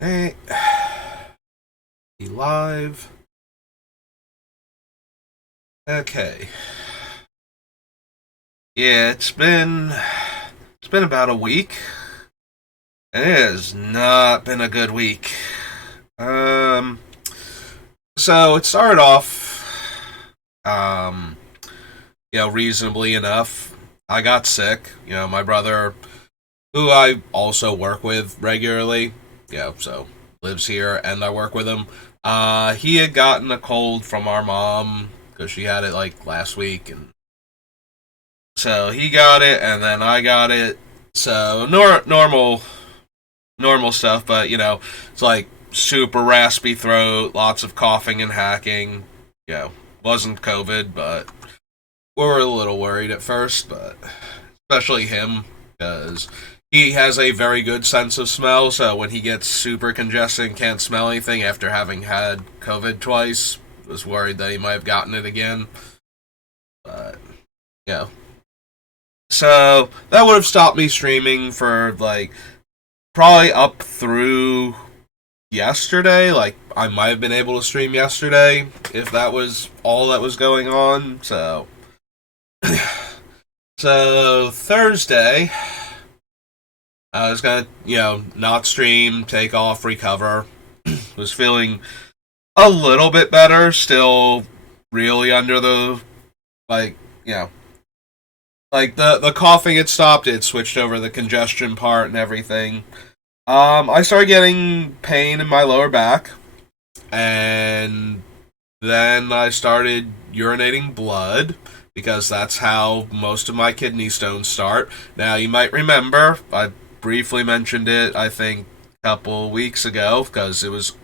Hey, be live. Okay. Yeah, it's been about a week, and it has not been a good week. Um, so it started off, um, reasonably enough. I got sick. My brother, who I also work with regularly, so lives here, and I work with him. He had gotten a cold from our mom because she had it like last week, and so he got it, and then I got it. So normal stuff, but it's like super raspy throat, lots of coughing and hacking. Wasn't COVID, but we were a little worried at first, but especially him because he has a very good sense of smell. So when he gets super congested and can't smell anything after having had COVID twice, was worried that he might have gotten it again. But yeah, so that would have stopped me streaming for like probably up through yesterday. Like I might have been able to stream yesterday if that was all that was going on. So Thursday I was gonna not stream, take off, recover. Was feeling a little bit better. Still really under the like you know like the coughing had stopped. It switched over the congestion part and everything. I started getting pain in my lower back, and then I started urinating blood because that's how most of my kidney stones start. Now, you might remember, I briefly mentioned it, I think, a couple weeks ago, because it was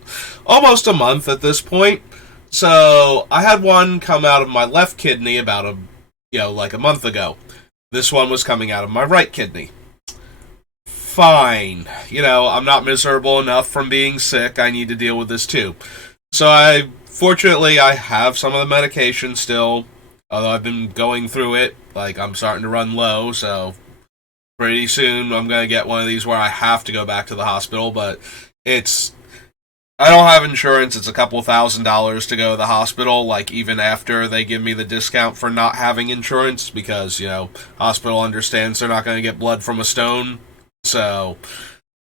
almost a month at this point. So, I had one come out of my left kidney about like a month ago. This one was coming out of my right kidney. Fine. I'm not miserable enough from being sick. I need to deal with this too. So fortunately, I have some of the medication still, although I've been going through it. Like, I'm starting to run low, so pretty soon I'm going to get one of these where I have to go back to the hospital, but I don't have insurance. It's a couple $1,000s to go to the hospital, like, even after they give me the discount for not having insurance, because, hospital understands they're not going to get blood from a stone. So,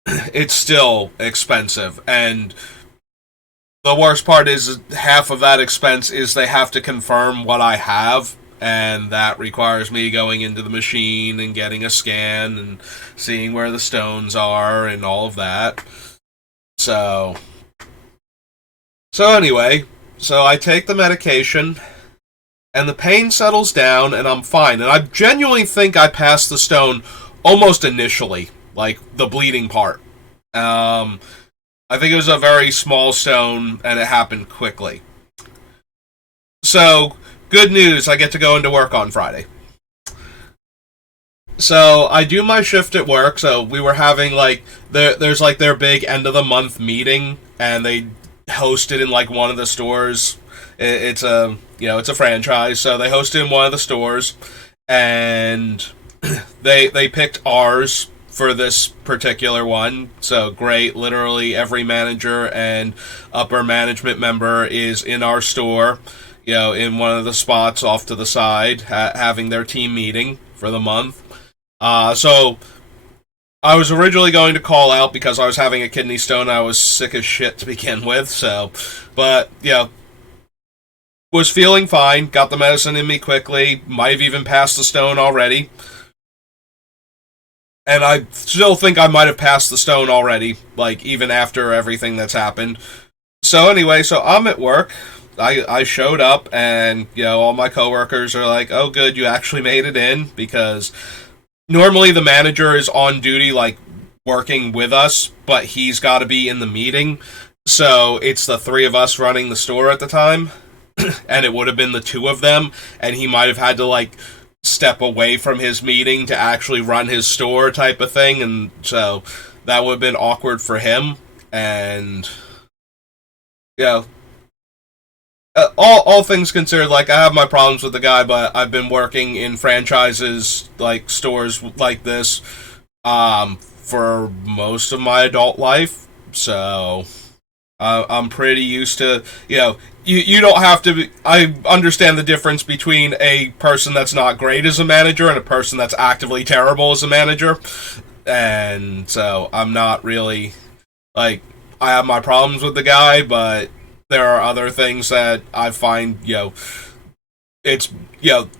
it's still expensive. And the worst part is half of that expense is they have to confirm what I have. And that requires me going into the machine and getting a scan and seeing where the stones are and all of that. So, anyway, I take the medication and the pain settles down and I'm fine. And I genuinely think I passed the stone almost initially, like the bleeding part. I think it was a very small stone and it happened quickly. So, good news, I get to go into work on Friday. So, I do my shift at work. So, we were having like there's like their big end of the month meeting, and they host it in like one of the stores. It's a franchise, so they host it in one of the stores, and they picked ours for this particular one. So great, literally every manager and upper management member is in our store, in one of the spots off to the side, having their team meeting for the month. So I was originally going to call out because I was having a kidney stone. I was sick as shit to begin with. So, but was feeling fine. Got the medicine in me quickly. Might have even passed the stone already. And I still think I might have passed the stone already, like, even after everything that's happened. So anyway, so I'm at work. I showed up, and, all my coworkers are like, oh, good, you actually made it in, because normally the manager is on duty, like, working with us, but he's got to be in the meeting. So it's the three of us running the store at the time, and it would have been the two of them, and he might have had to, like, step away from his meeting to actually run his store type of thing, and so that would have been awkward for him. And all things considered, like, I have my problems with the guy, but I've been working in franchises, like stores like this, for most of my adult life, So I'm pretty used to, you don't have to be, I understand the difference between a person that's not great as a manager and a person that's actively terrible as a manager. And so I'm not really, like, I have my problems with the guy, but there are other things that I find, it's,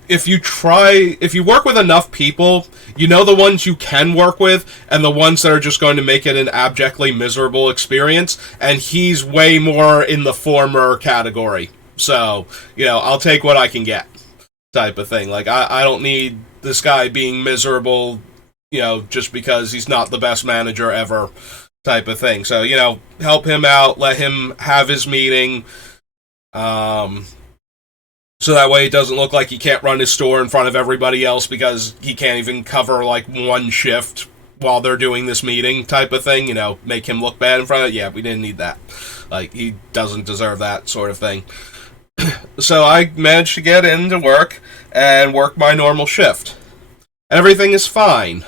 if you work with enough people, the ones you can work with and the ones that are just going to make it an abjectly miserable experience, and he's way more in the former category. So, I'll take what I can get, type of thing. Like, I don't need this guy being miserable, just because he's not the best manager ever, type of thing. So, help him out, let him have his meeting, so that way it doesn't look like he can't run his store in front of everybody else because he can't even cover, like, one shift while they're doing this meeting, type of thing, make him look bad in front of, yeah, we didn't need that. Like, he doesn't deserve that sort of thing. So I managed to get into work and work my normal shift. Everything is fine.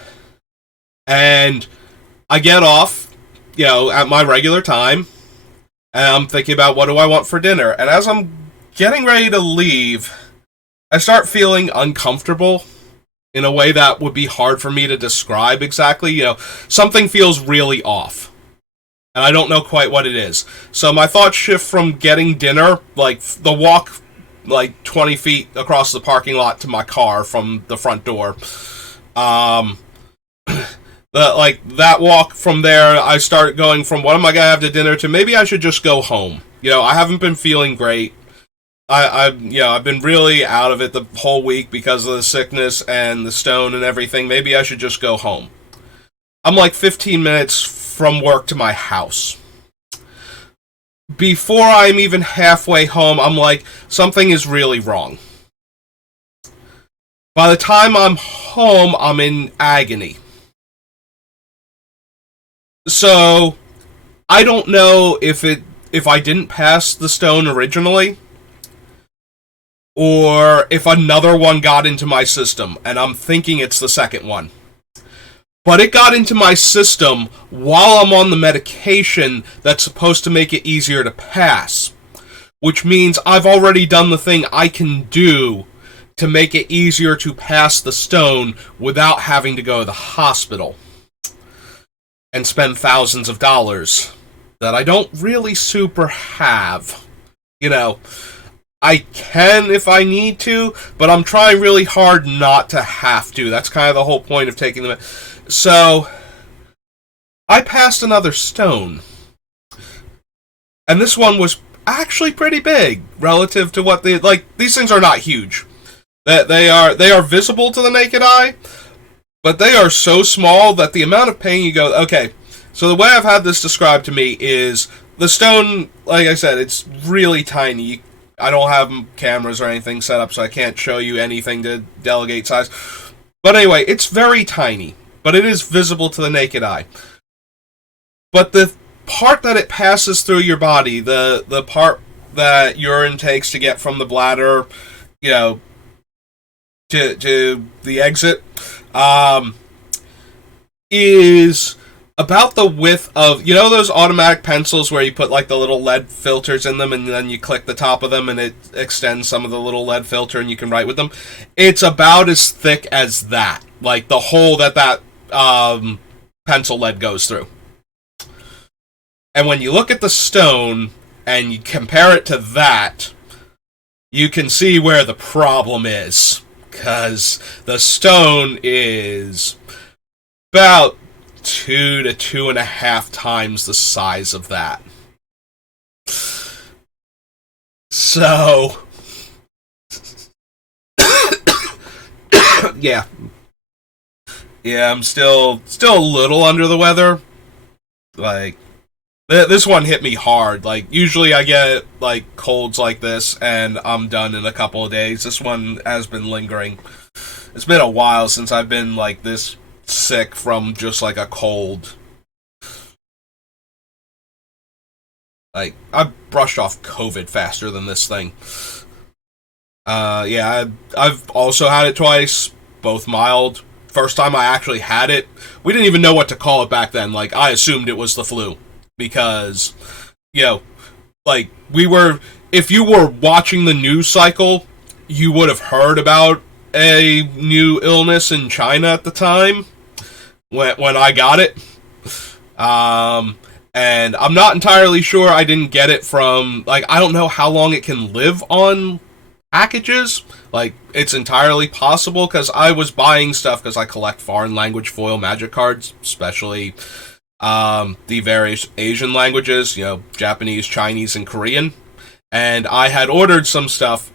And I get off, at my regular time, and I'm thinking about what do I want for dinner. And as I'm getting ready to leave, I start feeling uncomfortable in a way that would be hard for me to describe exactly. Something feels really off. And I don't know quite what it is. So my thoughts shift from getting dinner, like the walk, like 20 feet across the parking lot to my car from the front door. That walk from there, I start going from what am I going to have to dinner to maybe I should just go home. I haven't been feeling great. I've been really out of it the whole week because of the sickness and the stone and everything. Maybe I should just go home. I'm like 15 minutes from work to my house. Before I'm even halfway home, I'm like, something is really wrong. By the time I'm home, I'm in agony. So, I don't know if I didn't pass the stone originally, or if another one got into my system, and I'm thinking it's the second one. But it got into my system while I'm on the medication that's supposed to make it easier to pass, which means I've already done the thing I can do to make it easier to pass the stone without having to go to the hospital and spend thousands of dollars that I don't really super have. I can if I need to, but I'm trying really hard not to have to. That's kind of the whole point of taking them. So, I passed another stone. And this one was actually pretty big relative to what these things are not huge. They are visible to the naked eye, but they are so small that the amount of pain you go, okay, so the way I've had this described to me is the stone, like I said, it's really tiny. I don't have cameras or anything set up, so I can't show you anything to delegate size. But anyway, it's very tiny, but it is visible to the naked eye. But the part that it passes through your body, the part that urine takes to get from the bladder, to the exit, is about the width of, those automatic pencils where you put like the little lead filters in them and then you click the top of them and it extends some of the little lead filter and you can write with them. It's about as thick as that, like the hole that pencil lead goes through. And when you look at the stone and you compare it to that, you can see where the problem is, because the stone is about 2 to 2.5 times the size of that. So, yeah, I'm still a little under the weather. Like, this one hit me hard. Like, usually I get like colds like this and I'm done in a couple of days. This one has been lingering. It's been a while since I've been like this sick from just like a cold. Like, I brushed off COVID faster than this thing. I've also had it twice, both mild. First time I actually had it, we didn't even know what to call it back then. Like, I assumed it was the flu. because, you know, like, if you were watching the news cycle, you would have heard about a new illness in China at the time when I got it. Um, and I'm not entirely sure I didn't get it from, like, I don't know how long it can live on packages. Like, it's entirely possible because I was buying stuff because I collect foreign language foil magic cards, especially the various Asian languages, Japanese, Chinese, and Korean. And I had ordered some stuff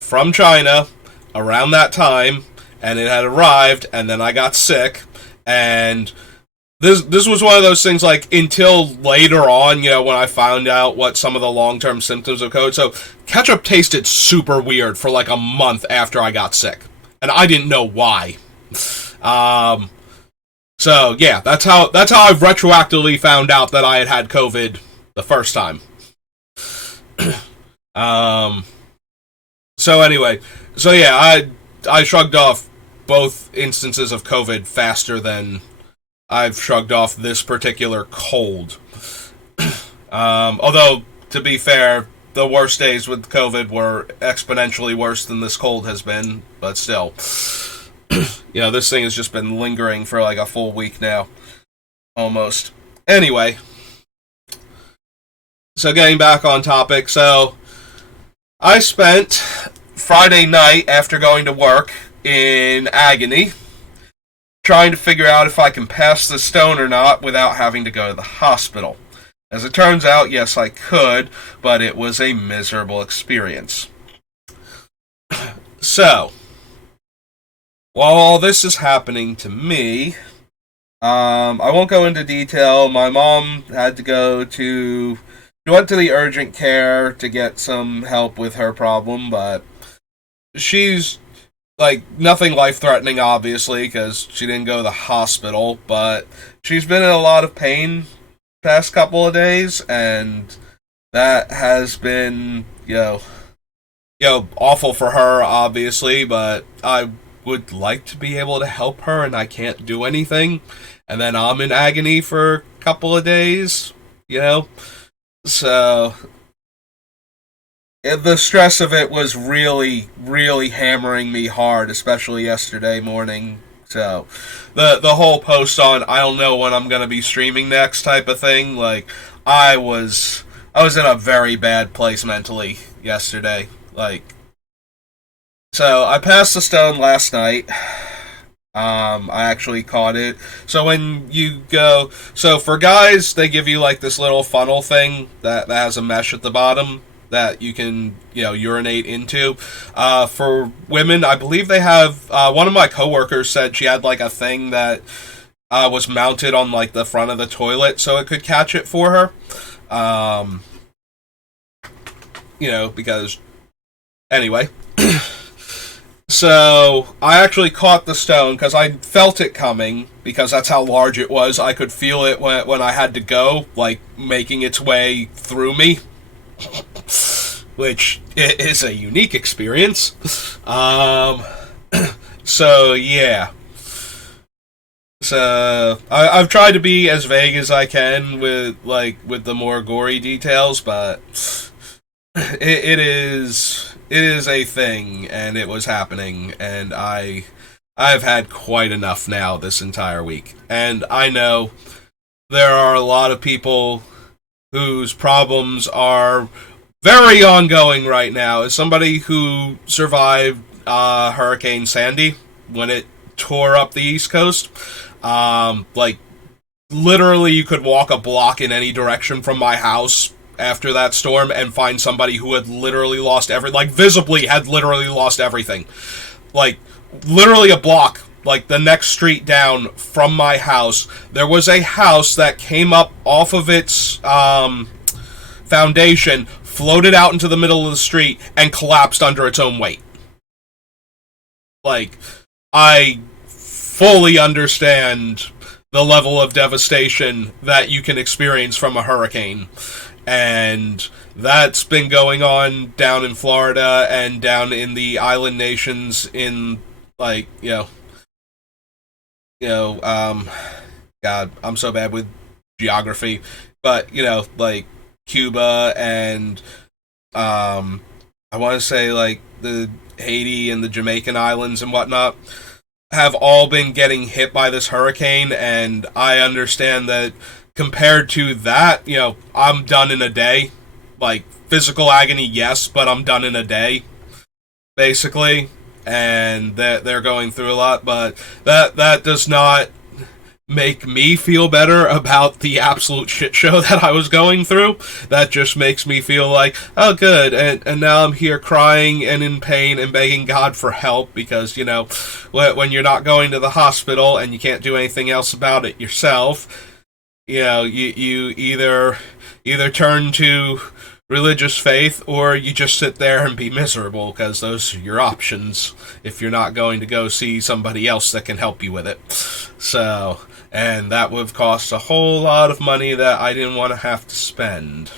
from China around that time, and it had arrived, and then I got sick, and this was one of those things, like, until later on, when I found out what some of the long-term symptoms of COVID. So ketchup tasted super weird for like a month after I got sick, and I didn't know why. So yeah, that's how I've retroactively found out that I had COVID the first time. um. So anyway, so yeah, I shrugged off both instances of COVID faster than I've shrugged off this particular cold. Although, to be fair, the worst days with COVID were exponentially worse than this cold has been, but still. This thing has just been lingering for like a full week now. Almost. Anyway. So getting back on topic, so I spent Friday night after going to work in agony, trying to figure out if I can pass the stone or not without having to go to the hospital. As it turns out, yes, I could, but it was a miserable experience. So, while all this is happening to me, I won't go into detail. My mom had to she went to the urgent care to get some help with her problem, but she's, like, nothing life-threatening, obviously, because she didn't go to the hospital, but she's been in a lot of pain past couple of days, and that has been, awful for her, obviously, but I would like to be able to help her, and I can't do anything, and then I'm in agony for a couple of days, So, the stress of it was really, really hammering me hard, especially yesterday morning. So, the whole post on I don't know when I'm gonna be streaming next type of thing, like, I was in a very bad place mentally yesterday. Like, so I passed the stone last night. I actually caught it. So when you go, so for guys, they give you like this little funnel thing that has a mesh at the bottom that you can, urinate into. For women, I believe they have, one of my coworkers said she had like a thing that was mounted on like the front of the toilet so it could catch it for her. Because, anyway. So, I actually caught the stone because I felt it coming because that's how large it was. I could feel it when I had to go, like, making its way through me. Which is a unique experience. So, yeah. So, I've tried to be as vague as I can with the more gory details, but it is a thing, and it was happening, and I've had quite enough now this entire week. And I know there are a lot of people whose problems are very ongoing right now. As somebody who survived Hurricane Sandy when it tore up the East Coast, literally you could walk a block in any direction from my house after that storm and find somebody who had literally lost visibly had literally lost everything. Like, literally a block, like the next street down from my house, there was a house that came up off of its foundation, floated out into the middle of the street, and collapsed under its own weight. Like, I fully understand the level of devastation that you can experience from a hurricane. And that's been going on down in Florida and down in the island nations in, God, I'm so bad with geography, but like Cuba and I want to say like the Haiti and the Jamaican islands and whatnot have all been getting hit by this hurricane, and I understand that compared to that, I'm done in a day. Like physical agony, yes, but I'm done in a day, basically, and they're going through a lot, but that does not make me feel better about the absolute shit show that I was going through. That just makes me feel like, oh good, and now I'm here crying and in pain and begging God for help because, when you're not going to the hospital and you can't do anything else about it yourself, you either turn to religious faith or you just sit there and be miserable because those are your options if you're not going to go see somebody else that can help you with it. So, and that would have cost a whole lot of money that I didn't want to have to spend.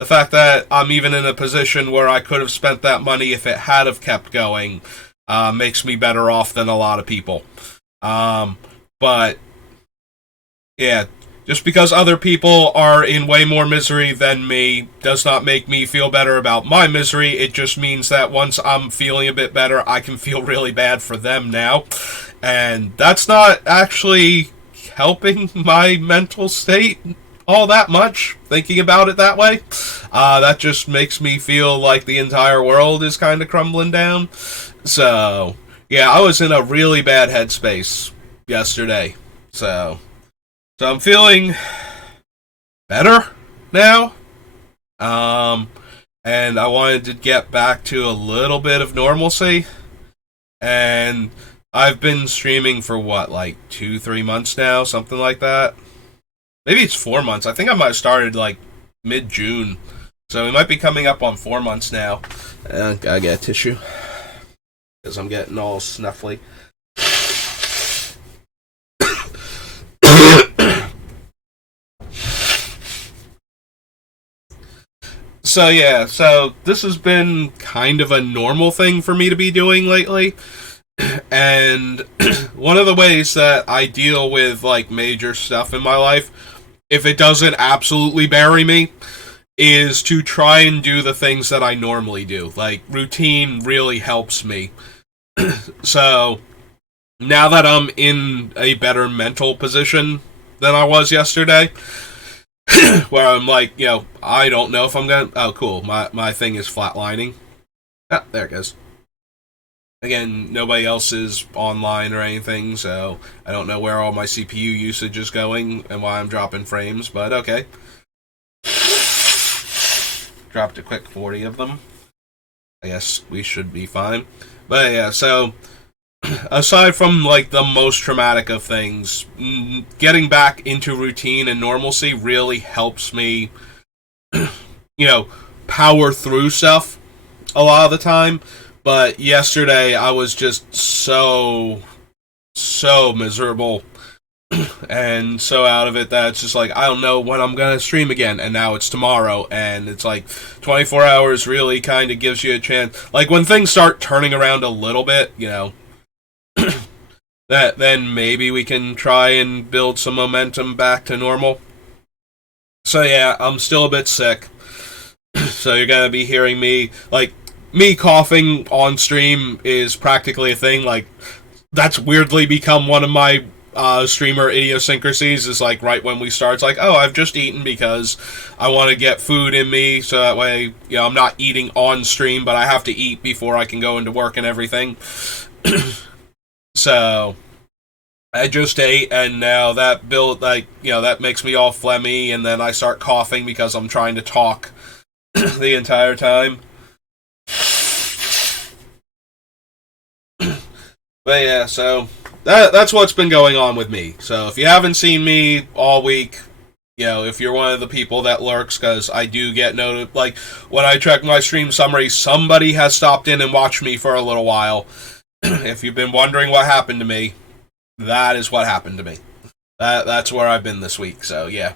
The fact that I'm even in a position where I could have spent that money if it had have kept going makes me better off than a lot of people. But yeah, just because other people are in way more misery than me does not make me feel better about my misery. It just means that once I'm feeling a bit better, I can feel really bad for them now. And that's not actually helping my mental state all that much, thinking about it that way. That just makes me feel like the entire world is kind of crumbling down. So, yeah, I was in a really bad headspace yesterday. So I'm feeling better now. And I wanted to get back to a little bit of normalcy. And I've been streaming for like 2-3 months now, something like that. Maybe it's 4 months. I think I might have started like mid-June. So we might be coming up on 4 months now. Gotta get a tissue. Because I'm getting all snuffly. So yeah, so this has been kind of a normal thing for me to be doing lately. And one of the ways that I deal with like major stuff in my life, if it doesn't absolutely bury me, is to try and do the things that I normally do. Like routine really helps me. So now that I'm in a better mental position than I was yesterday, where I'm like, I don't know if I'm gonna. Oh, cool. My thing is flatlining. Ah, there it goes. Again, nobody else is online or anything, so I don't know where all my CPU usage is going and why I'm dropping frames, but okay. Dropped a quick 40 of them. I guess we should be fine. But yeah, so aside from like the most traumatic of things, getting back into routine and normalcy really helps me, power through stuff a lot of the time. But yesterday I was just so miserable and so out of it that it's just like, I don't know when I'm gonna stream again, and now it's tomorrow, and it's like 24 hours really kind of gives you a chance. Like when things start turning around a little bit, that then maybe we can try and build some momentum back to normal. So yeah, I'm still a bit sick. So you're gonna be hearing me coughing on stream is practically a thing. Like that's weirdly become one of my streamer idiosyncrasies. Is like right when we start, it's like, oh, I've just eaten because I want to get food in me, so that way I'm not eating on stream, but I have to eat before I can go into work and everything. So I just ate, and now that that makes me all phlegmy, and then I start coughing because I'm trying to talk the entire time. But yeah, so that's what's been going on with me. So if you haven't seen me all week, if you're one of the people that lurks, because I do get noted, like when I check my stream summary, somebody has stopped in and watched me for a little while. If you've been wondering what happened to me, that is what happened to me. That's where I've been this week. So yeah,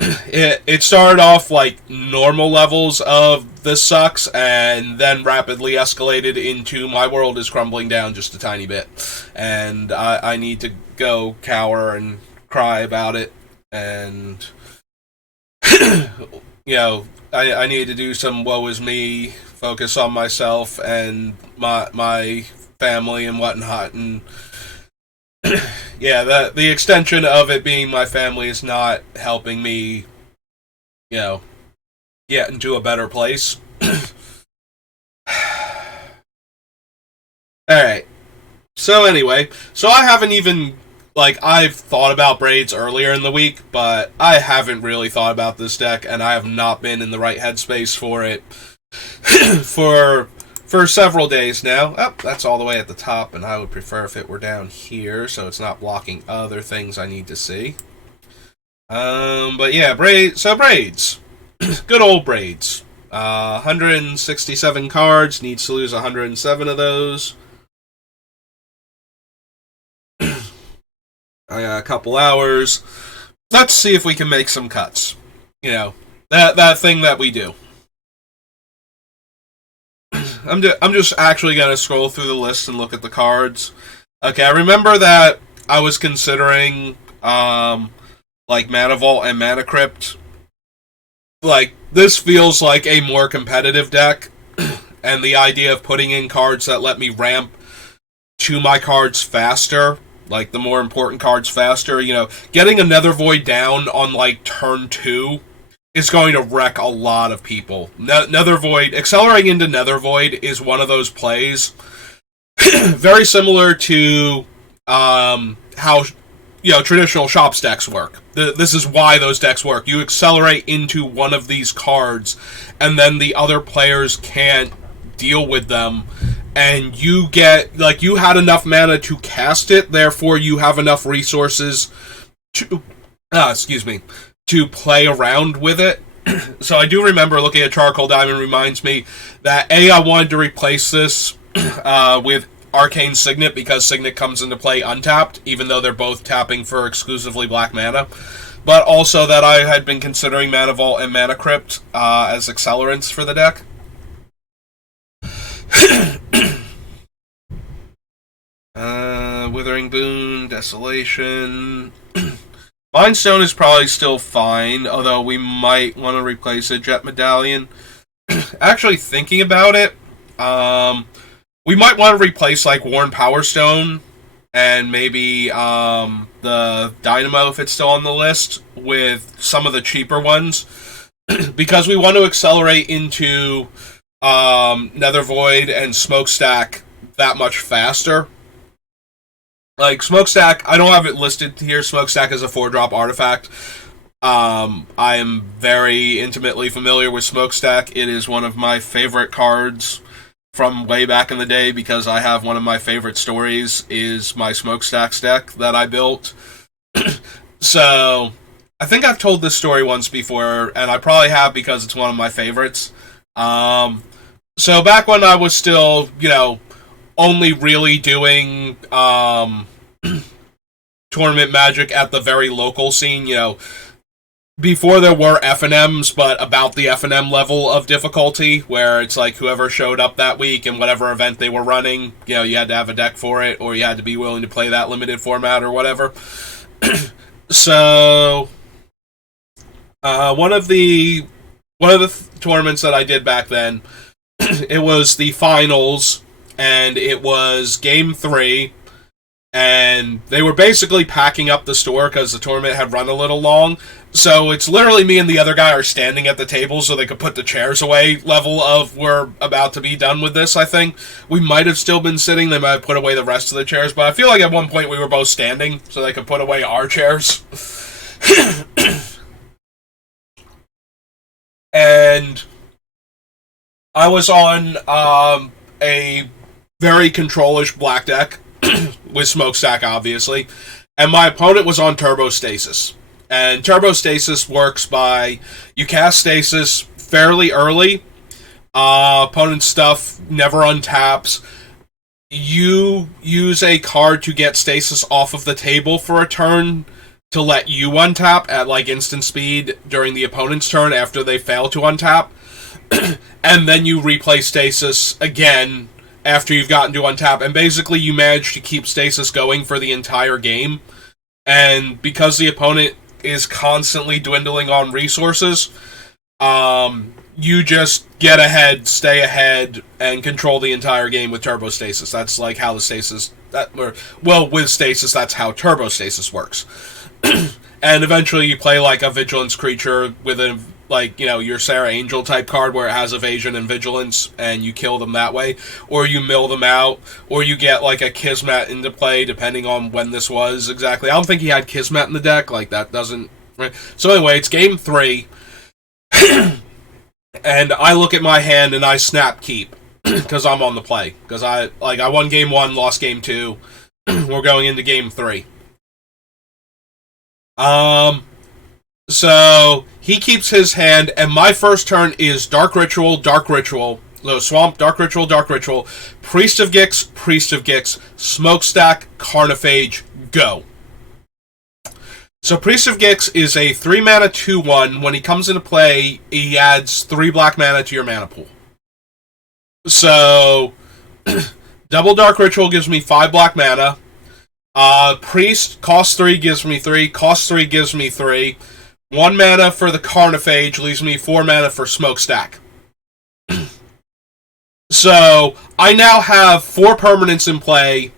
it started off like normal levels of this sucks, and then rapidly escalated into my world is crumbling down just a tiny bit, and I need to go cower and cry about it, and I need to do some woe is me, focus on myself and my family and whatnot, and yeah, the extension of it being my family is not helping me, you know, get into a better place. Alright. So anyway, so I haven't even, like, I've thought about Braids earlier in the week, but I haven't really thought about this deck, and I have not been in the right headspace for it for several days now. Oh, that's all the way at the top, and I would prefer if it were down here, so it's not blocking other things I need to see. But yeah, Braids. Good old Braids. 167 cards, needs to lose 107 of those. I got a couple hours. Let's see if we can make some cuts. You know, that thing that we do. I'm just actually gonna scroll through the list and look at the cards. Okay, I remember that I was considering like Mana Vault and Mana Crypt. Like, this feels like a more competitive deck, and the idea of putting in cards that let me ramp to my cards faster, like the more important cards faster, getting a Nether Void down on like turn 2 is going to wreck a lot of people. Nether Void, accelerating into Nether Void is one of those plays very similar to how traditional shops decks work. This is why those decks work. You accelerate into one of these cards, and then the other players can't deal with them, and you get, like, you had enough mana to cast it, therefore you have enough resources to, to play around with it. So I do remember looking at Charcoal Diamond reminds me that I wanted to replace this with Arcane Signet, because Signet comes into play untapped, even though they're both tapping for exclusively black mana. But also that I had been considering Mana Vault and Mana Crypt as accelerants for the deck. Withering Boon, Desolation. Mindstone is probably still fine, although we might want to replace a Jet Medallion. Actually, thinking about it, we might want to replace, like, Worn Power Stone and maybe the Dynamo, if it's still on the list, with some of the cheaper ones. Because we want to accelerate into Nether Void and Smokestack that much faster. Like, Smokestack, I don't have it listed here. Smokestack is a 4-drop artifact. I am very intimately familiar with Smokestack. It is one of my favorite cards from way back in the day, because I have one of my favorite stories is my Smokestacks deck that I built. So, I think I've told this story once before, and I probably have because it's one of my favorites. So back when I was still, only really doing tournament Magic at the very local scene, before there were FNMs, but about the FNM level of difficulty, where it's like whoever showed up that week and whatever event they were running, you had to have a deck for it, or you had to be willing to play that limited format or whatever. So, one of the tournaments that I did back then, it was the finals, and it was game 3, and they were basically packing up the store because the tournament had run a little long. So it's literally me and the other guy are standing at the table so they could put the chairs away level of we're about to be done with this, I think. We might have still been sitting. They might have put away the rest of the chairs. But I feel like at one point we were both standing so they could put away our chairs. And I was on a very control-ish black deck with Smokestack, obviously. And my opponent was on Turbo Stasis. And Turbo Stasis works by, you cast Stasis fairly early, opponent's stuff never untaps, you use a card to get Stasis off of the table for a turn to let you untap at, like, instant speed during the opponent's turn after they fail to untap, and then you replay Stasis again after you've gotten to untap, and basically you manage to keep Stasis going for the entire game. And because the opponent is constantly dwindling on resources, you just get ahead, stay ahead, and control the entire game with turbo stasis. That's like how the stasis with stasis, that's how turbo stasis works. And eventually you play like a vigilance creature with a your Sarah Angel type card where it has evasion and vigilance, and you kill them that way, or you mill them out, or you get like a Kismet into play, depending on when this was exactly. I don't think he had Kismet in the deck. Like that doesn't. Right? So anyway, it's game 3, and I look at my hand and I snap keep because I'm on the play because I won game 1, lost game 2. We're going into game 3. So he keeps his hand, and my first turn is Dark Ritual, no, Swamp, Dark Ritual, Priest of Gix, Smokestack, Carnophage, go. So Priest of Gix is a 3-mana 2/1. When he comes into play, he adds 3 black mana to your mana pool. So double Dark Ritual gives me 5 black mana. Priest, cost 3 gives me 3, cost 3 gives me 3. 1 mana for the Carnophage leaves me 4 mana for Smokestack. So I now have 4 permanents in play,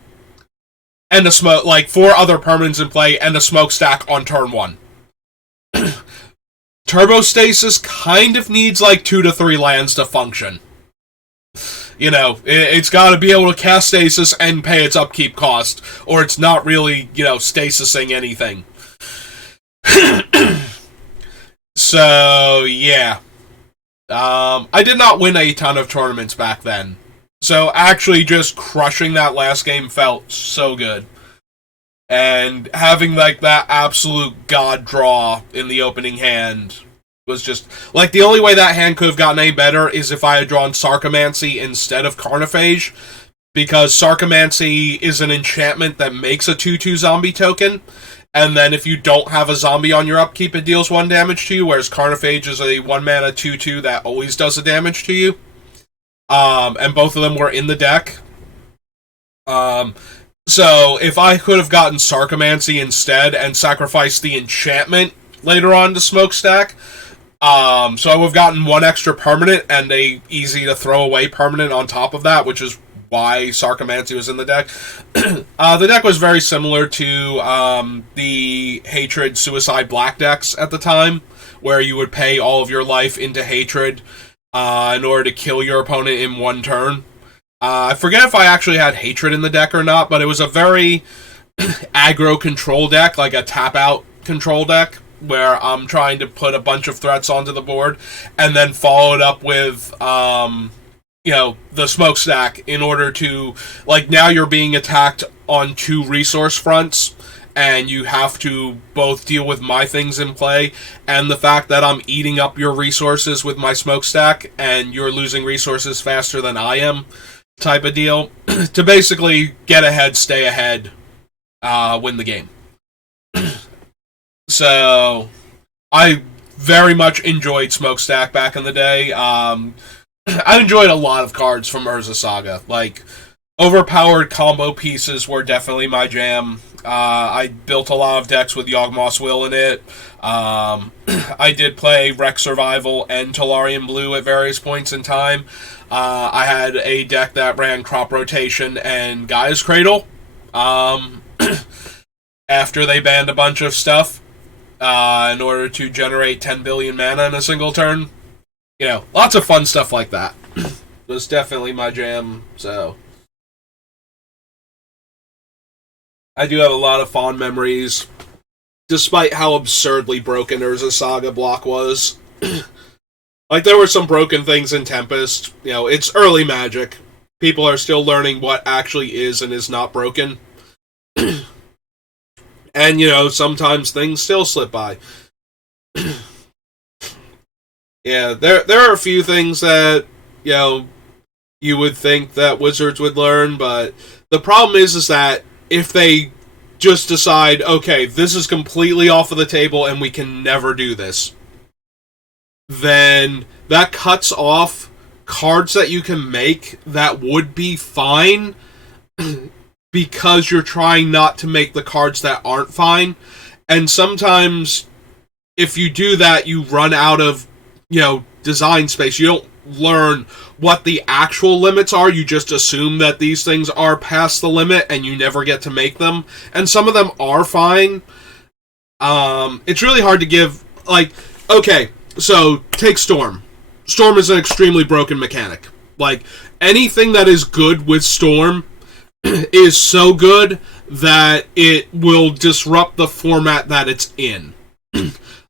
and 4 other permanents in play, and a Smokestack on turn 1. Turbo Stasis kind of needs like 2 to 3 lands to function. You know, it's got to be able to cast Stasis and pay its upkeep cost, or it's not really, stasising anything. So, yeah. I did not win a ton of tournaments back then. So, actually just crushing that last game felt so good. And having, that absolute god draw in the opening hand was just... the only way that hand could have gotten any better is if I had drawn Sarcomancy instead of Carnophage, because Sarcomancy is an enchantment that makes a 2/2 zombie token, and then if you don't have a zombie on your upkeep, it deals 1 damage to you, whereas Carnophage is a 1-mana 2/2 that always does a damage to you. And both of them were in the deck. So if I could have gotten Sarcomancy instead and sacrificed the enchantment later on to Smokestack, so I would have gotten 1 extra permanent and a easy to throw away permanent on top of that, which is why Sarcomancy was in the deck. The deck was very similar to the Hatred Suicide Black decks at the time, where you would pay all of your life into Hatred in order to kill your opponent in 1 turn. I forget if I actually had Hatred in the deck or not, but it was a very aggro control deck, like a tap-out control deck, where I'm trying to put a bunch of threats onto the board, and then follow it up with, the Smokestack in order to, now you're being attacked on 2 resource fronts, and you have to both deal with my things in play, and the fact that I'm eating up your resources with my Smokestack, and you're losing resources faster than I am, type of deal, to basically get ahead, stay ahead, win the game. So, I very much enjoyed Smokestack back in the day. I enjoyed a lot of cards from Urza Saga. Overpowered combo pieces were definitely my jam. I built a lot of decks with Yawgmoth's Will in it. I did play Wreck Survival and Tolarian Blue at various points in time. I had a deck that ran Crop Rotation and Gaia's Cradle. After they banned a bunch of stuff. In order to generate 10 billion mana in a single turn. Lots of fun stuff like that. It was definitely my jam, so... I do have a lot of fond memories, despite how absurdly broken Urza Saga block was. There were some broken things in Tempest. It's early Magic. People are still learning what actually is and is not broken. And, sometimes things still slip by. Yeah, there are a few things that, you would think that Wizards would learn, but the problem is that if they just decide, okay, this is completely off of the table and we can never do this, then that cuts off cards that you can make that would be fine because you're trying not to make the cards that aren't fine. And sometimes, if you do that, you run out of, design space. You don't learn what the actual limits are. You just assume that these things are past the limit, and you never get to make them. And some of them are fine. It's really hard to give, okay, so take Storm. Storm is an extremely broken mechanic. Anything that is good with Storm is so good that it will disrupt the format that it's in.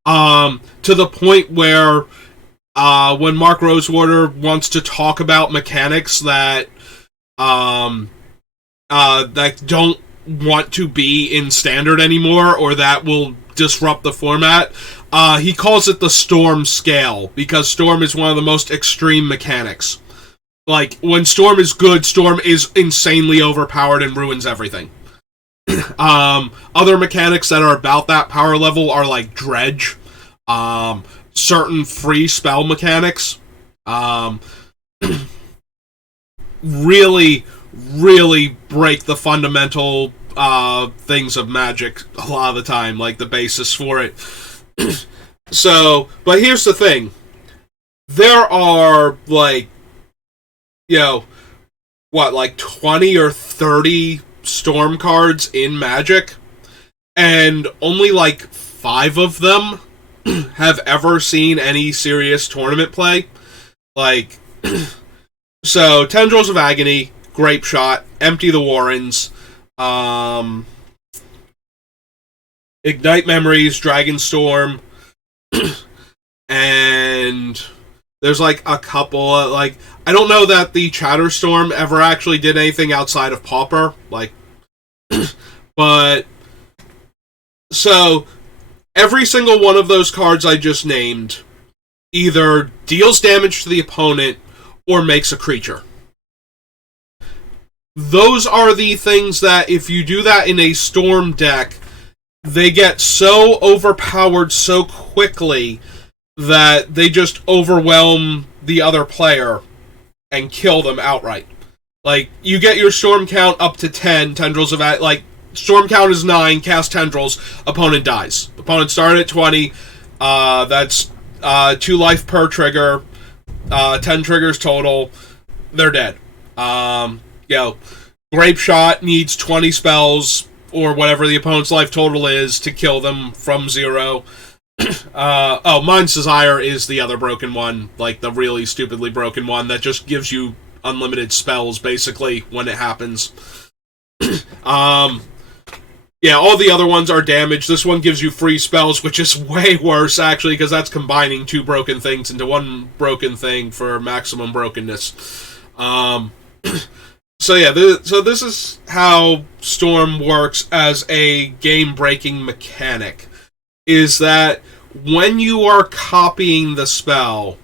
To the point where when Mark Rosewater wants to talk about mechanics that that don't want to be in Standard anymore, or that will disrupt the format, he calls it the Storm scale, because Storm is one of the most extreme mechanics. When Storm is good, Storm is insanely overpowered and ruins everything. Other mechanics that are about that power level are Dredge, certain free spell mechanics, really, really break the fundamental things of Magic a lot of the time, the basis for it. So, but here's the thing. There are, 20 or 30 Storm cards in Magic, and only 5 of them have ever seen any serious tournament play. So Tendrils of Agony, Grape Shot, Empty the Warrens, Ignite Memories, Dragon Storm, and there's a couple I don't know that the Chatterstorm ever actually did anything outside of Pauper, but so every single one of those cards I just named either deals damage to the opponent or makes a creature. Those are the things that, if you do that in a Storm deck, they get so overpowered so quickly that they just overwhelm the other player and kill them outright. You get your Storm count up to 10, Tendrils of Storm count is 9, cast Tendrils, opponent dies. Opponent started at 20, that's 2 life per trigger, 10 triggers total, they're dead. Grape Shot needs 20 spells, or whatever the opponent's life total is, to kill them from 0. Mind's Desire is the other broken one, the really stupidly broken one that just gives you unlimited spells, basically, when it happens. All the other ones are damage. This one gives you free spells, which is way worse, actually, because that's combining 2 broken things into 1 broken thing for maximum brokenness. So this is how Storm works as a game-breaking mechanic, is that when you are copying the spell,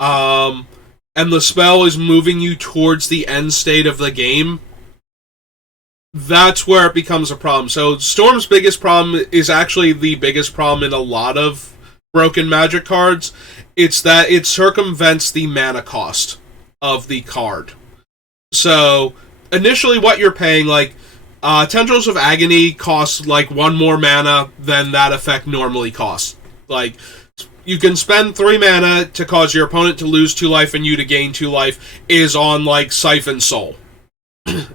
and the spell is moving you towards the end state of the game, that's where it becomes a problem. So Storm's biggest problem is actually the biggest problem in a lot of broken Magic cards. It's that it circumvents the mana cost of the card. So initially what you're paying, Tendrils of Agony costs 1 more mana than that effect normally costs. You can spend 3 mana to cause your opponent to lose 2 life and you to gain 2 life, is on Siphon Soul.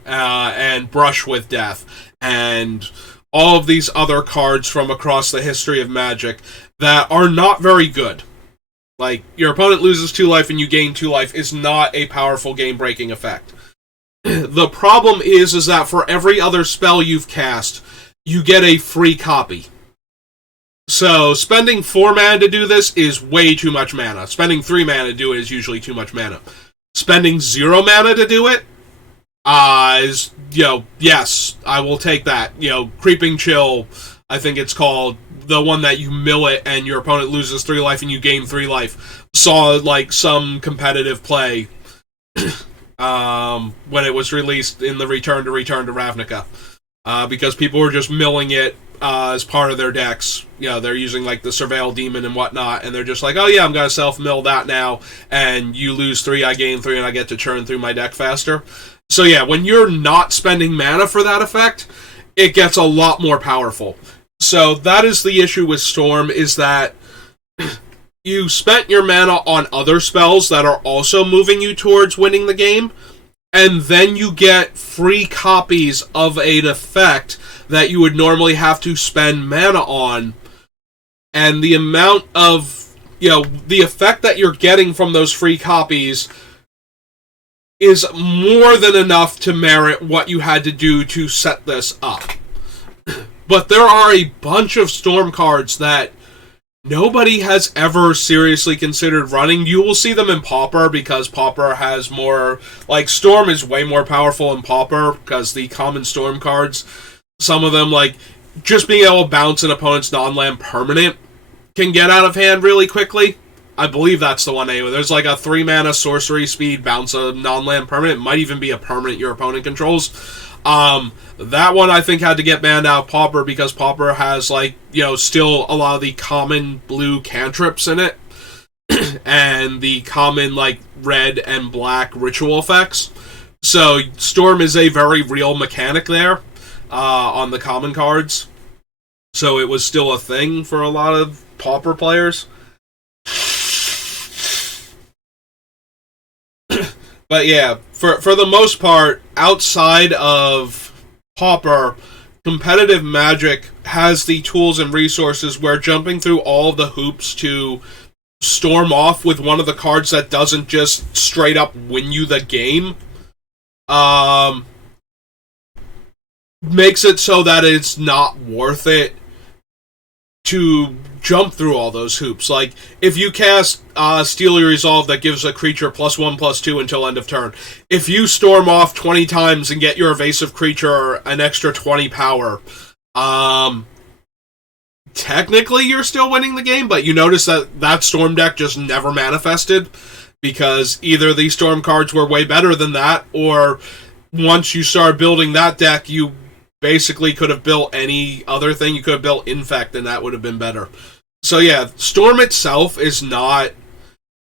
And Brush with Death, and all of these other cards from across the history of Magic that are not very good. Your opponent loses 2 life and you gain 2 life is not a powerful game-breaking effect. The problem is that for every other spell you've cast, you get a free copy. So spending 4 mana to do this is way too much mana. Spending 3 mana to do it is usually too much mana. Spending 0 mana to do it is, yes, I will take that. Creeping Chill, I think it's called, the one that you mill it and your opponent loses 3 life and you gain 3 life, saw some competitive play when it was released in the Return to Ravnica, because people were just milling it as part of their decks. They're using the Surveil Demon and whatnot, and they're just oh yeah, I'm gonna self-mill that now, and you lose 3, I gain 3, and I get to churn through my deck faster. So yeah, when you're not spending mana for that effect, it gets a lot more powerful. So that is the issue with Storm, is that you spent your mana on other spells that are also moving you towards winning the game, and then you get free copies of an effect that you would normally have to spend mana on, and the amount of, the effect that you're getting from those free copies is more than enough to merit what you had to do to set this up. But there are a bunch of Storm cards that nobody has ever seriously considered running. You will see them in Pauper because Pauper has more... Like, Storm is way more powerful in Pauper because the common Storm cards, some of them, like, just being able to bounce an opponent's non-land permanent can get out of hand really quickly. I believe that's the one anyway. There's like a 3-mana sorcery speed bounce a non-land permanent. It might even be a permanent your opponent controls. That one I think had to get banned out of Pauper because Pauper has, like, still a lot of the common blue cantrips in it. And the common, like, red and black ritual effects. So Storm is a very real mechanic there on the common cards. So it was still a thing for a lot of Pauper players. But yeah, for the most part, outside of Pauper, competitive Magic has the tools and resources where jumping through all of the hoops to storm off with one of the cards that doesn't just straight up win you the game makes it so that it's not worth it to jump through all those hoops. Like, if you cast Steely Resolve that gives a creature +1/+2 until end of turn, if you storm off 20 times and get your evasive creature an extra 20 power, technically you're still winning the game, but you notice that Storm deck just never manifested, because either these Storm cards were way better than that, or once you start building that deck, you basically could have built any other thing. You could have built Infect, and that would have been better. So yeah, Storm itself is not...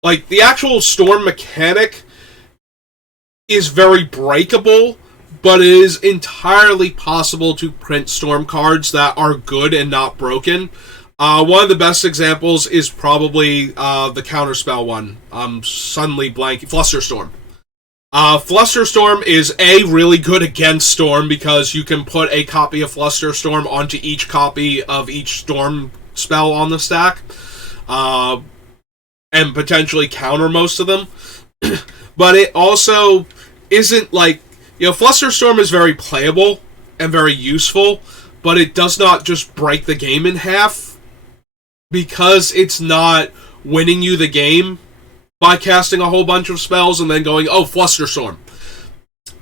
Like, the actual Storm mechanic is very breakable, but it is entirely possible to print Storm cards that are good and not broken. One of the best examples is probably the Counterspell one. I'm suddenly blanking. Flusterstorm. Flusterstorm is really good against Storm because you can put a copy of Flusterstorm onto each copy of each Storm spell on the stack, and potentially counter most of them. But it also isn't like... Flusterstorm is very playable and very useful, but it does not just break the game in half, because it's not winning you the game by casting a whole bunch of spells and then going, oh, Flusterstorm.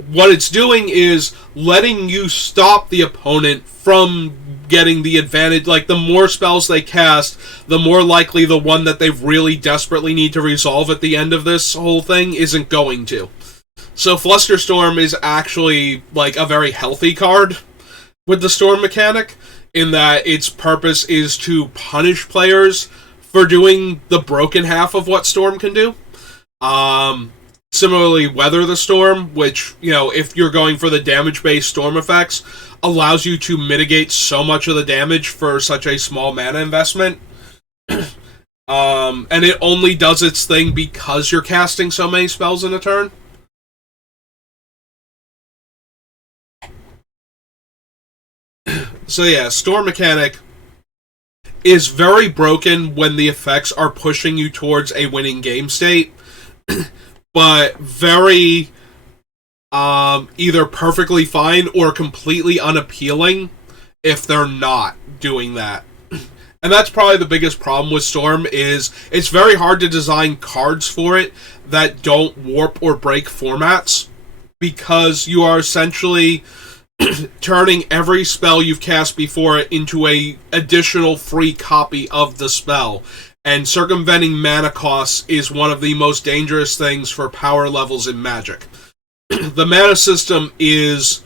What it's doing is letting you stop the opponent from getting the advantage. Like, the more spells they cast, the more likely the one that they really desperately need to resolve at the end of this whole thing isn't going to. So Flusterstorm is actually, like, a very healthy card with the Storm mechanic, in that its purpose is to punish players for doing the broken half of what Storm can do. Similarly, Weather the Storm, which, if you're going for the damage-based Storm effects, allows you to mitigate so much of the damage for such a small mana investment. And it only does its thing because you're casting so many spells in a turn. So yeah, Storm mechanic is very broken when the effects are pushing you towards a winning game state, but very either perfectly fine or completely unappealing if they're not doing that. And that's probably the biggest problem with Storm, is it's very hard to design cards for it that don't warp or break formats, because you are essentially turning every spell you've cast before it into a additional free copy of the spell. And circumventing mana costs is one of the most dangerous things for power levels in Magic. The mana system is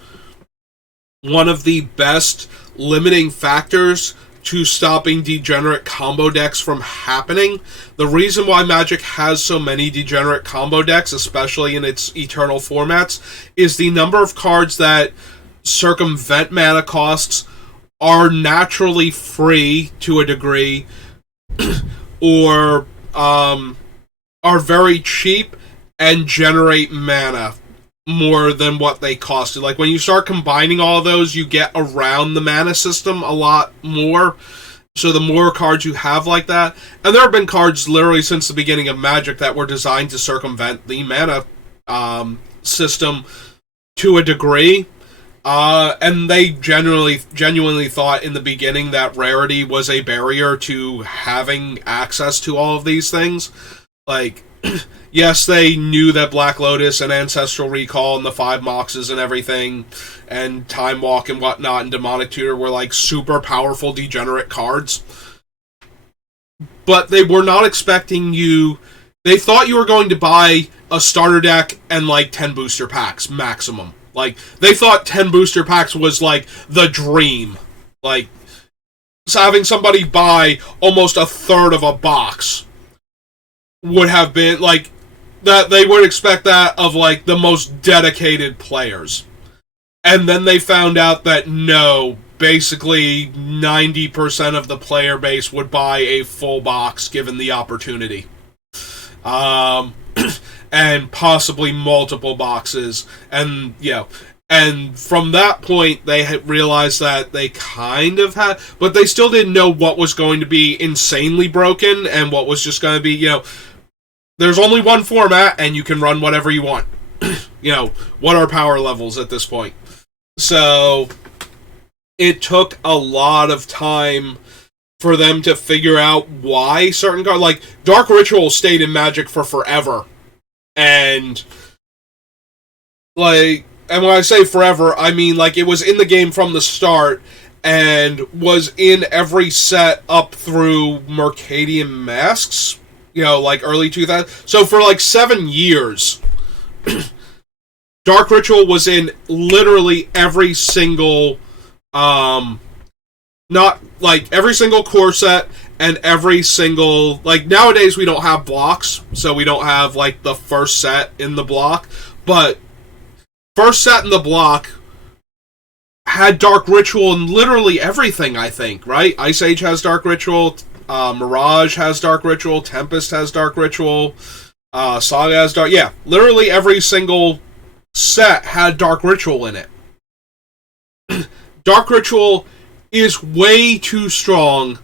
one of the best limiting factors to stopping degenerate combo decks from happening. The reason why Magic has so many degenerate combo decks, especially in its Eternal formats, is the number of cards that circumvent mana costs, are naturally free to a degree, or are very cheap and generate mana more than what they costed. Like, when you start combining all of those, you get around the mana system a lot more. So the more cards you have like that, and there have been cards literally since the beginning of Magic that were designed to circumvent the mana system to a degree. And they genuinely thought in the beginning that rarity was a barrier to having access to all of these things. Like, yes, they knew that Black Lotus and Ancestral Recall and the 5 Moxes and everything, and Time Walk and whatnot, and Demonic Tutor were like super powerful degenerate cards. But they were not expecting you. They thought you were going to buy a starter deck and like 10 booster packs maximum. Like, they thought 10 booster packs was, like, the dream. Like, so having somebody buy almost a third of a box would have been, like, that they would expect that of, like, the most dedicated players. And then they found out that, no, basically 90% of the player base would buy a full box given the opportunity. And possibly multiple boxes, and and from that point they had realized that they kind of had, but they still didn't know what was going to be insanely broken and what was just going to be, there's only one format and you can run whatever you want. What are power levels at this point? So it took a lot of time for them to figure out why certain cards, like Dark Ritual, stayed in Magic for forever. And when I say forever, I mean, like, it was in the game from the start and was in every set up through Mercadian Masks, like early 2000s. So for like 7 years, Dark Ritual was in literally every single, not like every single core set. And every single, like, nowadays we don't have blocks, so we don't have, like, the first set in the block, but first set in the block had Dark Ritual in literally everything, I think, right? Ice Age has Dark Ritual, Mirage has Dark Ritual, Tempest has Dark Ritual, Saga has Dark, literally every single set had Dark Ritual in it. Dark Ritual is way too strong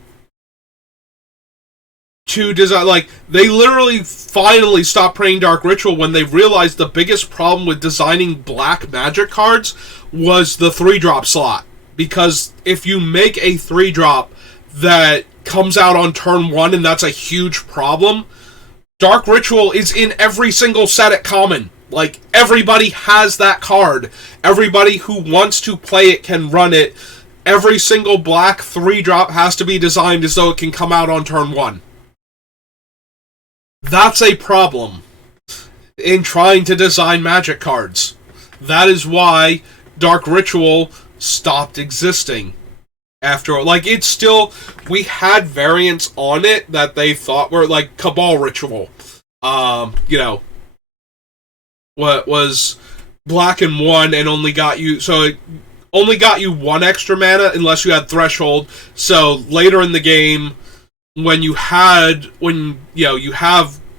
to design. Like, they literally finally stopped playing Dark Ritual when they realized the biggest problem with designing black Magic cards was the 3-drop slot. Because if you make a 3-drop that comes out on turn 1, and that's a huge problem, Dark Ritual is in every single set at common. Like, everybody has that card. Everybody who wants to play it can run it. Every single black 3-drop has to be designed as though it can come out on turn 1. That's a problem in trying to design Magic cards. That is why Dark Ritual stopped existing. After, like, it's still, we had variants on it that they thought were, like, Cabal Ritual. What was black and 1 and only got you, so it only got you 1 extra mana unless you had Threshold. So later in the game, when you have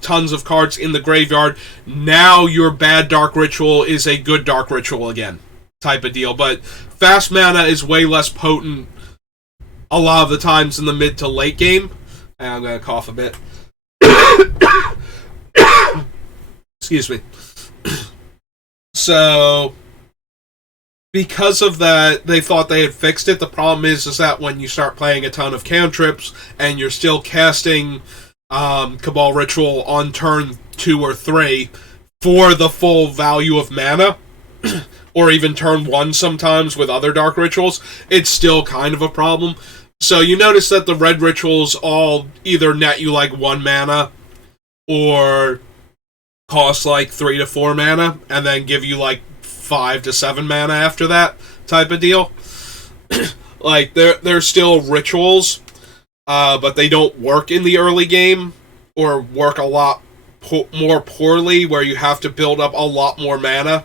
tons of cards in the graveyard, now your bad Dark Ritual is a good Dark Ritual again, type of deal. But fast mana is way less potent a lot of the times in the mid to late game. And I'm going to cough a bit. Excuse me. So, because of that, they thought they had fixed it. The problem is that when you start playing a ton of cantrips and you're still casting Cabal Ritual on turn 2 or 3 for the full value of mana, or even turn 1 sometimes with other Dark Rituals, it's still kind of a problem. So you notice that the red rituals all either net you like 1 mana or cost like 3 to 4 mana and then give you like 5 to 7 mana after that type of deal. Like, they're still rituals, but they don't work in the early game, or work a lot more poorly, where you have to build up a lot more mana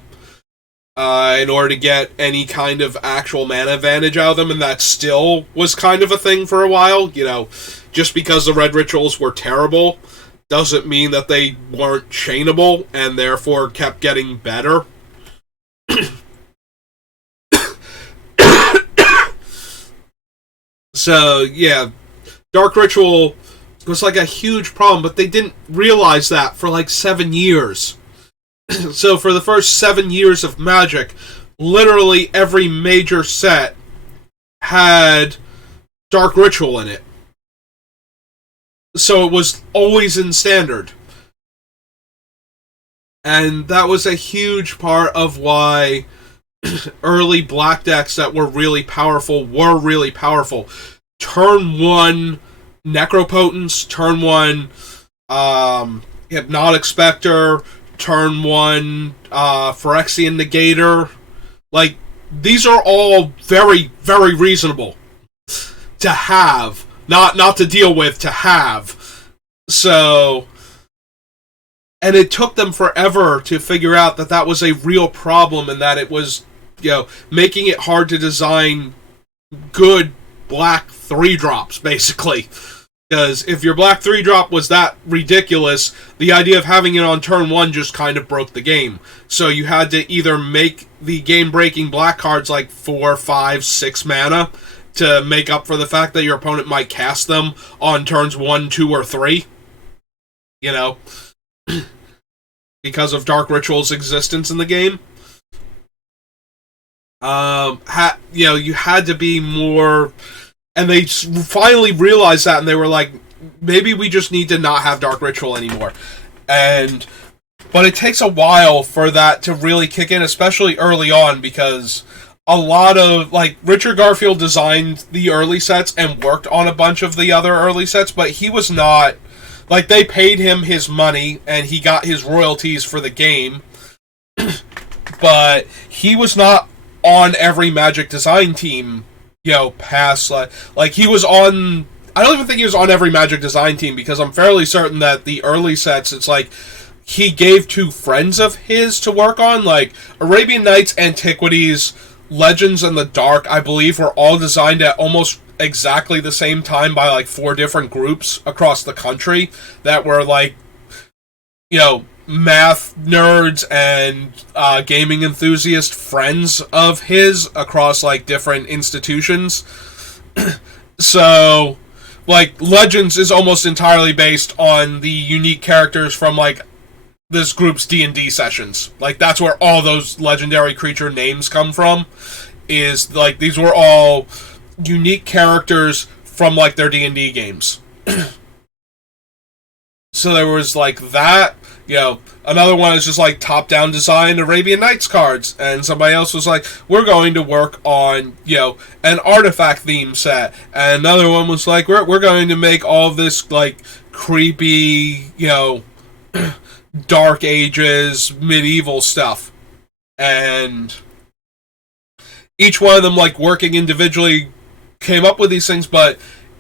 in order to get any kind of actual mana advantage out of them, and that still was kind of a thing for a while. Just because the red rituals were terrible doesn't mean that they weren't chainable, and therefore kept getting better. So, yeah, Dark Ritual was like a huge problem, but they didn't realize that for like 7 years. So for the first 7 years of Magic, literally every major set had Dark Ritual in it. So it was always in Standard. And that was a huge part of why early black decks that were really powerful. Turn 1 Necropotence, turn 1 Hypnotic Spectre, turn 1 Phyrexian Negator. Like, these are all very, very reasonable to have. Not to deal with, to have. So, and it took them forever to figure out that that was a real problem, and that it was, making it hard to design good black 3-drops, basically. Because if your black 3-drop was that ridiculous, the idea of having it on turn 1 just kind of broke the game. So you had to either make the game-breaking black cards like 4, 5, 6 mana to make up for the fact that your opponent might cast them on turns 1, 2, or 3. Because of Dark Ritual's existence in the game. You had to be more... And they finally realized that, and they were like, maybe we just need to not have Dark Ritual anymore. But it takes a while for that to really kick in, especially early on, because a lot of, Richard Garfield designed the early sets and worked on a bunch of the other early sets, but he was not... they paid him his money, and he got his royalties for the game, but he was not on every Magic design team, past, he was on... I don't even think he was on every Magic design team, because I'm fairly certain that the early sets, it's he gave to friends of his to work on, Arabian Nights, Antiquities, Legends, and the Dark, I believe, were all designed at almost exactly the same time by, 4 different groups across the country that were, math nerds and gaming enthusiast friends of his across different institutions. So Legends is almost entirely based on the unique characters from this group's D&D sessions. That's where all those legendary creature names come from, is these were all unique characters from their D&D games. So there was that. Another one is just top-down design Arabian Nights cards, and somebody else was we're going to work on an artifact theme set, and another one was we're going to make all of this creepy Dark Ages medieval stuff, and each one of them working individually came up with these things, but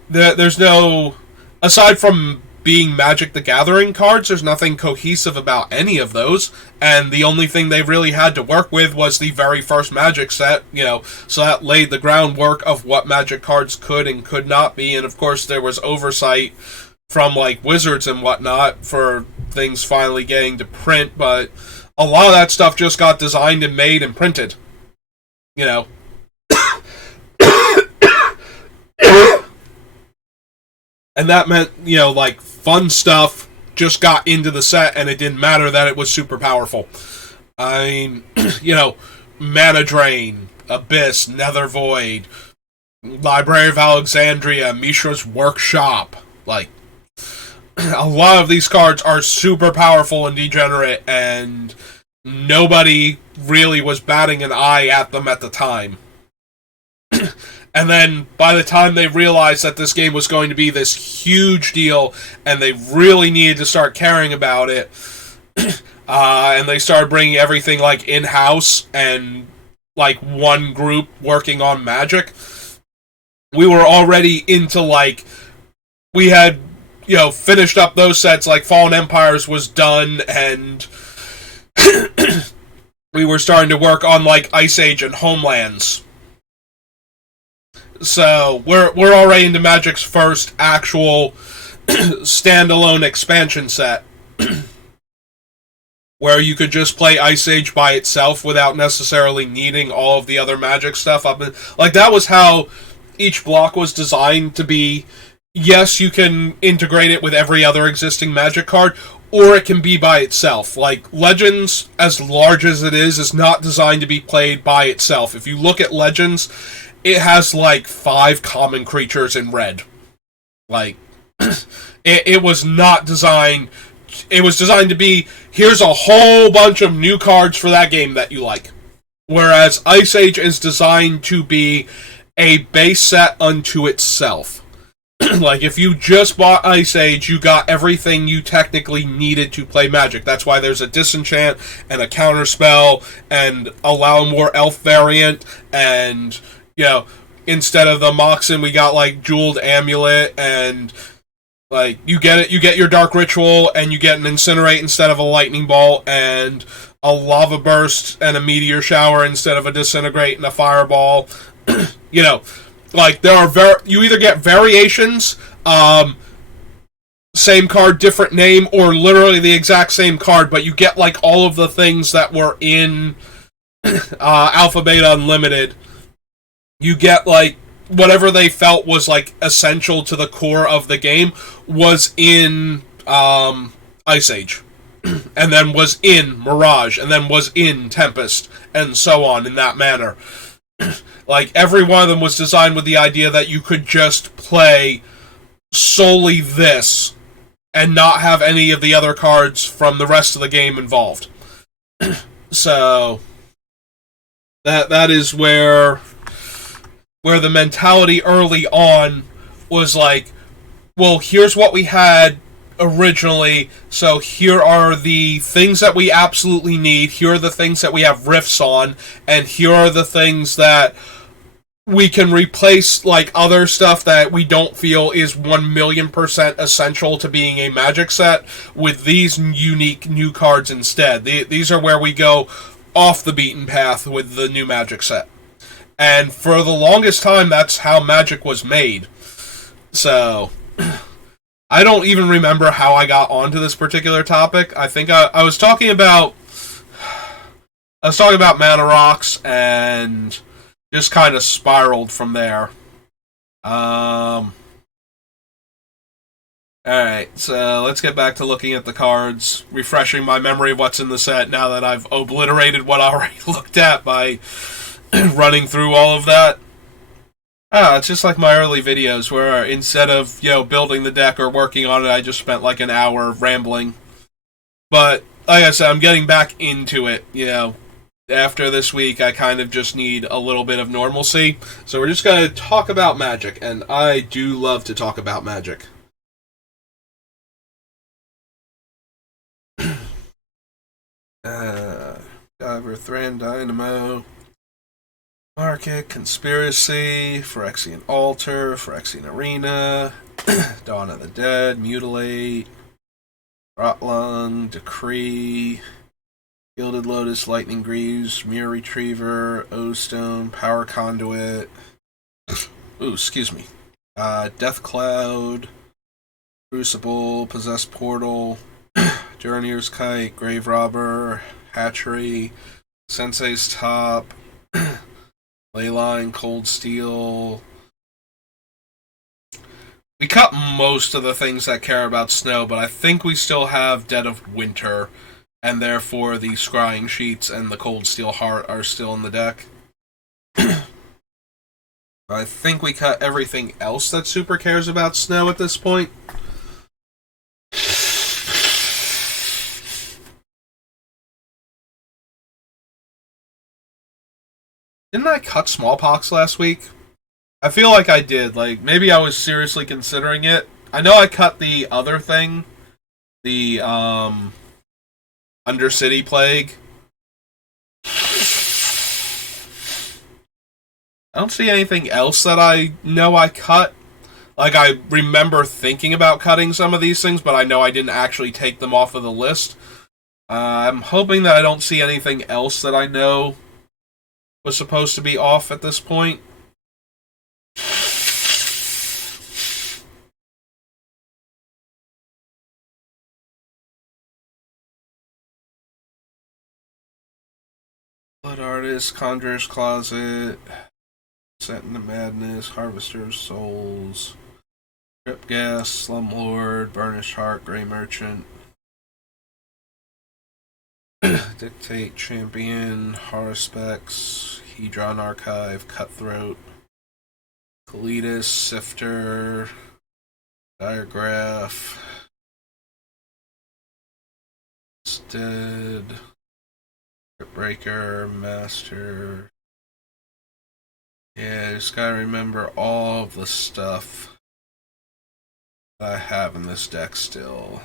there's no, aside from being Magic the Gathering cards, there's nothing cohesive about any of those, and the only thing they really had to work with was the very first Magic set, so that laid the groundwork of what Magic cards could and could not be, and of course there was oversight from Wizards and whatnot for things finally getting to print, but a lot of that stuff just got designed and made and printed, And that meant, fun stuff just got into the set, and it didn't matter that it was super powerful. I mean, Mana Drain, Abyss, Nether Void, Library of Alexandria, Mishra's Workshop. A lot of these cards are super powerful and degenerate, and nobody really was batting an eye at them at the time. And then, by the time they realized that this game was going to be this huge deal, and they really needed to start caring about it, and they started bringing everything, in-house, and, one group working on Magic, we were already into, like, we had, finished up those sets, like Fallen Empires was done, and we were starting to work on, like, Ice Age and Homelands. So we're already into Magic's first actual standalone expansion set, where you could just play Ice Age by itself without necessarily needing all of the other Magic stuff. Like, that was how each block was designed to be. Yes, you can integrate it with every other existing Magic card, or it can be by itself. Like, Legends, as large as it is not designed to be played by itself. If you look at Legends, it has, like, 5 common creatures in red. Like, it was not designed... It was designed to be, here's a whole bunch of new cards for that game that you like. Whereas Ice Age is designed to be a base set unto itself. Like, if you just bought Ice Age, you got everything you technically needed to play Magic. That's why there's a Disenchant and a Counterspell and Allow More Elf variant, and, instead of the Moxen, we got, like, Jeweled Amulet, and, like, you get your Dark Ritual, and you get an Incinerate instead of a Lightning Bolt, and a Lava Burst and a Meteor Shower instead of a Disintegrate and a Fireball. Like, there are you either get variations, same card, different name, or literally the exact same card, but you get, like, all of the things that were in Alpha Beta Unlimited. You get, like, whatever they felt was, like, essential to the core of the game was in Ice Age. And then was in Mirage, and then was in Tempest, and so on, in that manner. Like, every one of them was designed with the idea that you could just play solely this and not have any of the other cards from the rest of the game involved. So that is where the mentality early on was like, well, here's what we had originally, so here are the things that we absolutely need, here are the things that we have riffs on, and here are the things that we can replace, like, other stuff that we don't feel is 1,000,000% essential to being a Magic set with these unique new cards instead. These are where we go off the beaten path with the new Magic set. And for the longest time, that's how Magic was made. So I don't even remember how I got onto this particular topic. I think I was talking about Mana Rocks and just kind of spiraled from there. Alright, so let's get back to looking at the cards, refreshing my memory of what's in the set now that I've obliterated what I already looked at by running through all of that. It's just like my early videos where instead of, building the deck or working on it, I just spent like an hour rambling. But, like I said, I'm getting back into it, After this week, I kind of just need a little bit of normalcy. So we're just going to talk about Magic, and I do love to talk about Magic. Diver, Thran, Dynamo, Market, Conspiracy, Phyrexian Altar, Phyrexian Arena, Dawn of the Dead, Mutilate, Rotlung, Decree, Gilded Lotus, Lightning Greaves, Mirror Retriever, O-Stone, Power Conduit, Death Cloud, Crucible, Possessed Portal, Journeyer's Kite, Grave Robber, Hatchery, Sensei's Top, Leyline, Cold Steel. We cut most of the things that care about snow, but I think we still have Dead of Winter, and therefore the Scrying Sheets and the Cold Steel Heart are still in the deck. I think we cut everything else that super cares about snow at this point. Didn't I cut Smallpox last week? I feel like I did. Like, maybe I was seriously considering it. I know I cut the other thing. The, Undercity Plague. I don't see anything else that I know I cut. Like, I remember thinking about cutting some of these things, but I know I didn't actually take them off of the list. I'm hoping that I don't see anything else that I know was supposed to be off at this point. Blood Artist, Conjurer's Closet, Set into Madness, Harvester's Souls, Grip Gas, Slumlord, Burnished Heart, Grey Merchant, Dictate Champion, Horospex, Hedron Archive, Cutthroat, Kalidas, Sifter, Diagraph, Stead, Breaker, Master. Yeah, I just gotta remember all of the stuff that I have in this deck still.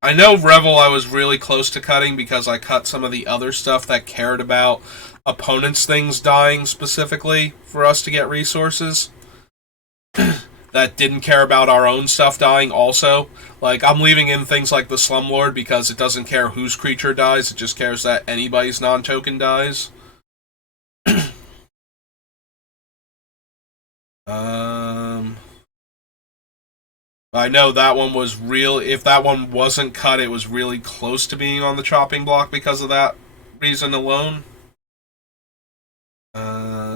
I know Revel I was really close to cutting because I cut some of the other stuff that cared about opponents' things dying specifically for us to get resources. That didn't care about our own stuff dying also. Like, I'm leaving in things like the Slumlord because it doesn't care whose creature dies, it just cares that anybody's non-token dies. I know that one was real. If that one wasn't cut, it was really close to being on the chopping block because of that reason alone.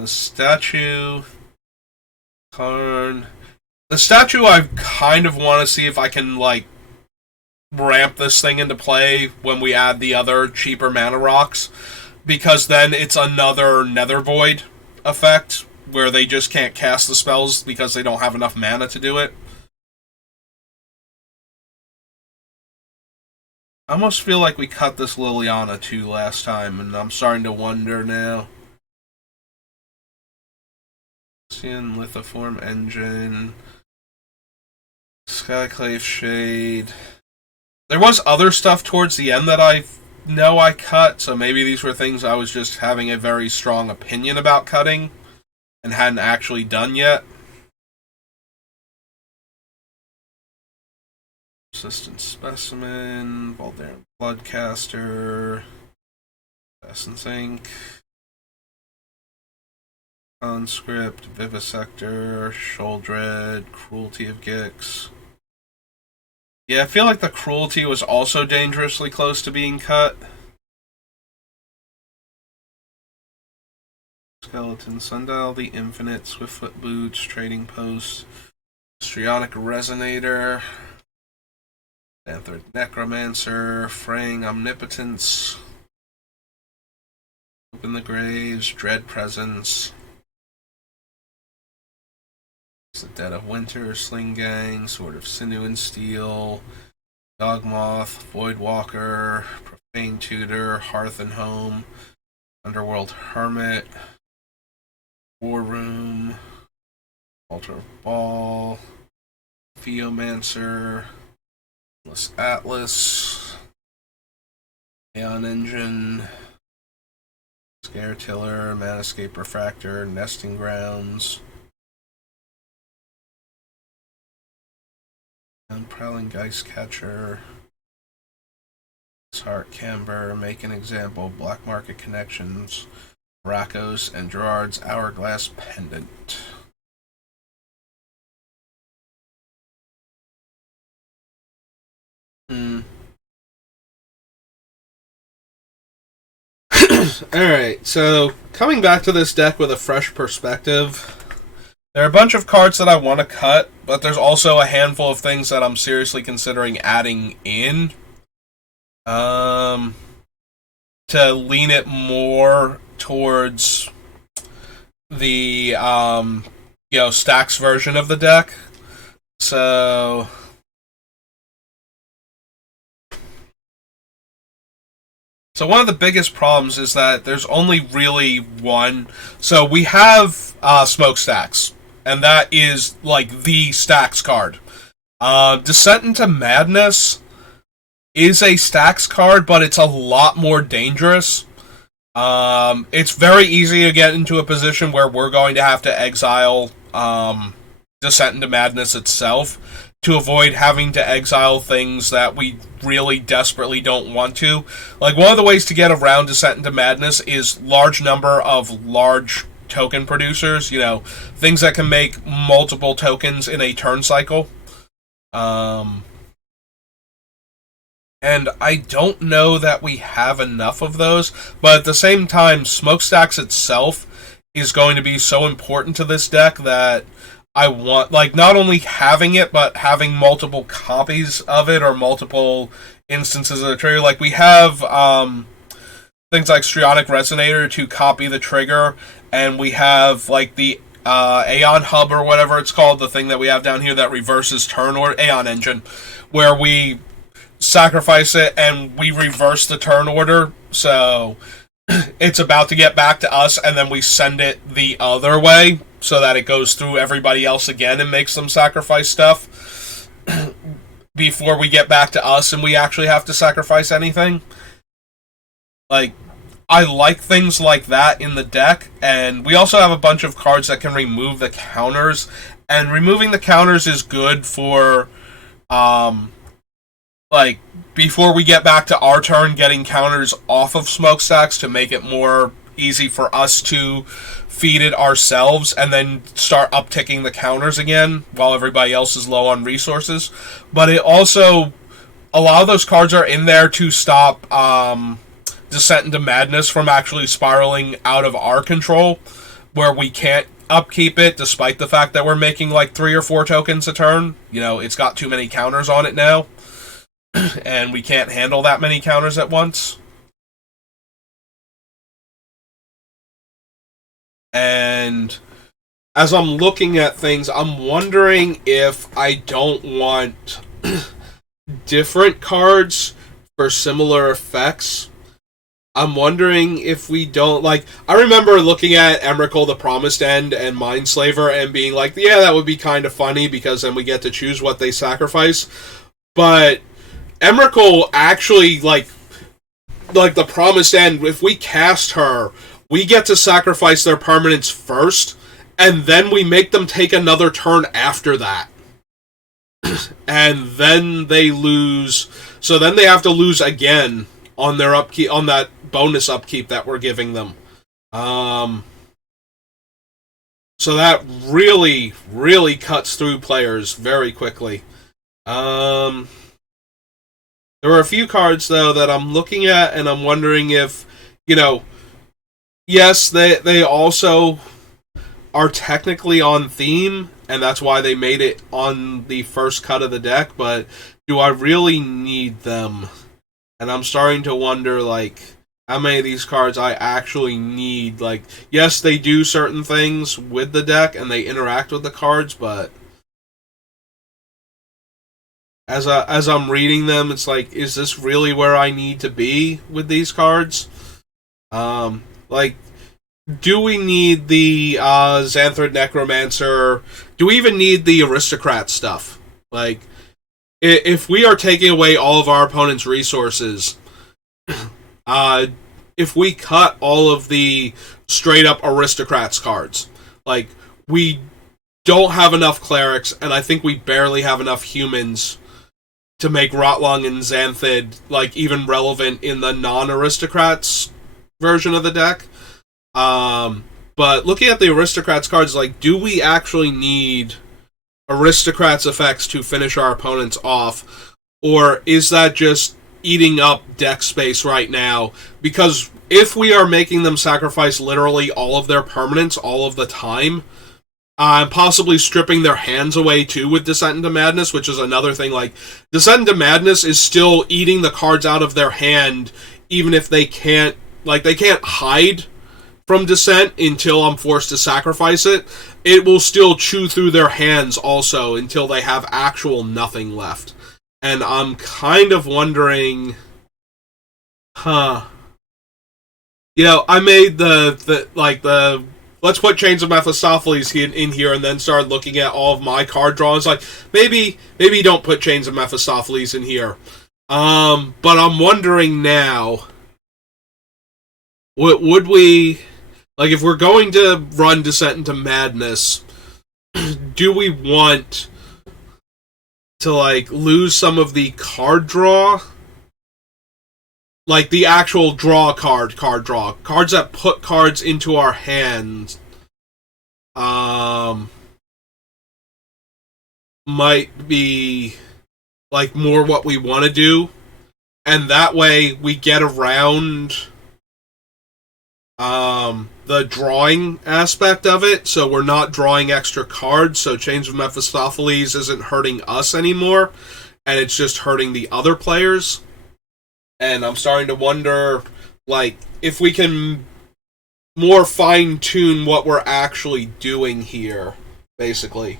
Statue. Karn. The statue, I kind of want to see if I can, like, ramp this thing into play when we add the other cheaper mana rocks. Because then it's another Nether Void effect where they just can't cast the spells because they don't have enough mana to do it. I almost feel like we cut this Liliana too last time, and I'm starting to wonder now. Seeing Lithoform Engine, Skyclave Shade. There was other stuff towards the end that I know I cut, so maybe these were things I was just having a very strong opinion about cutting and hadn't actually done yet. Persistent Specimen, Voldaren Bloodcaster, Essence Ink, Conscript, Vivisector, Sholdred, Cruelty of Gix. Yeah, I feel like the Cruelty was also dangerously close to being cut. Skeleton Sundial, the Infinite, Swiftfoot Boots, Trading Post, Strionic Resonator, Anthered Necromancer, Fraying Omnipotence, Open the Graves, Dread Presence, The Dead of Winter, Sling Gang, Sword of Sinew and Steel, Dogmoth, Voidwalker, Profane Tutor, Hearth and Home, Underworld Hermit, War Room, Altar of Ball, Theomancer, Atlas, Aeon Engine, Scare Tiller, Manascape Refractor, Nesting Grounds, Prowling Geist Catcher, Heart Camber, Make an Example, Black Market Connections, Rakos, and Gerard's Hourglass Pendant. Alright, so coming back to this deck with a fresh perspective, there are a bunch of cards that I want to cut, but there's also a handful of things that I'm seriously considering adding in. To lean it more towards the, stacks version of the deck. So one of the biggest problems is that there's only really one. So we have Smokestacks, and that is like the stacks card. Descent into Madness is a stacks card, but it's a lot more dangerous It's very easy to get into a position where we're going to have to exile Descent into Madness itself to avoid having to exile things that we really desperately don't want to. Like, one of the ways to get around Descent into Madness is large number of large token producers, things that can make multiple tokens in a turn cycle. Um, and I don't know that we have enough of those, but at the same time, Smokestacks itself is going to be so important to this deck that I want, like, not only having it, but having multiple copies of it or multiple instances of the trigger. Like, we have things like Strionic Resonator to copy the trigger, and we have, like, the Aeon Hub or whatever it's called, the thing that we have down here that reverses turn order, Aeon Engine, where we sacrifice it and we reverse the turn order, so it's about to get back to us and then we send it the other way so that it goes through everybody else again and makes them sacrifice stuff before we get back to us and we actually have to sacrifice anything. Like, I like things like that in the deck, and we also have a bunch of cards that can remove the counters, and removing the counters is good for like, before we get back to our turn, getting counters off of Smokestacks to make it more easy for us to feed it ourselves and then start upticking the counters again while everybody else is low on resources. But it also, a lot of those cards are in there to stop Descent into Madness from actually spiraling out of our control, where we can't upkeep it despite the fact that we're making like 3 or 4 tokens a turn. It's got too many counters on it now. And we can't handle that many counters at once. And as I'm looking at things, I'm wondering if I don't want different cards for similar effects. I'm wondering if we don't, like, I remember looking at Emrakul the Promised End and Mindslaver and being like, yeah, that would be kind of funny because then we get to choose what they sacrifice. But Emrakul actually, like the Promised End, if we cast her, we get to sacrifice their permanents first, and then we make them take another turn after that. And then they lose. So then they have to lose again on their upkeep, on that bonus upkeep that we're giving them. So that really, really cuts through players very quickly. There are a few cards, though, that I'm looking at, and I'm wondering if, yes, they also are technically on theme, and that's why they made it on the first cut of the deck, but do I really need them? And I'm starting to wonder, like, how many of these cards I actually need. Like, yes, they do certain things with the deck, and they interact with the cards, but as I'm reading them, it's like, is this really where I need to be with these cards? Like, do we need the Xanthrid Necromancer? Do we even need the Aristocrat stuff? Like, if we are taking away all of our opponent's resources, if we cut all of the straight up Aristocrats cards, like, we don't have enough clerics, and I think we barely have enough humans to make Rotlung and Xanthid, like, even relevant in the non-Aristocrats version of the deck. But looking at the Aristocrats cards, like, do we actually need Aristocrats effects to finish our opponents off? Or is that just eating up deck space right now? Because if we are making them sacrifice literally all of their permanents all of the time, possibly stripping their hands away too with Descent into Madness, which is another thing. Like, Descent into Madness is still eating the cards out of their hand, even if they can't hide from Descent until I'm forced to sacrifice it. It will still chew through their hands also until they have actual nothing left. And I'm kind of wondering, I made the let's put Chains of Mephistopheles in here and then start looking at all of my card draws. Like, maybe don't put Chains of Mephistopheles in here. But I'm wondering now, would we, like, if we're going to run Descent into Madness, do we want to, like, lose some of the card draw? Like, the actual card draw. Cards that put cards into our hands. Might be, like, more what we want to do. And that way we get around the drawing aspect of it, so we're not drawing extra cards, so Chains of Mephistopheles isn't hurting us anymore, and it's just hurting the other players. And I'm starting to wonder, like, if we can more fine-tune what we're actually doing here, basically.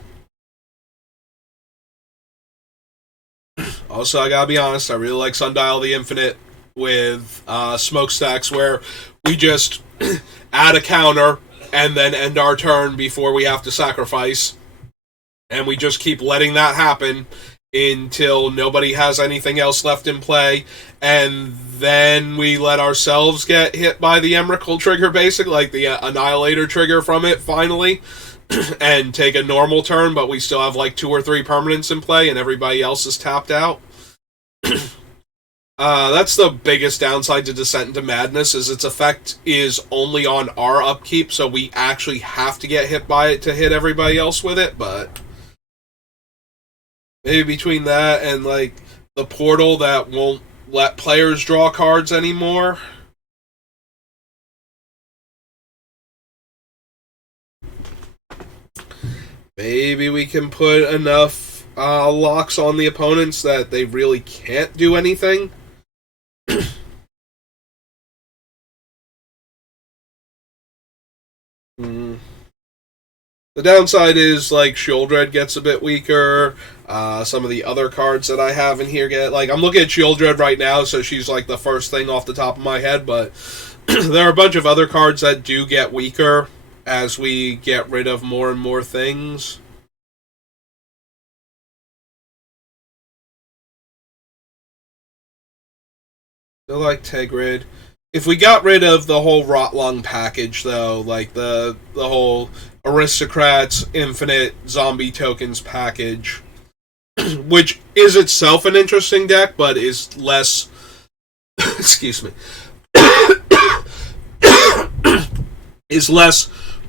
Also, I gotta be honest, I really like Sundial the Infinite with smokestacks, where we just add a counter and then end our turn before we have to sacrifice. And we just keep letting that happen until nobody has anything else left in play. And then we let ourselves get hit by the Emrakul trigger, basically, like the Annihilator trigger from it, finally. And take a normal turn, but we still have like 2 or 3 permanents in play, and everybody else is tapped out. That's the biggest downside to Descent into Madness, is its effect is only on our upkeep, so we actually have to get hit by it to hit everybody else with it, but maybe between that and, like, the portal that won't let players draw cards anymore. Maybe we can put enough locks on the opponents that they really can't do anything. The downside is, like, Shieldred gets a bit weaker. Some of the other cards that I have in here get, like, I'm looking at Shieldred right now, so she's, like, the first thing off the top of my head, but there are a bunch of other cards that do get weaker as we get rid of more and more things. I like Tegrid. If we got rid of the whole Rotlung package, though, like the whole Aristocrats Infinite Zombie Tokens package, which is itself an interesting deck, but is less... excuse me. is less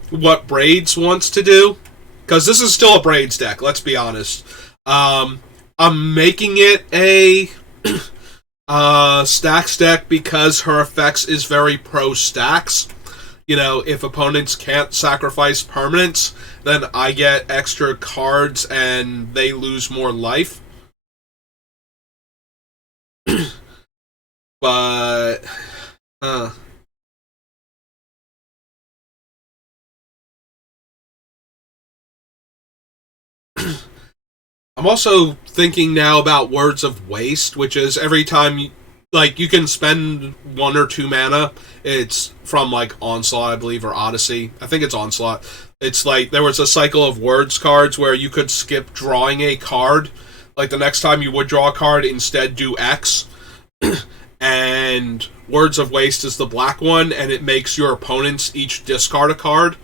what Braids wants to do. Because this is still a Braids deck, let's be honest. I'm making it a... stacks deck because her effects is very pro stacks. You know, if opponents can't sacrifice permanents, then I get extra cards and they lose more life. But I'm also thinking now about Words of Waste, which is every time you can spend 1 or 2 mana. It's from, like, Onslaught, I believe, or Odyssey. I think it's Onslaught. It's like there was a cycle of words cards where you could skip drawing a card. Like, the next time you would draw a card, instead do X. And Words of Waste is the black one, and it makes your opponents each discard a card.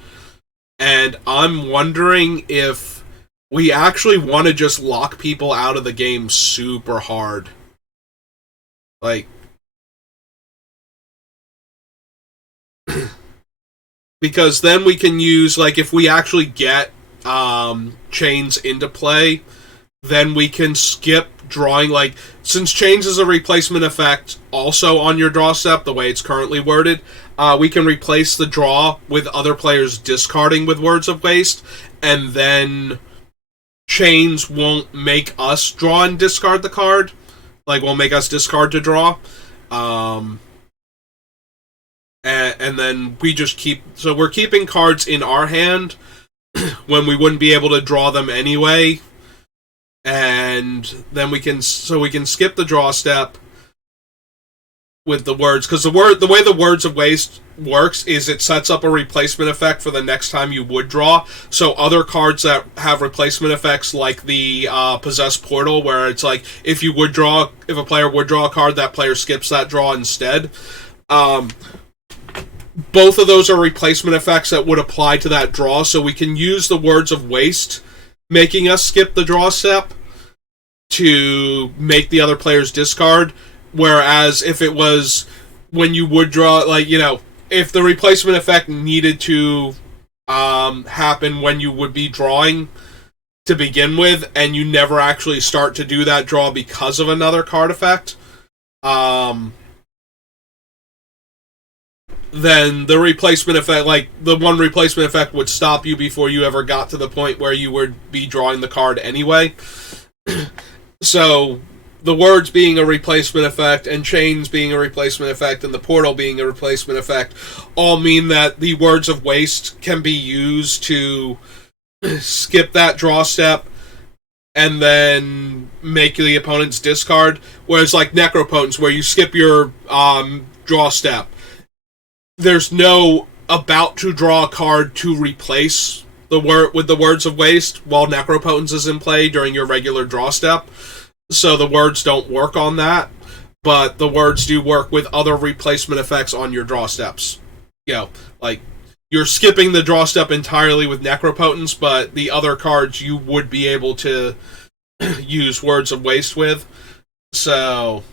And I'm wondering if we actually want to just lock people out of the game super hard. Like, because then we can use, like, if we actually get Chains into play, then we can skip drawing, like, since Chains is a replacement effect also on your draw step, the way it's currently worded, we can replace the draw with other players discarding with Words of Waste, and then Chains won't make us draw and discard the card. Like, won't make us discard to draw. And then we just keep... So we're keeping cards in our hand when we wouldn't be able to draw them anyway. And then we can skip the draw step with the words, because the way the Words of Waste works is it sets up a replacement effect for the next time you would draw. So other cards that have replacement effects, like the Possessed Portal, where it's like if a player would draw a card, that player skips that draw instead. both of those are replacement effects that would apply to that draw, so we can use the Words of Waste, making us skip the draw step, to make the other player's discard. Whereas if it was when you would draw, like, you know, if the replacement effect needed to happen when you would be drawing to begin with, and you never actually start to do that draw because of another card effect, then the replacement effect, like, the one replacement effect would stop you before you ever got to the point where you would be drawing the card anyway. So, the Words being a replacement effect, and Chains being a replacement effect, and the Portal being a replacement effect, all mean that the Words of Waste can be used to skip that draw step and then make the opponent's discard. Whereas, like, Necropotence, where you skip your draw step, there's no about to draw a card to replace the word with the Words of Waste while Necropotence is in play during your regular draw step. So the Words don't work on that, but the Words do work with other replacement effects on your draw steps. You know, like, you're skipping the draw step entirely with Necropotence, but the other cards you would be able to use Words of Waste with. So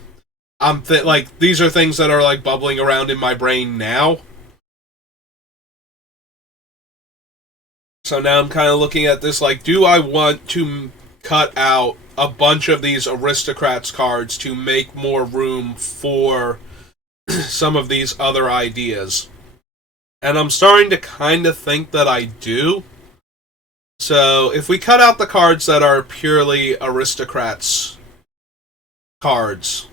like, these are things that are, like, bubbling around in my brain now. So now I'm kind of looking at this like, do I want to cut out a bunch of these Aristocrats cards to make more room for some of these other ideas? And I'm starting to kind of think that I do. So if we cut out the cards that are purely Aristocrats cards,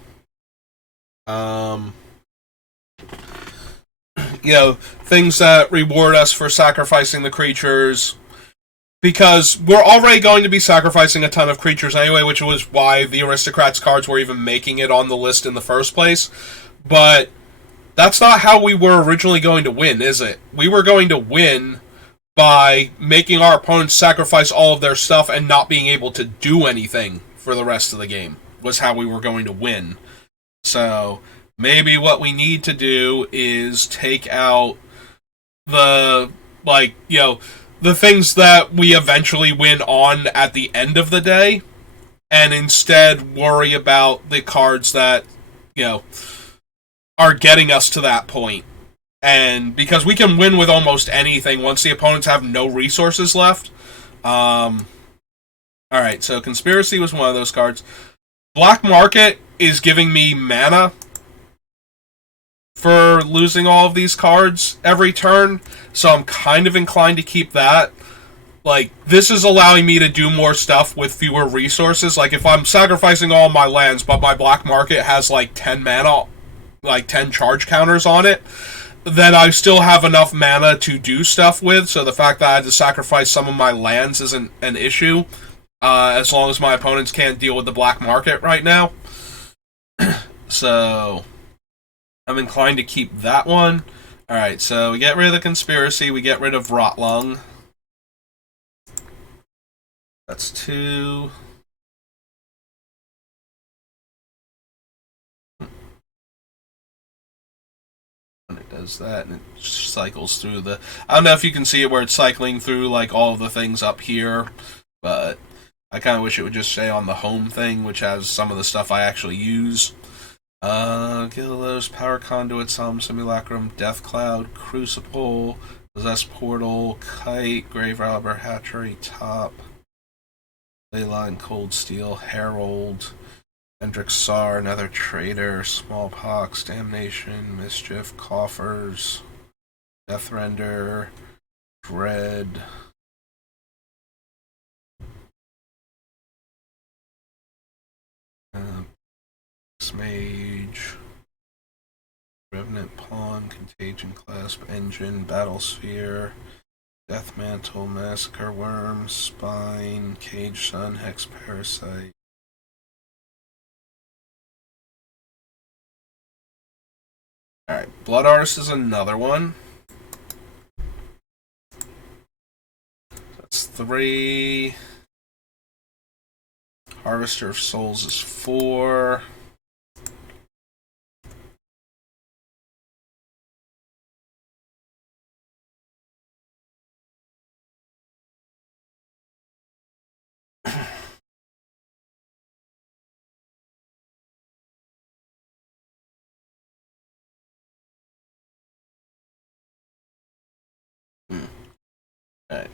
you know, things that reward us for sacrificing the creatures, because we're already going to be sacrificing a ton of creatures anyway, which was why the Aristocrats cards were even making it on the list in the first place. But that's not how we were originally going to win, is it? We were going to win by making our opponents sacrifice all of their stuff and not being able to do anything for the rest of the game, was how we were going to win. So maybe what we need to do is take out the, like, you know, the things that we eventually win on at the end of the day, and instead worry about the cards that, you know, are getting us to that point. And because we can win with almost anything once the opponents have no resources left. Alright, so Conspiracy was one of those cards. Black Market is giving me mana for losing all of these cards every turn, so I'm kind of inclined to keep that. Like, this is allowing me to do more stuff with fewer resources. Like, if I'm sacrificing all my lands, but my Black Market has, like, 10 mana, like, 10 charge counters on it, then I still have enough mana to do stuff with, so the fact that I had to sacrifice some of my lands isn't an issue, as long as my opponents can't deal with the Black Market right now. So I'm inclined to keep that one. Alright, so we get rid of the Conspiracy, we get rid of Rotlung. That's 2. And it does that, and it cycles through the... I don't know if you can see it where it's cycling through, like, all of the things up here, but I kind of wish it would just stay on the home thing, which has some of the stuff I actually use. Gillos, Power Conduit, Solemn Simulacrum, Death Cloud, Crucible, Possessed Portal, Kite, Grave Robber, Hatchery, Top, Leyline, Cold Steel, Herald, Hendrixar, Another Traitor, Smallpox, Damnation, Mischief, Coffers, Deathrender, Dread, Mage, Revenant Pawn, Contagion Clasp, Engine, Battlesphere, Death Mantle, Massacre Worm, Spine, Cage Sun, Hex Parasite. Alright, Blood Artist is another one. That's 3. Harvester of Souls is 4. Alright,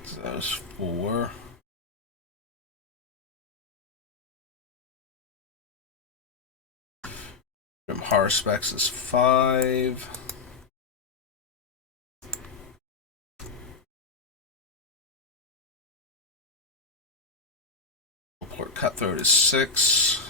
so that was 4. From horror specs is 5. Port Cutthroat is 6.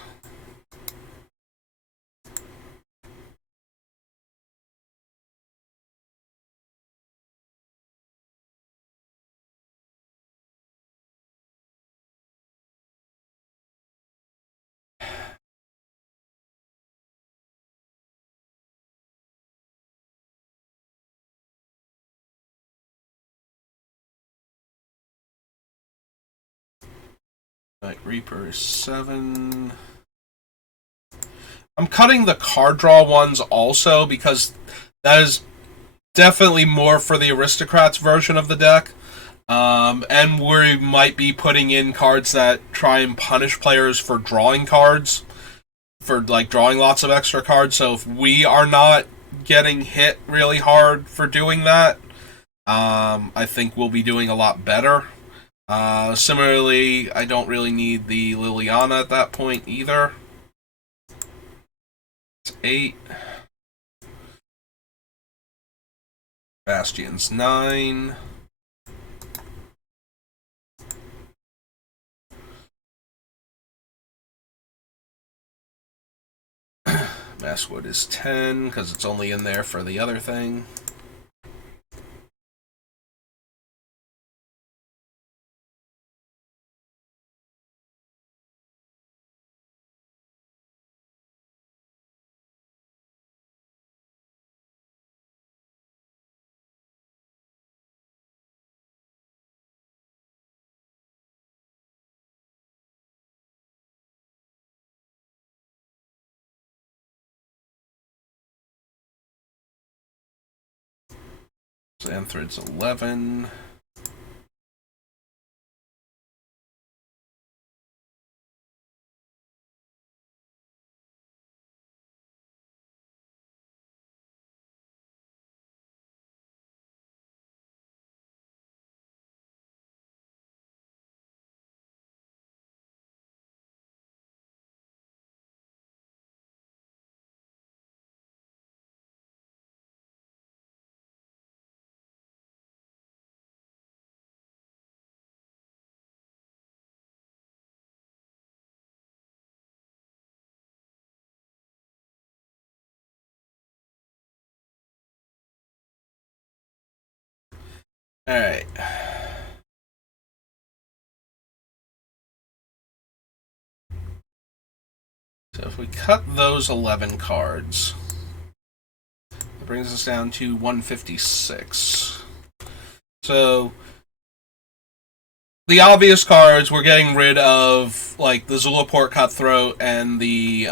Night Reaper is 7. I'm cutting the card draw ones also because that is definitely more for the Aristocrats version of the deck. And we might be putting in cards that try and punish players for drawing cards, for like drawing lots of extra cards. So if we are not getting hit really hard for doing that, I think we'll be doing a lot better. Similarly, I don't really need the Liliana at that point either. It's 8. Bastion's 9. Maskwood is 10, because it's only in there for the other thing. Xanthrid's 11. Alright. So if we cut those 11 cards, it brings us down to 156. So the obvious cards, we're getting rid of like the Zulaport Cutthroat and the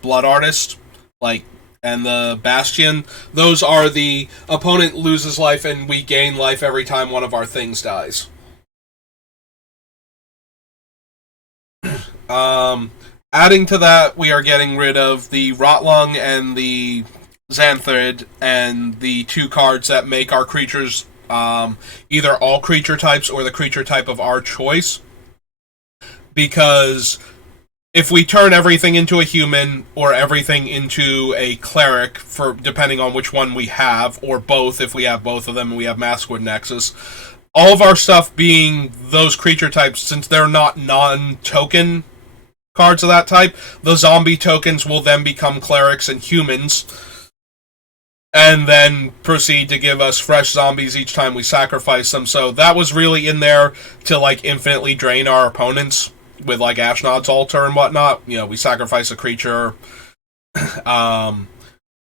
Blood Artist, like, and the Bastion. Those are the opponent loses life and we gain life every time one of our things dies. Adding to that, we are getting rid of the Rotlung and the Xanthrid, and the 2 cards that make our creatures either all creature types or the creature type of our choice. Because if we turn everything into a human or everything into a cleric, for depending on which one we have, or both, if we have both of them and we have Maskwood Nexus, all of our stuff being those creature types, since they're not non-token cards of that type, the zombie tokens will then become clerics and humans, and then proceed to give us fresh zombies each time we sacrifice them. So that was really in there to like infinitely drain our opponents with like Ashnod's Altar and whatnot. You know, we sacrifice a creature,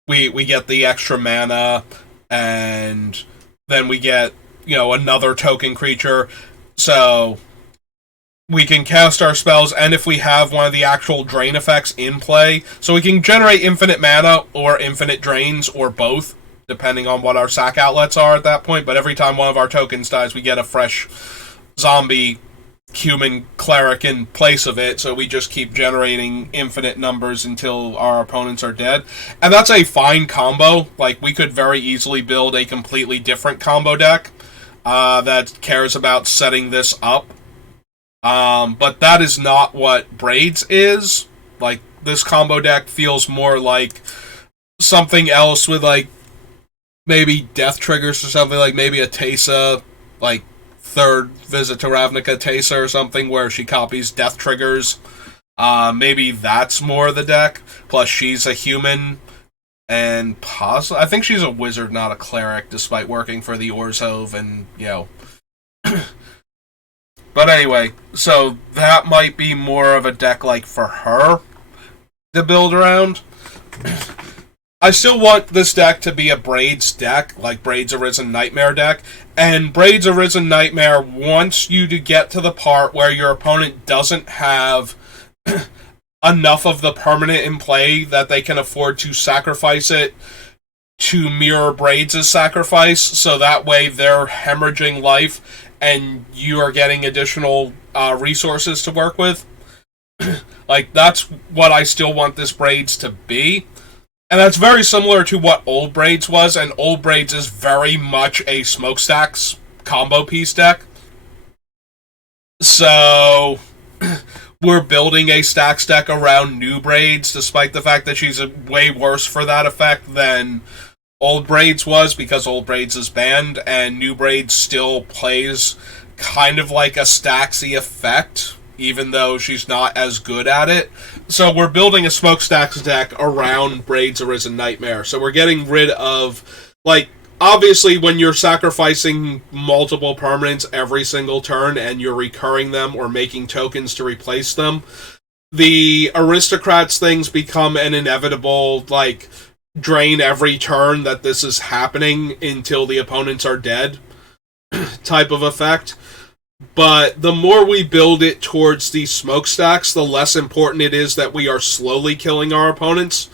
we get the extra mana, and then we get, you know, another token creature. So we can cast our spells, and if we have one of the actual drain effects in play, so we can generate infinite mana or infinite drains, or both, depending on what our sack outlets are at that point. But every time one of our tokens dies, we get a fresh zombie human cleric in place of it, so we just keep generating infinite numbers until our opponents are dead. And that's a fine combo. Like, we could very easily build a completely different combo deck that cares about setting this up. But that is not what Braids is. Like, this combo deck feels more like something else with, like, maybe death triggers or something, like maybe a Teysa, like, third visit to Ravnica Teysa or something, where she copies death triggers. Maybe that's more the deck. Plus, she's a human, and I think she's a wizard, not a cleric, despite working for the Orzhov, and, you know. But anyway, so that might be more of a deck, like, for her to build around. I still want this deck to be a Braids deck, like Braids Arisen Nightmare deck. And Braids Arisen Nightmare wants you to get to the part where your opponent doesn't have enough of the permanent in play that they can afford to sacrifice it to mirror Braids' sacrifice, so that way they're hemorrhaging life and you are getting additional resources to work with. Like, that's what I still want this Braids to be. And that's very similar to what Old Braids was, and Old Braids is very much a Smokestacks combo piece deck. So, we're building a Stacks deck around New Braids, despite the fact that she's way worse for that effect than Old Braids was, because Old Braids is banned, and New Braids still plays kind of like a Stacksy effect, even though she's not as good at it. So we're building a Smokestacks deck around Braids Arisen Nightmare. So we're getting rid of, like, obviously when you're sacrificing multiple permanents every single turn and you're recurring them or making tokens to replace them, the Aristocrats things become an inevitable, like, drain every turn that this is happening until the opponents are dead type of effect. But the more we build it towards these smokestacks, the less important it is that we are slowly killing our opponents.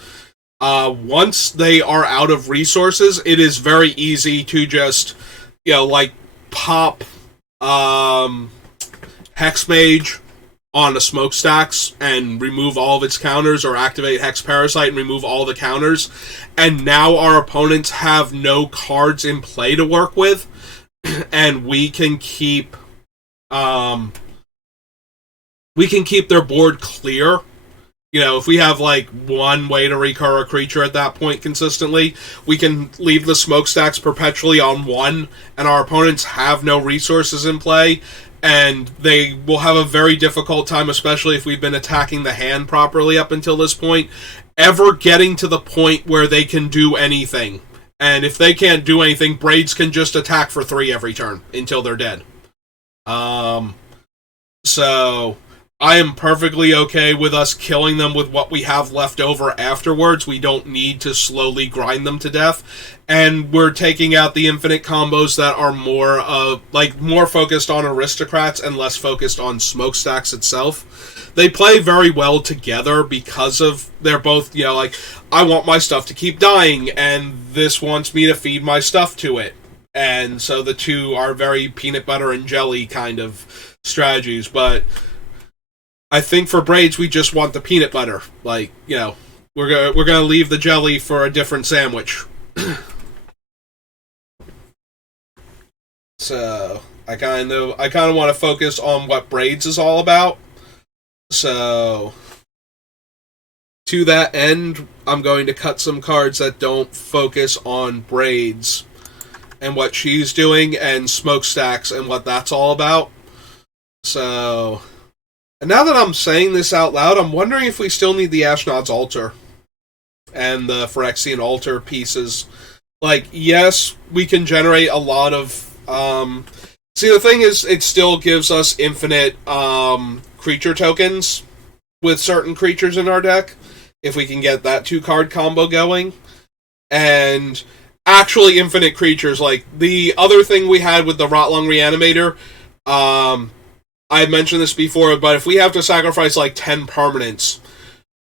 Once they are out of resources, it is very easy to just, you know, like, pop Hexmage on the smokestacks and remove all of its counters, or activate Hex Parasite and remove all the counters. And now our opponents have no cards in play to work with, and we can keep their board clear. You know, if we have, like, one way to recur a creature at that point consistently, we can leave the smokestacks perpetually on one, and our opponents have no resources in play, and they will have a very difficult time, especially if we've been attacking the hand properly up until this point, ever getting to the point where they can do anything. And if they can't do anything, Braids can just attack for 3 every turn until they're dead. So I am perfectly okay with us killing them with what we have left over afterwards. We don't need to slowly grind them to death. And we're taking out the infinite combos that are more focused on aristocrats and less focused on smokestacks itself. They play very well together because of, they're both, you know, like, I want my stuff to keep dying, and this wants me to feed my stuff to it. And so the two are very peanut butter and jelly kind of strategies, but I think for Braids we just want the peanut butter. Like, you know, we're gonna leave the jelly for a different sandwich. So I kind of want to focus on what Braids is all about. So to that end, I'm going to cut some cards that don't focus on Braids and what she's doing, and smokestacks and what that's all about. So, and now that I'm saying this out loud, I'm wondering if we still need the Ashnod's Altar and the Phyrexian Altar pieces. Like, yes, we can generate a lot of... See, the thing is, it still gives us infinite creature tokens with certain creatures in our deck, if we can get that 2-card combo going. And actually infinite creatures, like the other thing we had with the Rotlung Reanimator, I mentioned this before, but if we have to sacrifice like 10 permanents,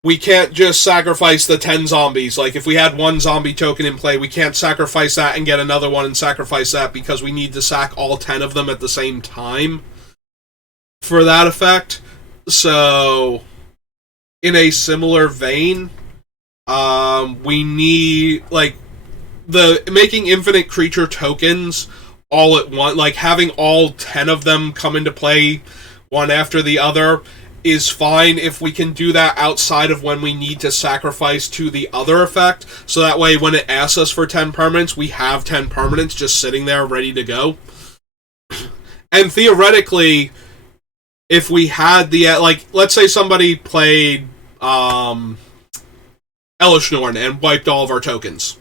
we can't just sacrifice the 10 zombies. Like, if we had 1 zombie token in play, we can't sacrifice that and get another one and sacrifice that, because we need to sack all 10 of them at the same time. for that effect. So, in a similar vein, we need, like, the making infinite creature tokens all at once, like having all 10 of them come into play one after the other, is fine if we can do that outside of when we need to sacrifice to the other effect, so that way when it asks us for 10 permanents, we have 10 permanents just sitting there ready to go. And theoretically, if we had the, like, let's say somebody played Elish Norn and wiped all of our tokens,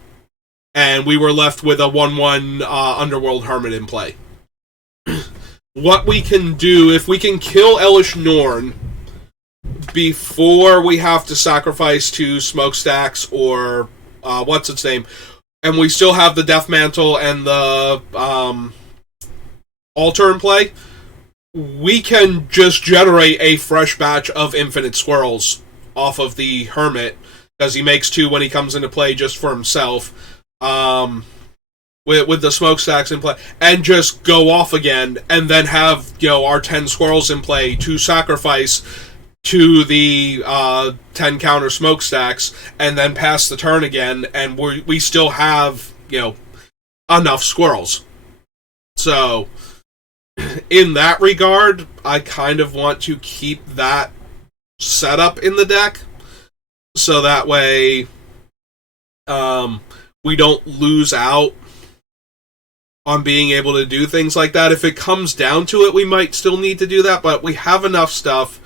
and we were left with a 1/1 Underworld Hermit in play. What we can do, if we can kill Elish Norn before we have to sacrifice to Smokestacks or what's its name, and we still have the Death Mantle and the Altar in play, we can just generate a fresh batch of Infinite Swirls off of the Hermit, because he makes 2 when he comes into play just for himself, with the Smokestacks in play, and just go off again, and then have, our 10 Swirls in play to sacrifice to the 10 counter Smokestacks, and then pass the turn again, and we still have, enough Squirrels. So, in that regard, I kind of want to keep that setup in the deck, so that way we don't lose out on being able to do things like that. If it comes down to it, we might still need to do that, but we have enough stuff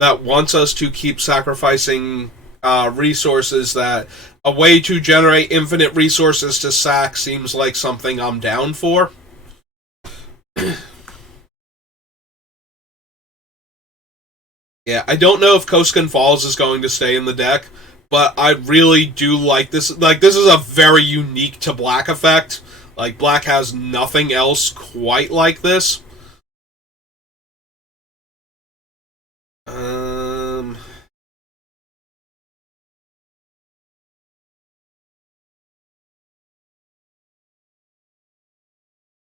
that wants us to keep sacrificing resources, that a way to generate infinite resources to sack seems like something I'm down for. Yeah, I don't know if Koskan Falls is going to stay in the deck, but I really do like this. Like, this is a very unique to Black effect. Like, Black has nothing else quite like this.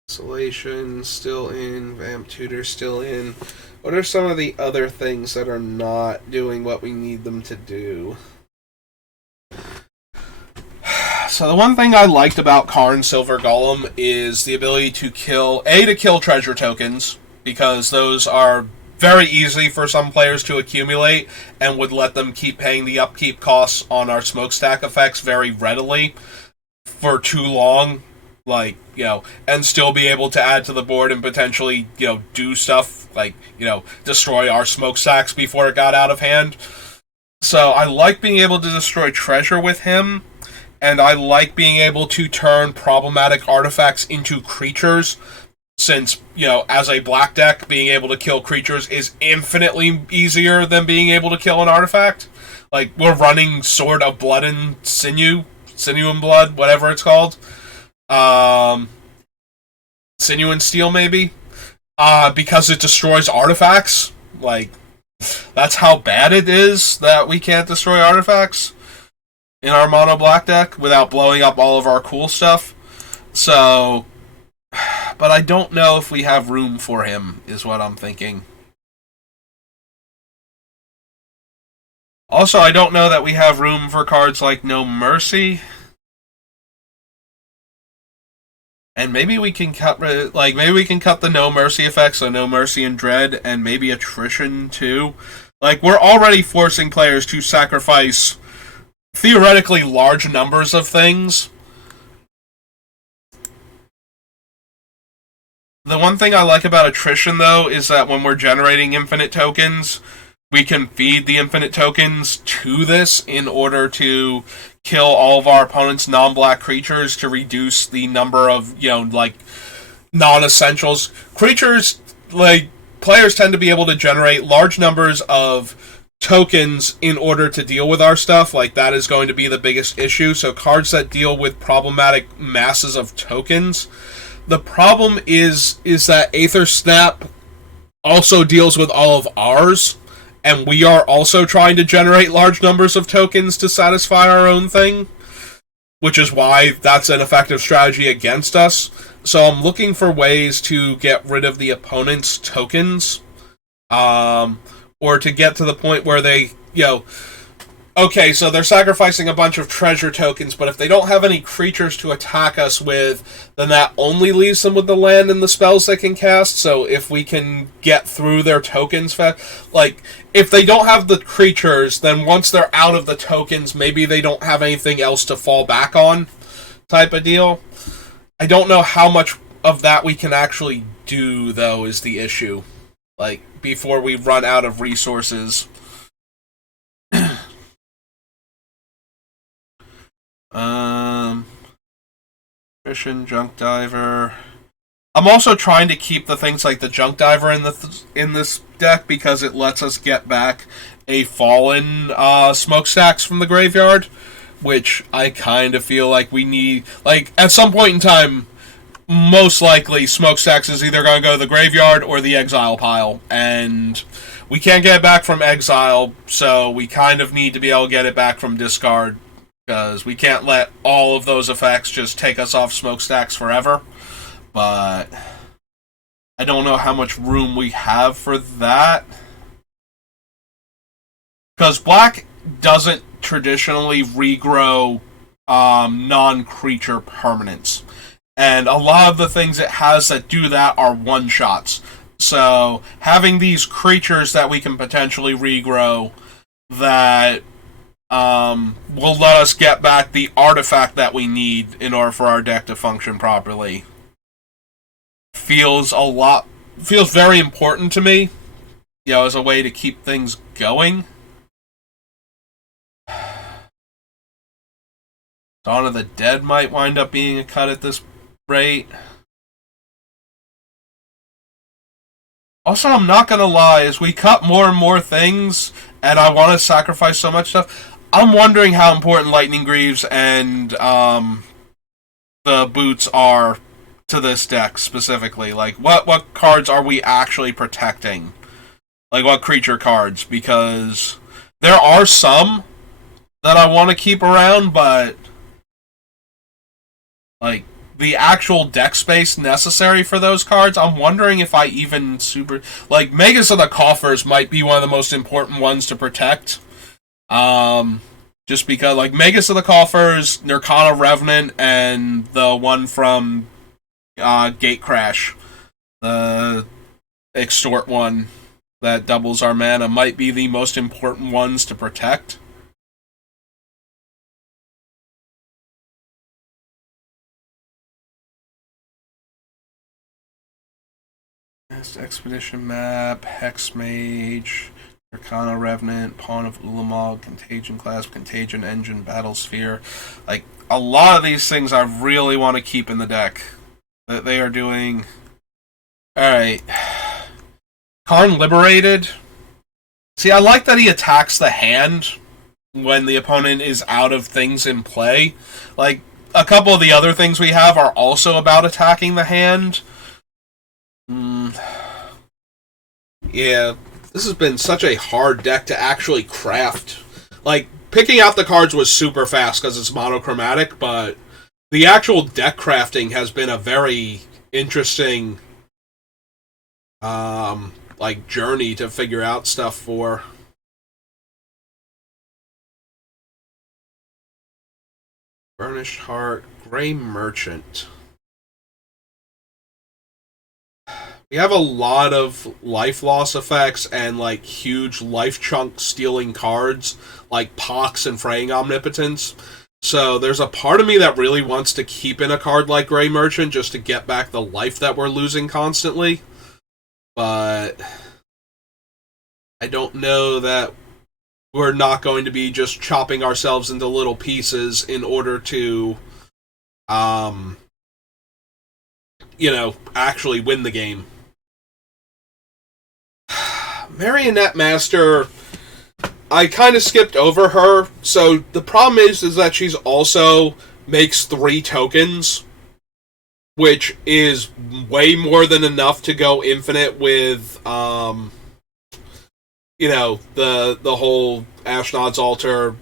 Isolation still in, Vamp Tutor still in. What are some of the other things that are not doing what we need them to do? So the one thing I liked about Karn Silver Golem is the ability to kill treasure tokens, because those are very easy for some players to accumulate, and would let them keep paying the upkeep costs on our smokestack effects very readily for too long. Like, and still be able to add to the board and potentially, do stuff like, destroy our smokestacks before it got out of hand. So I like being able to destroy treasure with him, and I like being able to turn problematic artifacts into creatures, since, as a black deck, being able to kill creatures is infinitely easier than being able to kill an artifact. Like, we're running Sword of Blood and Sinew and Blood, whatever it's called. Sinew and Steel, maybe? Because it destroys artifacts. Like, that's how bad it is that we can't destroy artifacts in our mono black deck without blowing up all of our cool stuff. So, but I don't know if we have room for him, is what I'm thinking. Also, I don't know that we have room for cards like No Mercy. And maybe we can cut the No Mercy effect, so No Mercy and Dread, and maybe Attrition too. Like, we're already forcing players to sacrifice theoretically large numbers of things. The one thing I like about Attrition, though, is that when we're generating infinite tokens, we can feed the infinite tokens to this in order to kill all of our opponent's non-black creatures to reduce the number of, non-essentials. Creatures, players tend to be able to generate large numbers of tokens in order to deal with our stuff. Like, that is going to be the biggest issue. So cards that deal with problematic masses of tokens. The problem is that Aether Snap also deals with all of ours, and we are also trying to generate large numbers of tokens to satisfy our own thing, which is why that's an effective strategy against us. So I'm looking for ways to get rid of the opponent's tokens um, or to get to the point where they, okay, so they're sacrificing a bunch of treasure tokens, but if they don't have any creatures to attack us with, then that only leaves them with the land and the spells they can cast. So if we can get through their tokens, like, if they don't have the creatures, then once they're out of the tokens, maybe they don't have anything else to fall back on, type of deal. I don't know how much of that we can actually do, though, is the issue. Like, before we run out of resources. Fishing, junk diver. I'm also trying to keep the things like the junk diver in this deck because it lets us get back a fallen smokestacks from the graveyard, which I kind of feel like we need. Like, at some point in time, most likely smokestacks is either going to go to the graveyard or the exile pile, and we can't get it back from exile, so we kind of need to be able to get it back from discard, because we can't let all of those effects just take us off smokestacks forever. But I don't know how much room we have for that, because black doesn't traditionally regrow non-creature permanents, and a lot of the things it has that do that are one-shots. So having these creatures that we can potentially regrow that will let us get back the artifact that we need in order for our deck to function properly feels very important to me, as a way to keep things going. Dawn of the Dead might wind up being a cut at this rate. Also, I'm not gonna lie, as we cut more and more things, and I want to sacrifice so much stuff, I'm wondering how important Lightning Greaves and the boots are to this deck specifically. Like, what cards are we actually protecting? Like, what creature cards? Because there are some that I want to keep around, but like, the actual deck space necessary for those cards, I'm wondering if I even like, Magus of the Coffers might be one of the most important ones to protect. Just because, like, Magus of the Coffers, Nirkana Revenant, and the one from Gate Crash, the Extort one that doubles our mana, might be the most important ones to protect. Expedition Map, Hex Mage, Arcana Revenant, Pawn of Ulamog, Contagion Clasp, Contagion Engine, Battle Sphere. Like, a lot of these things I really want to keep in the deck. That they are doing. Alright. Karn Liberated. See, I like that he attacks the hand when the opponent is out of things in play. Like, a couple of the other things we have are also about attacking the hand. Yeah, this has been such a hard deck to actually craft. Like, picking out the cards was super fast because it's monochromatic, but the actual deck crafting has been a very interesting like, journey to figure out stuff for. Burnished Heart, Grey Merchant. We have a lot of life loss effects and, like, huge life chunk stealing cards, like Pox and Fraying Omnipotence. So there's a part of me that really wants to keep in a card like Grey Merchant just to get back the life that we're losing constantly. But I don't know that we're not going to be just chopping ourselves into little pieces in order to, actually win the game. Marionette Master, I kind of skipped over her. So the problem is that she's also makes 3 tokens, which is way more than enough to go infinite with, the whole Ashnod's Altar,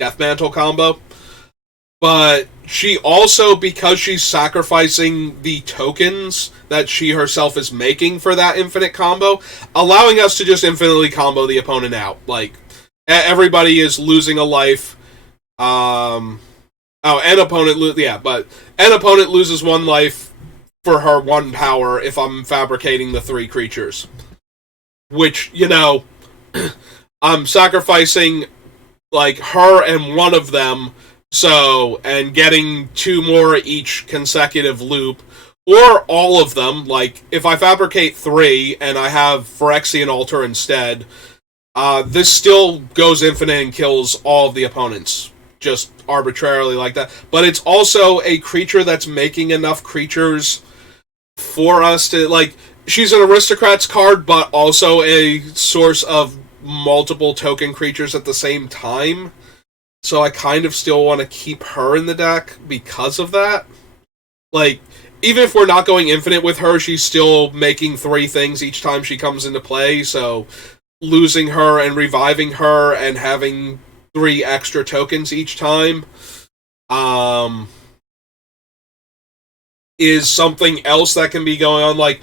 Death Mantle combo. But she also, because she's sacrificing the tokens that she herself is making for that infinite combo, allowing us to just infinitely combo the opponent out. Like, everybody is losing a life. Oh, an opponent loses one life for her one power if I'm fabricating the three creatures. Which, I'm sacrificing, like, her and one of them, so, and getting two more each consecutive loop, or all of them. Like, if I fabricate three and I have Phyrexian Altar instead, this still goes infinite and kills all of the opponents, just arbitrarily like that. But it's also a creature that's making enough creatures for us to, like, she's an aristocrat's card, but also a source of multiple token creatures at the same time. So I kind of still want to keep her in the deck because of that. Like, even if we're not going infinite with her, she's still making three things each time she comes into play, so losing her and reviving her and having three extra tokens each time is something else that can be going on. Like,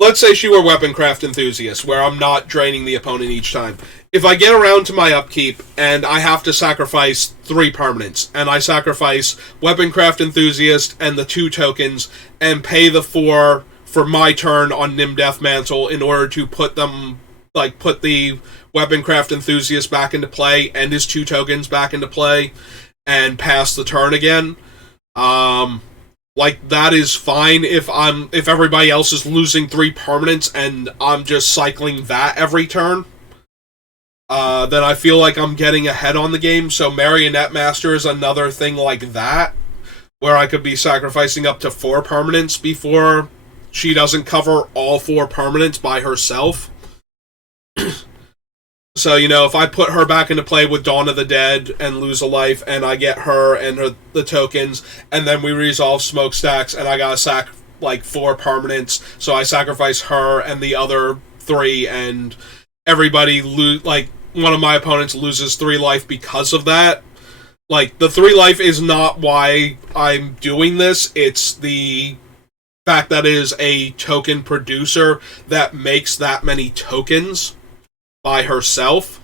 let's say she were Weaponcraft Enthusiast, where I'm not draining the opponent each time. If I get around to my upkeep and I have to sacrifice three permanents, and I sacrifice Weaponcraft Enthusiast and the two tokens, and pay the four for my turn on Nim Deathmantle in order to put them, like, put the Weaponcraft Enthusiast back into play and his two tokens back into play, and pass the turn again, like, that is fine if everybody else is losing three permanents and I'm just cycling that every turn. Then I feel like I'm getting ahead on the game. So Marionette Master is another thing like that, where I could be sacrificing up to four permanents before she doesn't cover all four permanents by herself. So, if I put her back into play with Dawn of the Dead and lose a life, and I get her and the tokens, and then we resolve Smokestacks, and I gotta sack, like, four permanents, so I sacrifice her and the other three, and everybody, like, one of my opponents loses 3 life because of that. Like, the 3 life is not why I'm doing this, it's the fact that it is a token producer that makes that many tokens by herself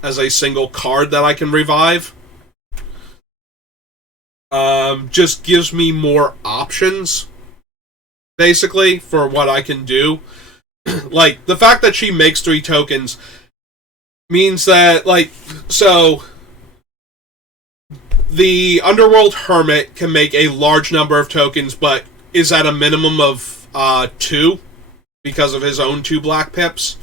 as a single card that I can revive. Just gives me more options, basically, for what I can do. Like, the fact that she makes 3 tokens means that, like, so the Underworld Hermit can make a large number of tokens, but is at a minimum of 2 because of his own 2 black pips.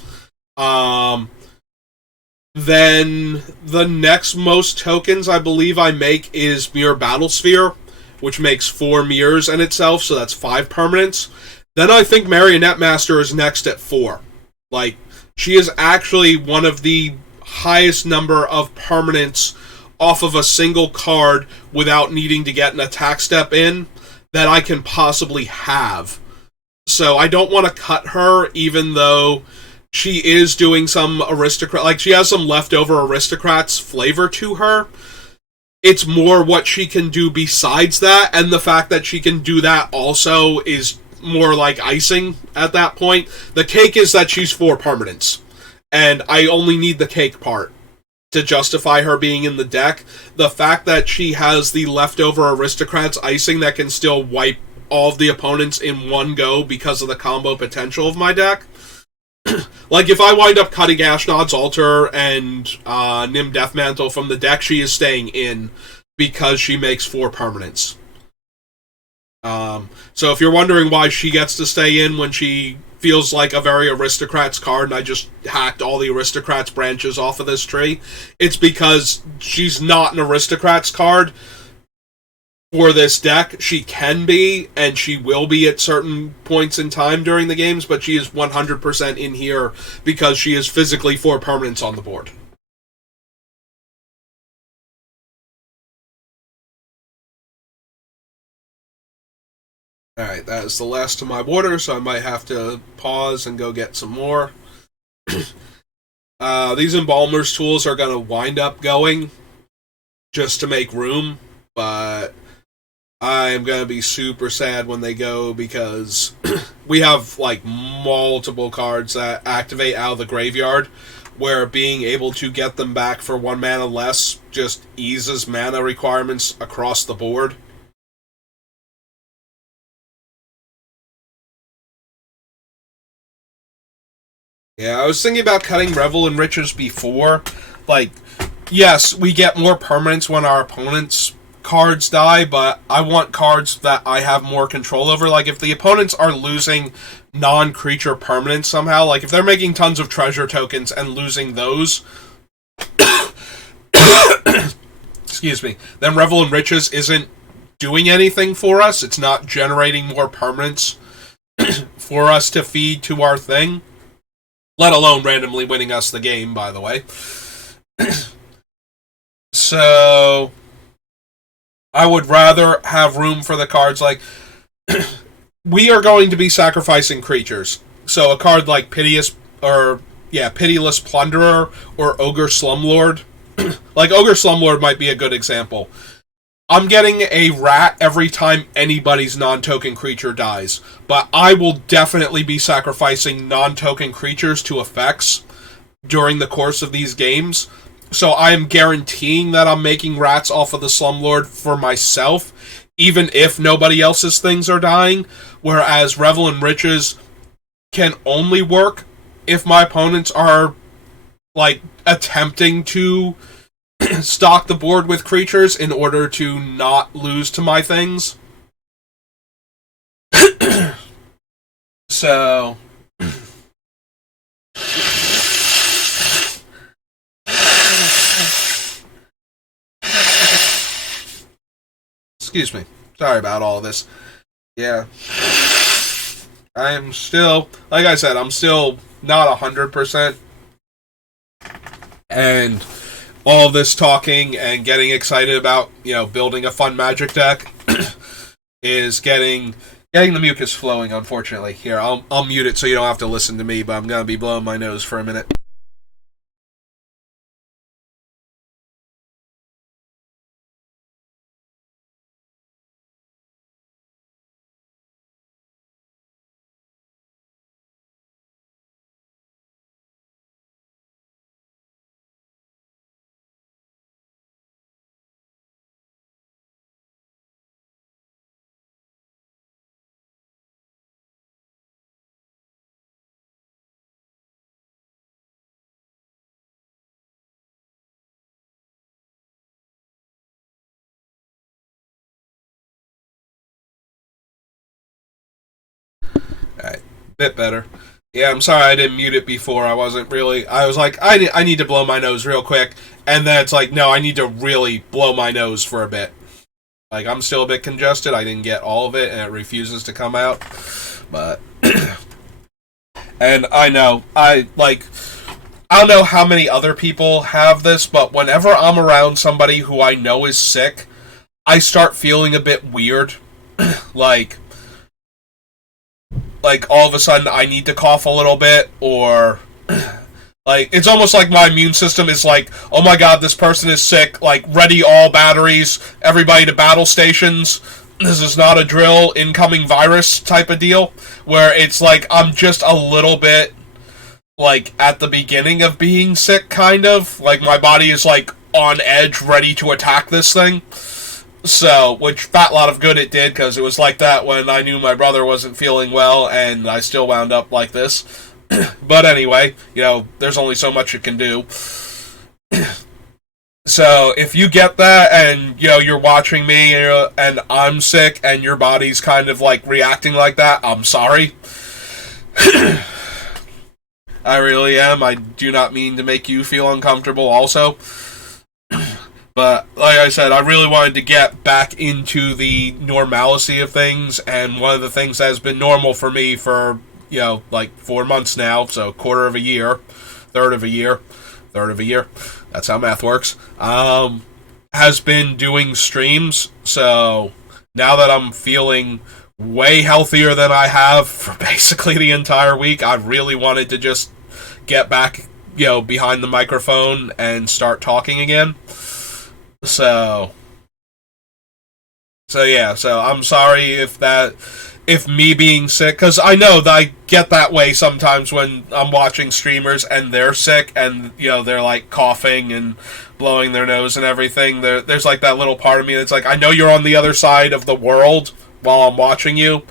Then the next most tokens I believe I make is Mirror Battlesphere, which makes 4 mirrors in itself, so that's 5 permanents. Then I think Marionette Master is next at 4. Like, she is actually one of the highest number of permanents off of a single card without needing to get an attack step in that I can possibly have. So I don't want to cut her, even though she is doing some aristocrat, like, she has some leftover aristocrats flavor to her. It's more what she can do besides that, and the fact that she can do that also is more like icing at that point. The cake is that she's 4 permanents, and I only need the cake part to justify her being in the deck. The fact that she has the leftover aristocrats icing that can still wipe all of the opponents in one go because of the combo potential of my deck. Like, if I wind up cutting Ashnod's Altar and Nim Deathmantle from the deck, she is staying in because she makes 4 permanents. So if you're wondering why she gets to stay in when she feels like a very Aristocrats card, and I just hacked all the Aristocrats branches off of this tree, it's because she's not an Aristocrats card for this deck. She can be, and she will be at certain points in time during the games, but she is 100% in here because she is physically 4 permanents on the board. Alright, that is the last of my water, so I might have to pause and go get some more. These Embalmer's tools are going to wind up going just to make room but I'm gonna be super sad when they go because we have like multiple cards that activate out of the graveyard, where being able to get them back for 1 mana less just eases mana requirements across the board. Yeah, I was thinking about cutting Revel and Riches before. Like, yes, we get more permanents when our opponents' cards die, but I want cards that I have more control over. Like, if the opponents are losing non-creature permanents somehow, like if they're making tons of treasure tokens and losing those, excuse me, then Revel and Riches isn't doing anything for us. It's not generating more permanents for us to feed to our thing, let alone randomly winning us the game, by the way. So I would rather have room for the cards like we are going to be sacrificing creatures. So a card like Pitiless Plunderer or Ogre Slumlord. Like Ogre Slumlord might be a good example. I'm getting a rat every time anybody's non-token creature dies, but I will definitely be sacrificing non-token creatures to effects during the course of these games. So I am guaranteeing that I'm making rats off of the Slumlord for myself, even if nobody else's things are dying, whereas Revel and Riches can only work if my opponents are, like, attempting to stock the board with creatures in order to not lose to my things. So excuse me. Sorry about all of this. Yeah. I'm still, like I said, I'm still not 100%. And all this talking and getting excited about, building a fun Magic deck is getting the mucus flowing, unfortunately. Here, I'll mute it so you don't have to listen to me, but I'm going to be blowing my nose for a minute. Alright, bit better. Yeah, I'm sorry I didn't mute it before. I was like, I need to blow my nose real quick. And then it's like, no, I need to really blow my nose for a bit. Like, I'm still a bit congested. I didn't get all of it, and it refuses to come out. But, and I know, I don't know how many other people have this, but whenever I'm around somebody who I know is sick, I start feeling a bit weird. like, all of a sudden I need to cough a little bit, or like it's almost like my immune system is like, oh my god, this person is sick, like ready all batteries, everybody to battle stations. This is not a drill, incoming virus type of deal, where it's like I'm just a little bit like at the beginning of being sick, kind of like my body is like on edge, ready to attack this thing. So, which fat lot of good it did, because it was like that when I knew my brother wasn't feeling well, and I still wound up like this. But anyway, there's only so much it can do. So, if you get that, and, you're watching me, and I'm sick, and your body's kind of, like, reacting like that, I'm sorry. I really am. I do not mean to make you feel uncomfortable also. But, like I said, I really wanted to get back into the normalcy of things, and one of the things that has been normal for me for, like 4 months now, so quarter of a year, third of a year, that's how math works, has been doing streams. So, now that I'm feeling way healthier than I have for basically the entire week, I really wanted to just get back, behind the microphone and start talking again. So, So yeah, so I'm sorry if me being sick, because I know that I get that way sometimes when I'm watching streamers and they're sick and they're like coughing and blowing their nose and everything. There's like that little part of me that's like, I know you're on the other side of the world while I'm watching you,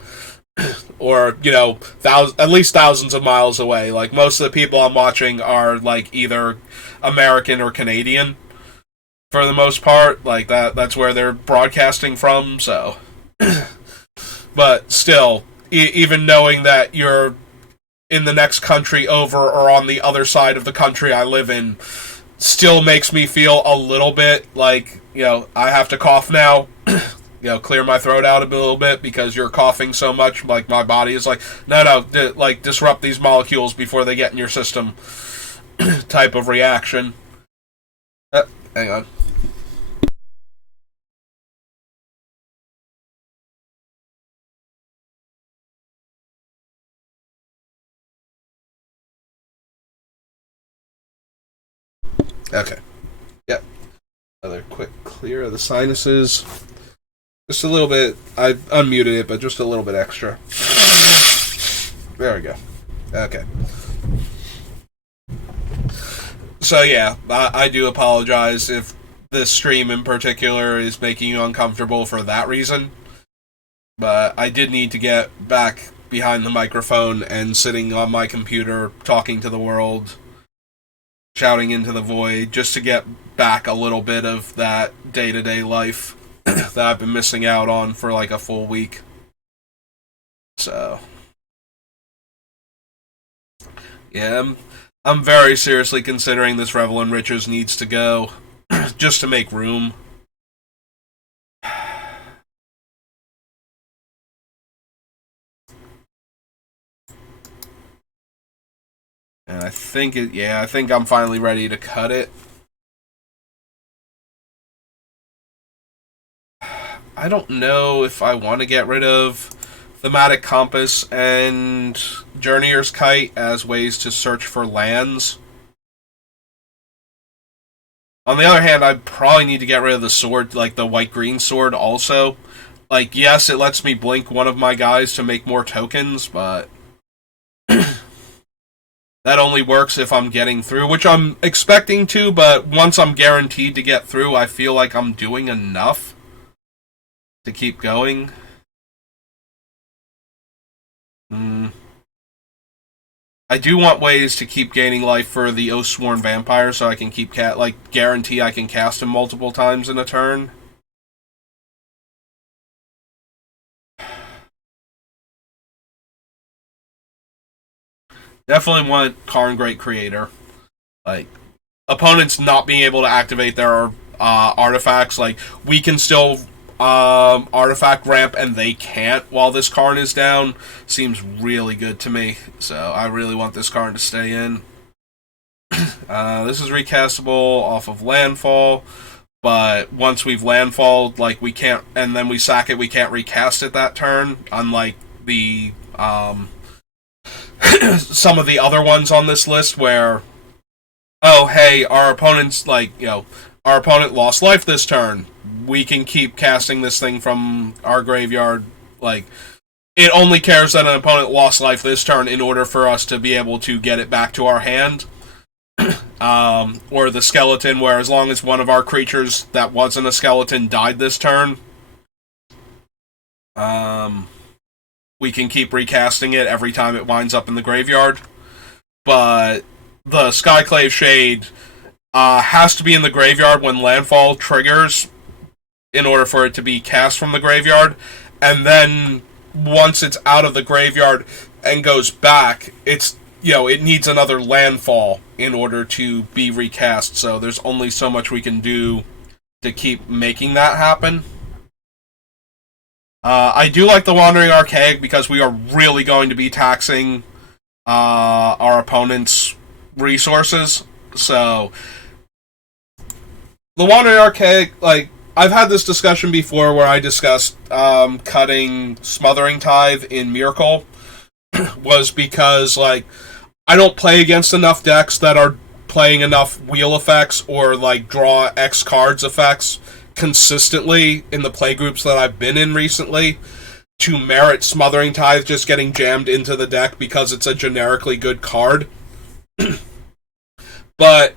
or at least thousands of miles away. Like most of the people I'm watching are like either American or Canadian for the most part. Like that's where they're broadcasting from. So, but still, even knowing that you're in the next country over or on the other side of the country I live in, still makes me feel a little bit like I have to cough now. Clear my throat out a little bit because you're coughing so much. Like my body is like, no, like disrupt these molecules before they get in your system, type of reaction. Hang on. Okay. Yep. Another quick clear of the sinuses. Just a little bit. I unmuted it, but just a little bit extra. There we go. Okay. So yeah, I do apologize if this stream in particular is making you uncomfortable for that reason. But I did need to get back behind the microphone and sitting on my computer talking to the world, shouting into the void, just to get back a little bit of that day-to-day life that I've been missing out on for like a full week. So, yeah, I'm very seriously considering this Revel in Riches needs to go, just to make room. And I think I think I'm finally ready to cut it. I don't know if I want to get rid of Thematic Compass and Journeyer's Kite as ways to search for lands. On the other hand, I probably need to get rid of the sword, like the white-green sword also. Like, yes, it lets me blink one of my guys to make more tokens, but that only works if I'm getting through, which I'm expecting to, but once I'm guaranteed to get through, I feel like I'm doing enough to keep going. I do want ways to keep gaining life for the Oathsworn Vampire so I can keep guarantee I can cast him multiple times in a turn. Definitely want Karn Great Creator. Like, opponents not being able to activate their artifacts, like, we can still artifact ramp and they can't while this Karn is down, seems really good to me. So I really want this Karn to stay in. This is recastable off of landfall, but once we've landfalled, like, we can't, and then we sack it, we can't recast it that turn, unlike the some of the other ones on this list where, oh hey, our opponent's like, our opponent lost life this turn, we can keep casting this thing from our graveyard. Like, it only cares that an opponent lost life this turn in order for us to be able to get it back to our hand. Or the skeleton, where as long as one of our creatures that wasn't a skeleton died this turn, we can keep recasting it every time it winds up in the graveyard. But the Skyclave Shade has to be in the graveyard when landfall triggers in order for it to be cast from the graveyard. And then once it's out of the graveyard and goes back, it's, it needs another landfall in order to be recast. So there's only so much we can do to keep making that happen. I do like the Wandering Archaic because we are really going to be taxing our opponent's resources. So the Wandering Archaic, like, I've had this discussion before where I discussed cutting Smothering Tithe in Miracle was because, like, I don't play against enough decks that are playing enough wheel effects or, like, draw X cards effects consistently in the playgroups that I've been in recently to merit Smothering Tithe just getting jammed into the deck because it's a generically good card. But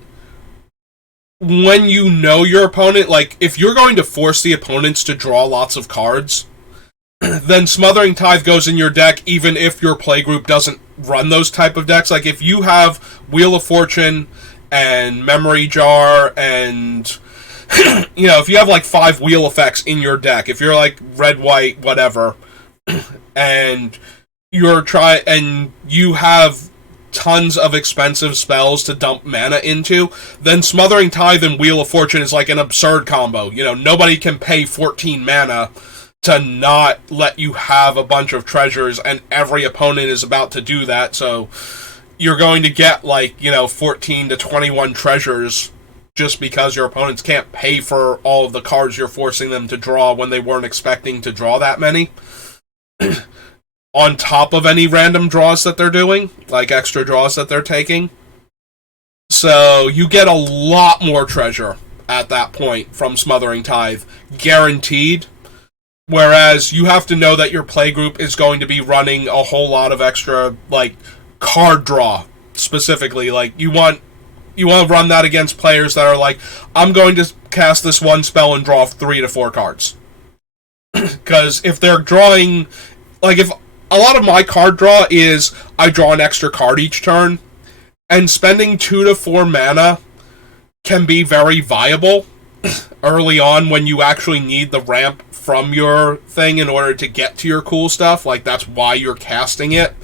when you know your opponent, like, if you're going to force the opponents to draw lots of cards, then Smothering Tithe goes in your deck even if your playgroup doesn't run those type of decks. Like, if you have Wheel of Fortune and Memory Jar and if you have like 5 wheel effects in your deck, if you're like red, white, whatever, and you have tons of expensive spells to dump mana into, then Smothering Tithe and Wheel of Fortune is like an absurd combo. Nobody can pay 14 mana to not let you have a bunch of treasures, and every opponent is about to do that, so you're going to get 14 to 21 treasures just because your opponents can't pay for all of the cards you're forcing them to draw when they weren't expecting to draw that many. On top of any random draws that they're doing, like extra draws that they're taking. So you get a lot more treasure at that point from Smothering Tithe, guaranteed. Whereas you have to know that your playgroup is going to be running a whole lot of extra, card draw, specifically. You want to run that against players that are like, I'm going to cast this one spell and draw 3 to 4 cards. Because if they're drawing, if a lot of my card draw is I draw an extra card each turn, and spending 2 to 4 mana can be very viable early on when you actually need the ramp from your thing in order to get to your cool stuff. That's why you're casting it,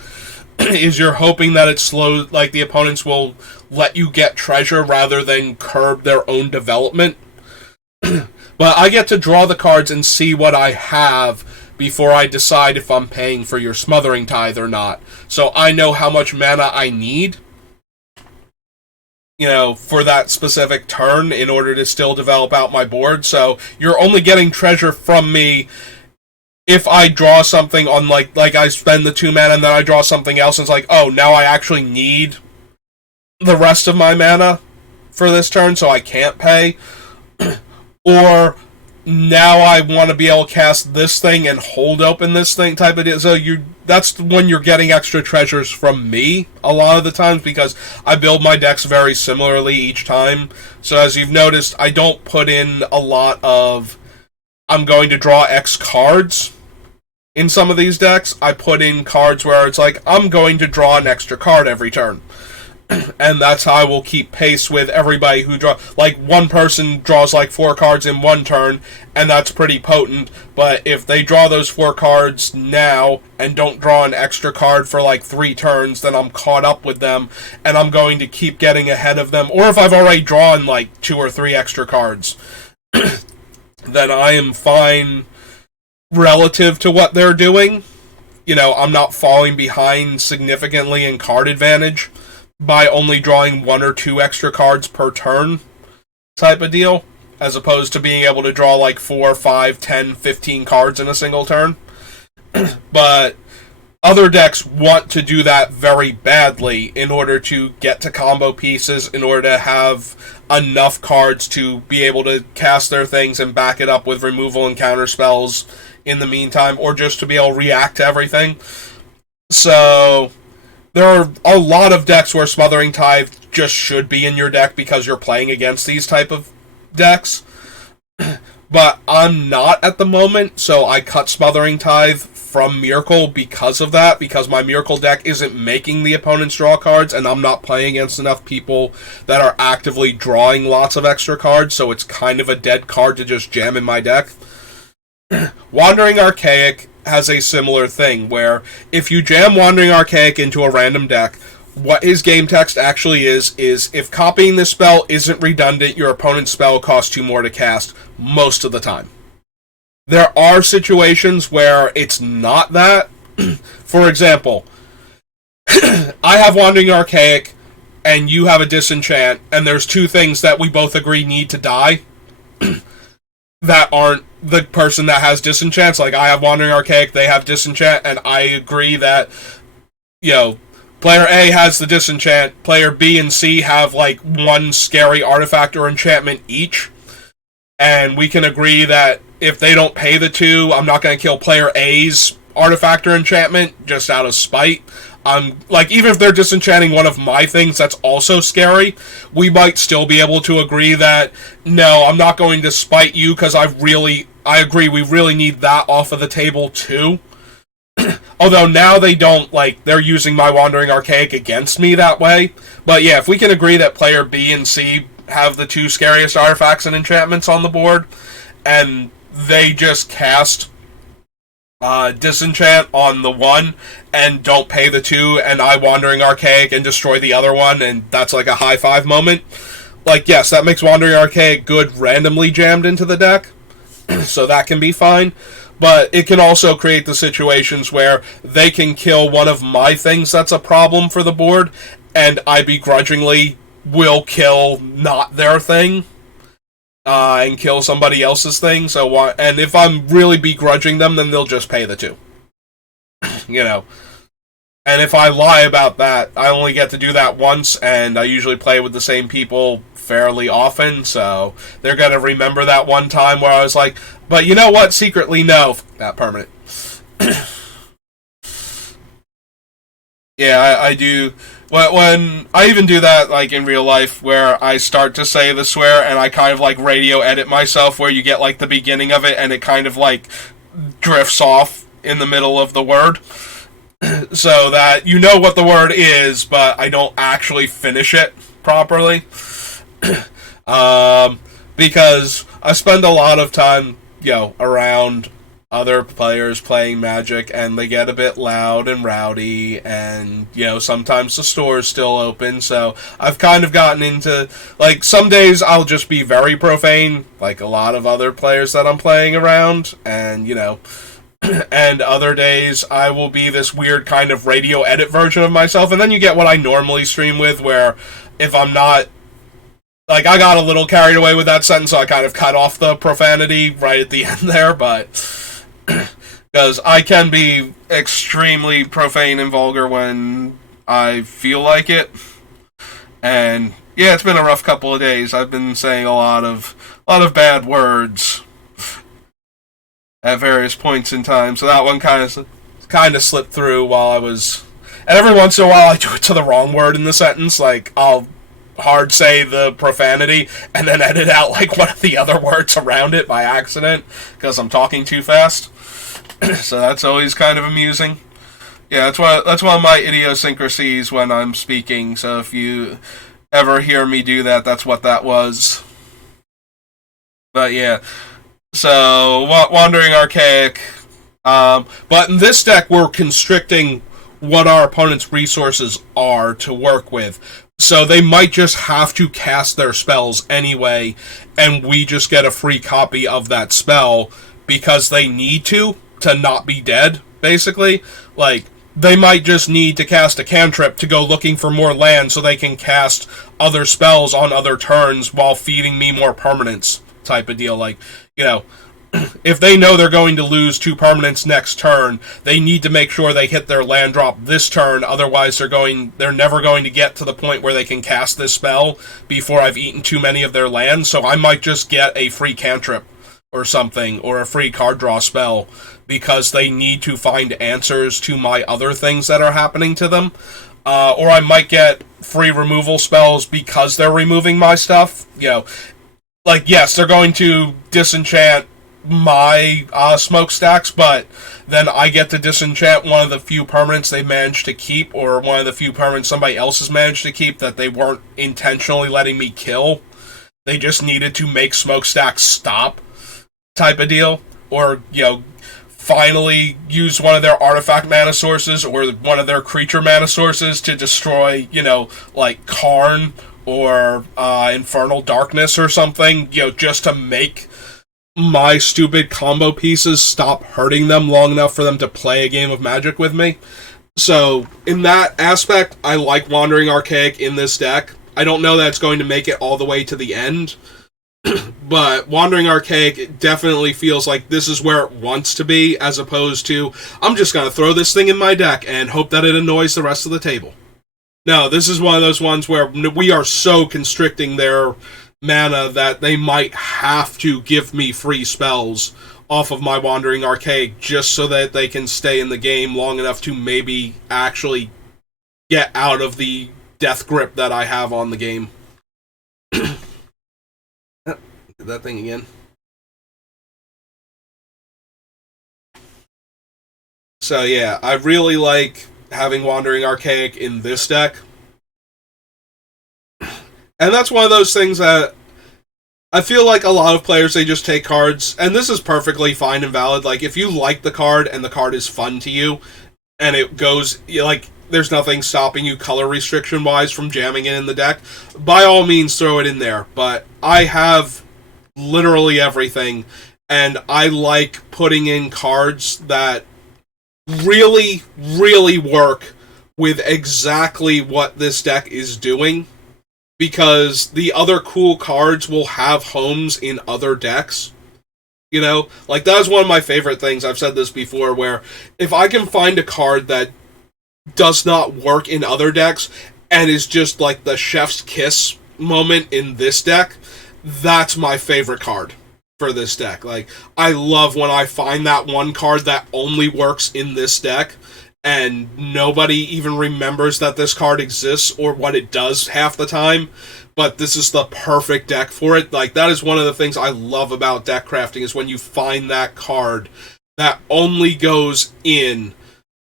is you're hoping that it's slow, the opponents will let you get treasure rather than curb their own development. But I get to draw the cards and see what I have before I decide if I'm paying for your Smothering Tithe or not. So I know how much mana I need, for that specific turn in order to still develop out my board. So you're only getting treasure from me if I draw something on, I spend the 2 mana and then I draw something else and it's now I actually need the rest of my mana for this turn, so I can't pay. Or now I want to be able to cast this thing and hold open this thing type of deal. So that's when you're getting extra treasures from me a lot of the times, because I build my decks very similarly each time. So as you've noticed, I don't put in a lot of I'm going to draw X cards in some of these decks. I put in cards where it's I'm going to draw an extra card every turn. And that's how I will keep pace with everybody who draw. One person draws 4 cards in one turn, and that's pretty potent. But if they draw those 4 cards now and don't draw an extra card for 3 turns, then I'm caught up with them, and I'm going to keep getting ahead of them. Or if I've already drawn 2 or 3 extra cards, then I am fine relative to what they're doing. I'm not falling behind significantly in card advantage by only drawing 1 or 2 extra cards per turn type of deal, as opposed to being able to draw 4, 5, 10, 15 cards in a single turn. But other decks want to do that very badly in order to get to combo pieces, in order to have enough cards to be able to cast their things and back it up with removal and counter spells in the meantime, or just to be able to react to everything. So there are a lot of decks where Smothering Tithe just should be in your deck because you're playing against these type of decks. But I'm not at the moment, so I cut Smothering Tithe from Miracle because of that, because my Miracle deck isn't making the opponents draw cards, and I'm not playing against enough people that are actively drawing lots of extra cards, so it's kind of a dead card to just jam in my deck. Wandering Archaic has a similar thing, where if you jam Wandering Archaic into a random deck, what his game text actually is if copying this spell isn't redundant, your opponent's spell costs you more to cast most of the time. There are situations where it's not that. For example, I have Wandering Archaic, and you have a Disenchant, and there's 2 things that we both agree need to die that aren't the person that has Disenchants. I have Wandering Archaic, they have Disenchant, and I agree that, player A has the Disenchant, player B and C have, 1 scary artifact or enchantment each, and we can agree that if they don't pay the 2, I'm not going to kill player A's artifact or enchantment just out of spite. Like, even if they're disenchanting one of my things that's also scary, we might still be able to agree that, no, I'm not going to spite you because I agree, we really need that off of the table too. Although now they don't, like, they're using my Wandering Archaic against me that way. But yeah, if we can agree that player B and C have the 2 scariest artifacts and enchantments on the board, and they just cast disenchant on the 1 and don't pay the 2, and I Wandering Archaic and destroy the other one, and that's like a high five moment. Like, yes, that makes Wandering Archaic good randomly jammed into the deck, so that can be fine. But it can also create the situations where they can kill one of my things that's a problem for the board, and I begrudgingly will kill not their thing, and kill somebody else's thing. So, and if I'm really begrudging them, then they'll just pay the 2. You know. And if I lie about that, I only get to do that once, and I usually play with the same people fairly often, so they're going to remember that one time where I was like, but you know what, secretly, no, that permanent. Yeah, I do. When I even do that, like, in real life, where I start to say the swear, and I kind of, like, radio edit myself, where you get, like, the beginning of it, and it kind of, like, drifts off in the middle of the word. So that you know what the word is, but I don't actually finish it properly. Because I spend a lot of time, around other players playing Magic, and they get a bit loud and rowdy, and, sometimes the store's still open, so I've kind of gotten into, like, some days I'll just be very profane, like a lot of other players that I'm playing around, and, and other days I will be this weird kind of radio edit version of myself, and then you get what I normally stream with, where if I'm not, like, I got a little carried away with that sentence, so I kind of cut off the profanity right at the end there, but because I can be extremely profane and vulgar when I feel like it, and yeah, it's been a rough couple of days. I've been saying a lot of bad words at various points in time, so that one kind of slipped through while I was. And every once in a while, I do it to the wrong word in the sentence. Like, I'll hard say the profanity and then edit out like one of the other words around it by accident because I'm talking too fast. So that's always kind of amusing. Yeah, that's one of my idiosyncrasies when I'm speaking. So if you ever hear me do that, that's what that was. But yeah. So, Wandering Archaic. But in this deck, we're constricting what our opponent's resources are to work with. So they might just have to cast their spells anyway, and we just get a free copy of that spell because they need to not be dead, basically. Like, they might just need to cast a cantrip to go looking for more land so they can cast other spells on other turns while feeding me more permanents, type of deal. Like, if they know they're going to lose 2 permanents next turn, they need to make sure they hit their land drop this turn, otherwise they're never going to get to the point where they can cast this spell before I've eaten too many of their lands, so I might just get a free cantrip or something, or a free card draw spell, because they need to find answers to my other things that are happening to them. Or I might get free removal spells because they're removing my stuff. Like, yes, they're going to disenchant my smokestacks, but then I get to disenchant one of the few permanents they managed to keep, or one of the few permanents somebody else has managed to keep that they weren't intentionally letting me kill. They just needed to make smokestacks stop, type of deal. Or, finally use one of their artifact mana sources or one of their creature mana sources to destroy, like Karn or Infernal Darkness or something, just to make my stupid combo pieces stop hurting them long enough for them to play a game of Magic with me. So, in that aspect, I like Wandering Archaic in this deck. I don't know that it's going to make it all the way to the end, but Wandering Archaic definitely feels like this is where it wants to be, as opposed to, I'm just going to throw this thing in my deck and hope that it annoys the rest of the table. No, this is one of those ones where we are so constricting their mana that they might have to give me free spells off of my Wandering Archaic just so that they can stay in the game long enough to maybe actually get out of the death grip that I have on the game. That thing again. So yeah, I really like having Wandering Archaic in this deck. And that's one of those things that I feel like a lot of players, they just take cards, and this is perfectly fine and valid. Like, if you like the card and the card is fun to you, and it goes, like, there's nothing stopping you color restriction wise from jamming it in the deck, by all means throw it in there. But I have literally everything, and I like putting in cards that really, really work with exactly what this deck is doing, because the other cool cards will have homes in other decks. You know, like, that is one of my favorite things. I've said this before, where if I can find a card that does not work in other decks and is just like the chef's kiss moment in this deck, that's my favorite card for this deck. Like, I love when I find that one card that only works in this deck, and nobody even remembers that this card exists or what it does half the time, but this is the perfect deck for it. Like, that is one of the things I love about deck crafting, is when you find that card that only goes in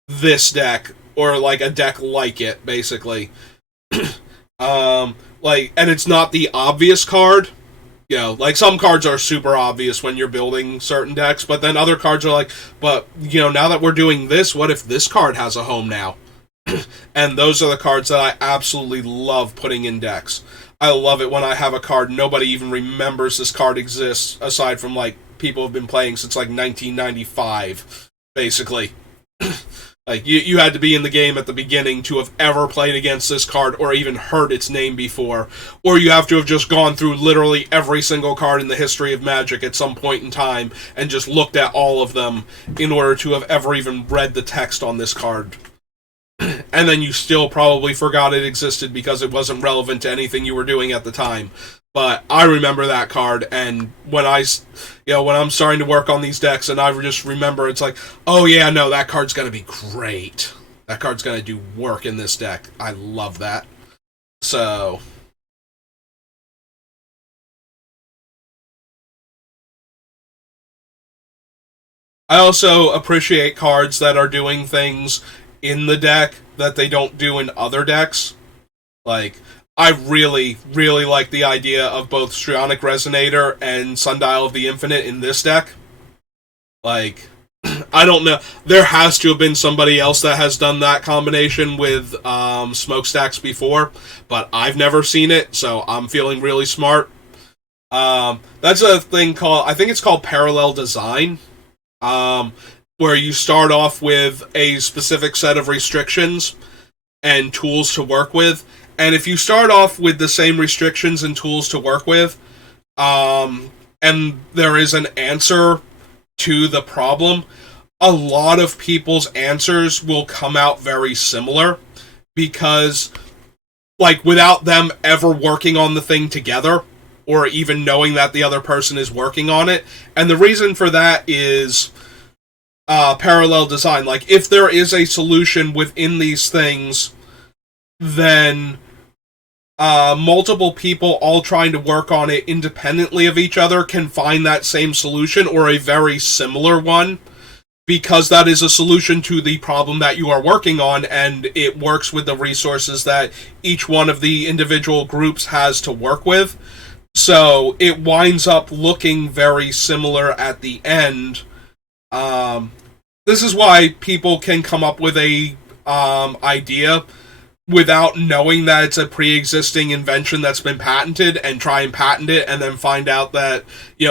this deck, or like a deck like it, basically. Like, and it's not the obvious card. You know, like, some cards are super obvious when you're building certain decks, but then other cards are like, but, you know, now that we're doing this, what if this card has a home now? And those are the cards that I absolutely love putting in decks. I love it when I have a card nobody even remembers this card exists, aside from, like, people have been playing since, like, 1995, basically. Like, you had to be in the game at the beginning to have ever played against this card or even heard its name before. Or you have to have just gone through literally every single card in the history of Magic at some point in time and just looked at all of them in order to have ever even read the text on this card. And then you still probably forgot it existed because it wasn't relevant to anything you were doing at the time. But I remember that card, and when when I'm starting to work on these decks, and I just remember, it's like, oh yeah, no, that card's gonna be great. That card's gonna do work in this deck. I love that. So, I also appreciate cards that are doing things in the deck that they don't do in other decks. Like, I really, really like the idea of both Strionic Resonator and Sundial of the Infinite in this deck. Like, I don't know. There has to have been somebody else that has done that combination with Smokestacks before, but I've never seen it, so I'm feeling really smart. That's a thing called, I think it's called Parallel Design, where you start off with a specific set of restrictions and tools to work with. And if you start off with the same restrictions and tools to work with, and there is an answer to the problem, a lot of people's answers will come out very similar, because, like, without them ever working on the thing together, or even knowing that the other person is working on it. And the reason for that is parallel design. Like, if there is a solution within these things, then multiple people all trying to work on it independently of each other can find that same solution, or a very similar one, because that is a solution to the problem that you are working on, and it works with the resources that each one of the individual groups has to work with. So it winds up looking very similar at the end. This is why people can come up with a idea without knowing that it's a pre-existing invention that's been patented, and try and patent it, and then find out that,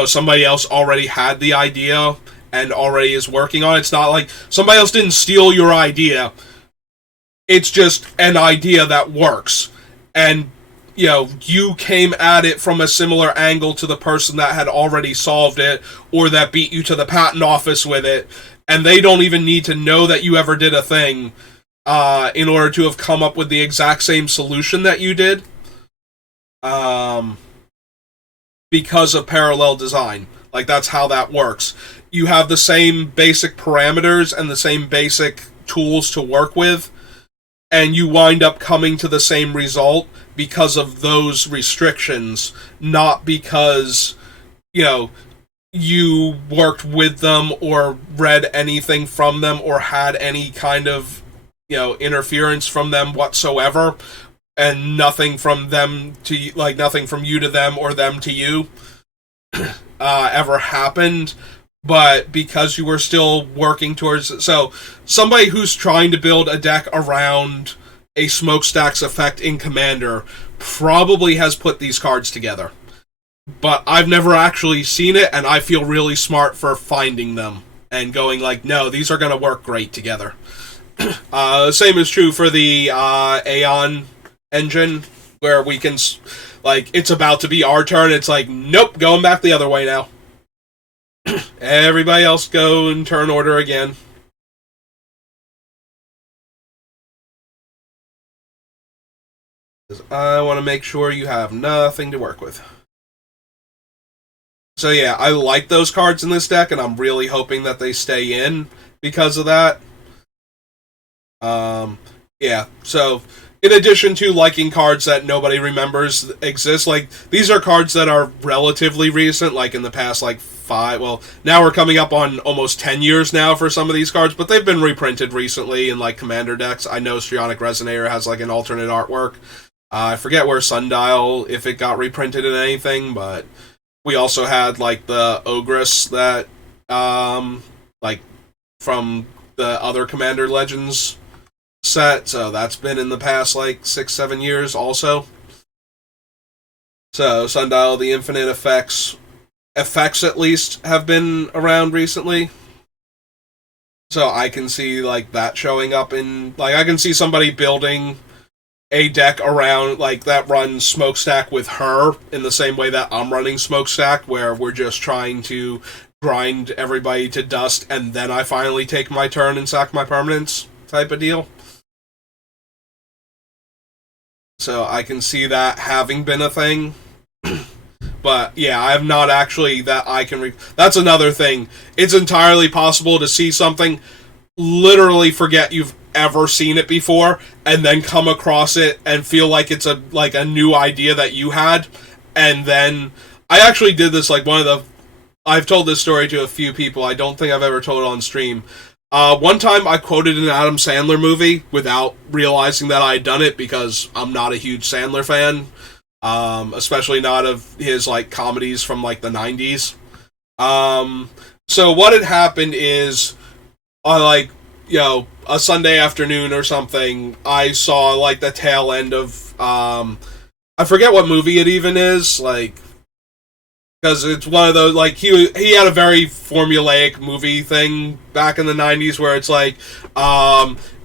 somebody else already had the idea and already is working on it. It's not like somebody else didn't steal your idea. It's just an idea that works. And, you came at it from a similar angle to the person that had already solved it, or that beat you to the patent office with it, and they don't even need to know that you ever did a thing in order to have come up with the exact same solution that you did. because of parallel design. Like, that's how that works. You have the same basic parameters and the same basic tools to work with, and you wind up coming to the same result because of those restrictions, not because, you know, you worked with them or read anything from them or had any kind of, interference from them whatsoever, and nothing from them to, like, nothing from you to them or them to you ever happened. But because you were still working towards it, so somebody who's trying to build a deck around a smokestacks effect in Commander probably has put these cards together. But I've never actually seen it, and I feel really smart for finding them and going like, no, these are going to work great together. Same is true for the Aeon engine, where we can, like, it's about to be our turn, it's like, nope, going back the other way now. Everybody else go in turn order again. I want to make sure you have nothing to work with. So yeah, I like those cards in this deck, and I'm really hoping that they stay in because of that. Yeah, so in addition to liking cards that nobody remembers exist, like, these are cards that are relatively recent, like in the past, like, now we're coming up on almost 10 years now for some of these cards, but they've been reprinted recently in, like, Commander decks. I know Strionic Resonator has, like, an alternate artwork. I forget where Sundial, if it got reprinted in anything, but we also had, like, the Ogress that, like, from the other Commander Legends set, so that's been in the past, like, 6-7 years also. So Sundial, the Infinite effects at least have been around recently, so I can see, like, that showing up in, like, I can see somebody building a deck around, like, that runs Smokestack with her in the same way that I'm running Smokestack, where we're just trying to grind everybody to dust and then I finally take my turn and sack my permanents type of deal. So I can see that having been a thing. But yeah, I have not actually that I can. That's another thing. It's entirely possible to see something, literally forget you've ever seen it before, and then come across it and feel like it's a new idea that you had. And then I actually did this, like, I've told this story to a few people. I don't think I've ever told it on stream. One time I quoted an Adam Sandler movie without realizing that I had done it, because I'm not a huge Sandler fan. Especially not of his, like, comedies from, like, the 90s. So what had happened is, a Sunday afternoon or something, I saw, like, the tail end of, I forget what movie it even is, like, because it's one of those, like, he had a very formulaic movie thing back in the 90s where it's like,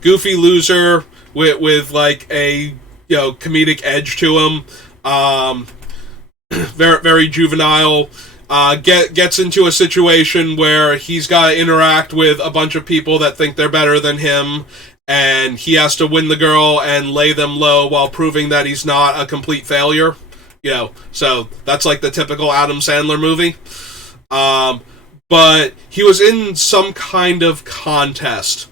goofy loser with like, a, comedic edge to him, very, very juvenile, gets into a situation where he's got to interact with a bunch of people that think they're better than him, and he has to win the girl and lay them low while proving that he's not a complete failure. So that's like the typical Adam Sandler movie. But he was in some kind of contest,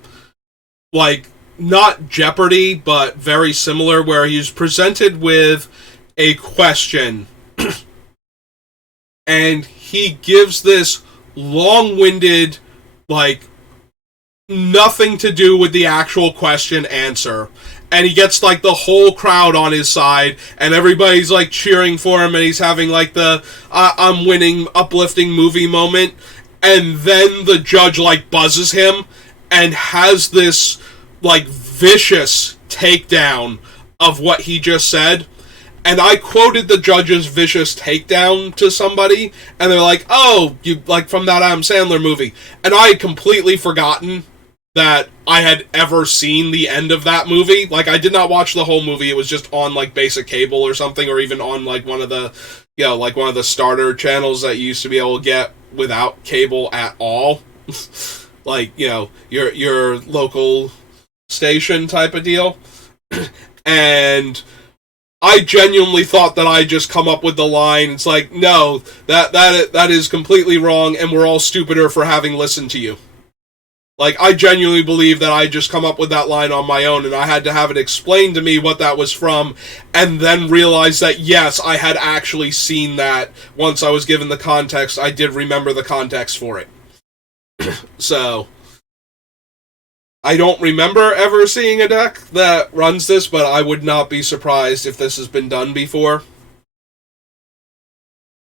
like, not Jeopardy, but very similar, where he's presented with a question, and he gives this long-winded, like, nothing to do with the actual question answer. And he gets, like, the whole crowd on his side, and everybody's, like, cheering for him, and he's having, like, the I'm winning, uplifting movie moment. And then the judge, like, buzzes him and has this, like, vicious takedown of what he just said. And I quoted the judge's vicious takedown to somebody, and they're like, oh, you, like, from that Adam Sandler movie. And I had completely forgotten that I had ever seen the end of that movie. Like, I did not watch the whole movie. It was just on, like, basic cable or something, or even on, like, one of the, like, one of the starter channels that you used to be able to get without cable at all. Like, your local station type of deal. And I genuinely thought that I just come up with the line. It's like, no, that is completely wrong, and we're all stupider for having listened to you. Like, I genuinely believe that I just come up with that line on my own, and I had to have it explained to me what that was from, and then realize that, yes, I had actually seen that. Once I was given the context, I did remember the context for it. So, I don't remember ever seeing a deck that runs this, but I would not be surprised if this has been done before.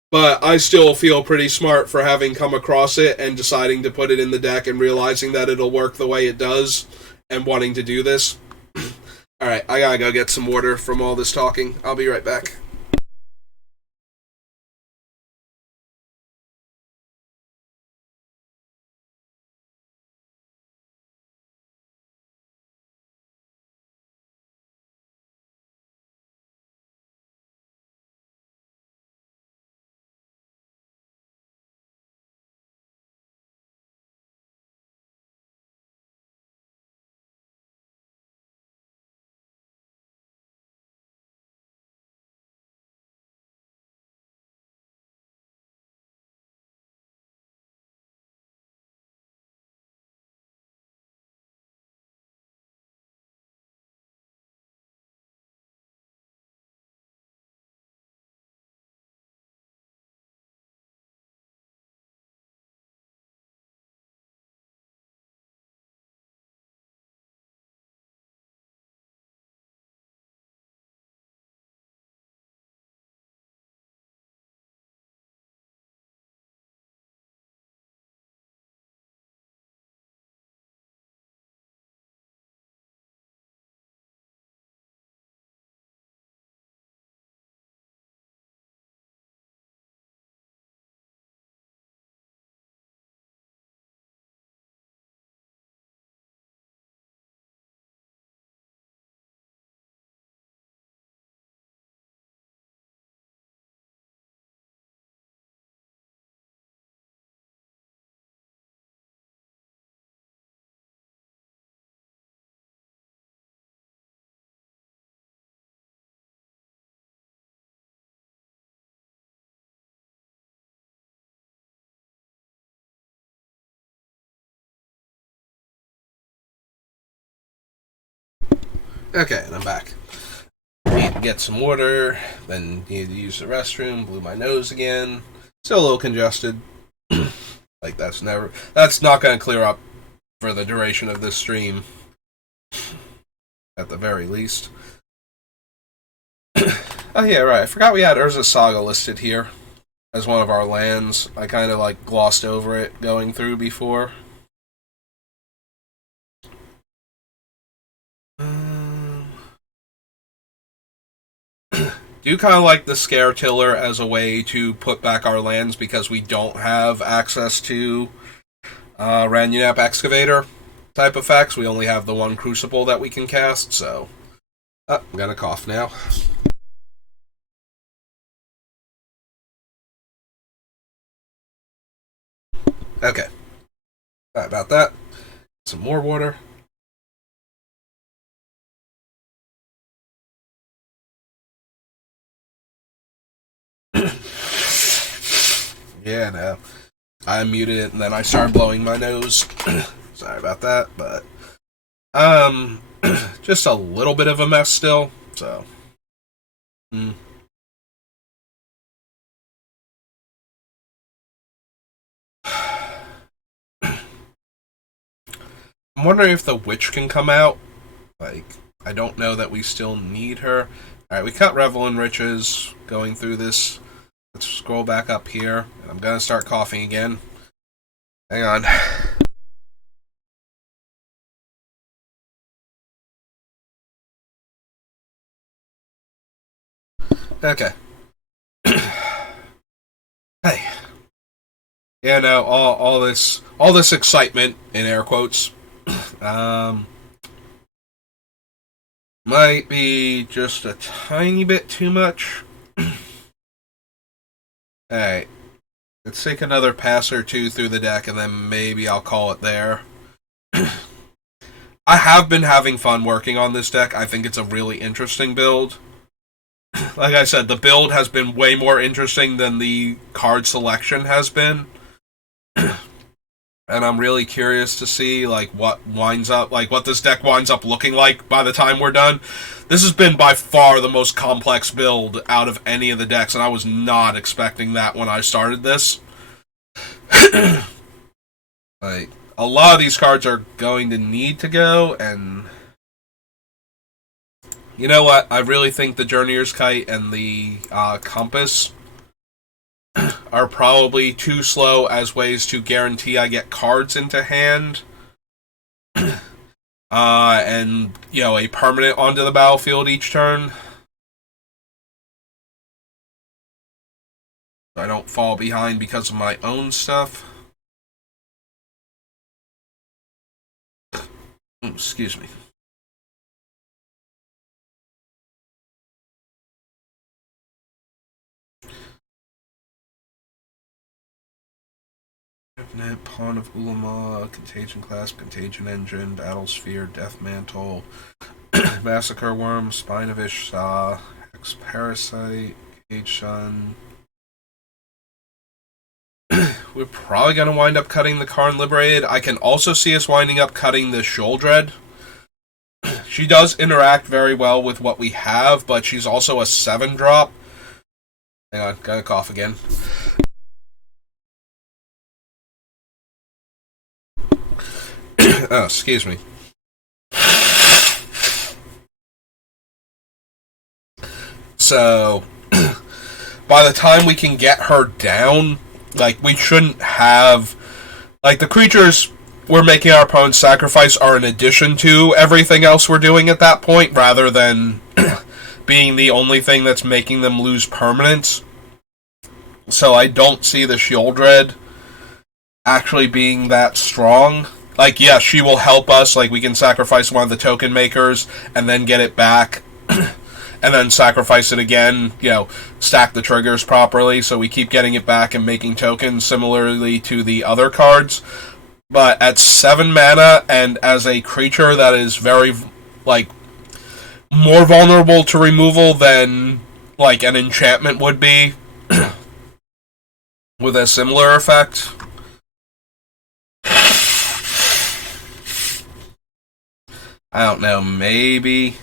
But I still feel pretty smart for having come across it and deciding to put it in the deck and realizing that it'll work the way it does and wanting to do this. Alright, I gotta go get some water from all this talking. I'll be right back. Okay, and I'm back. Need to get some water, then need to use the restroom, blew my nose again. Still a little congested. Like, that's not going to clear up for the duration of this stream. At the very least. Oh yeah, right. I forgot we had Urza Saga listed here as one of our lands. I kind of like glossed over it going through before. Do kind of like the Scare Tiller as a way to put back our lands because we don't have access to Ranunap Excavator type effects. We only have the one Crucible that we can cast, so... Oh, I'm gonna cough now. Okay. Sorry about that. Some more water. Yeah, no. I muted it and then I started blowing my nose. Sorry about that, but just a little bit of a mess still, so I'm wondering if the witch can come out. Like, I don't know that we still need her. Alright, we cut Revel in Riches going through this. Let's scroll back up here. And I'm gonna start coughing again. Hang on. Okay. Hey. Yeah, no, all this excitement in air quotes. Might be just a tiny bit too much. Alright. Let's take another pass or two through the deck and then maybe I'll call it there. I have been having fun working on this deck. I think it's a really interesting build. like I said, the build has been way more interesting than the card selection has been. And I'm really curious to see like what winds up like what this deck winds up looking like by the time we're done. This has been by far the most complex build out of any of the decks, and I was not expecting that when I started this. Like a lot of these cards are going to need to go, and you know what? I really think the Journeyer's Kite and the Compass are probably too slow as ways to guarantee I get cards into hand. And, you know, a permanent onto the battlefield each turn. So I don't fall behind because of my own stuff. Excuse me. Revenant, Pawn of Ulama, Contagion Clasp, Contagion Engine, Battle Sphere, Death Mantle, Massacre Worm, Spine of Ishsa, Hex Parasite, Cage Sun. We're probably going to wind up cutting the Karn Liberated. I can also see us winding up cutting the Sheoldred. She does interact very well with what we have, but she's also a 7-drop. Hang on, gotta cough again. Oh, excuse me. So, by the time we can get her down, like, we shouldn't have... Like, the creatures we're making our opponents sacrifice are an addition to everything else we're doing at that point, rather than being the only thing that's making them lose permanence. So I don't see the Sheoldred actually being that strong. Like, yeah, she will help us. Like, we can sacrifice one of the token makers and then get it back. And then sacrifice it again, you know, stack the triggers properly so we keep getting it back and making tokens similarly to the other cards. But at 7 mana and as a creature that is very, like, more vulnerable to removal than, like, an enchantment would be with a similar effect. I don't know, maybe...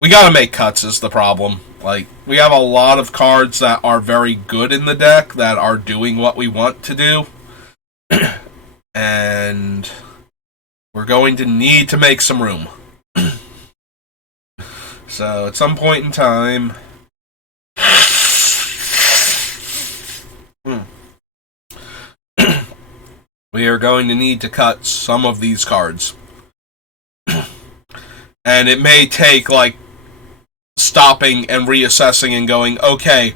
We gotta make cuts is the problem. Like, we have a lot of cards that are very good in the deck that are doing what we want to do. And we're going to need to make some room. So, at some point in time... we are going to need to cut some of these cards. And it may take, like, stopping and reassessing and going, okay,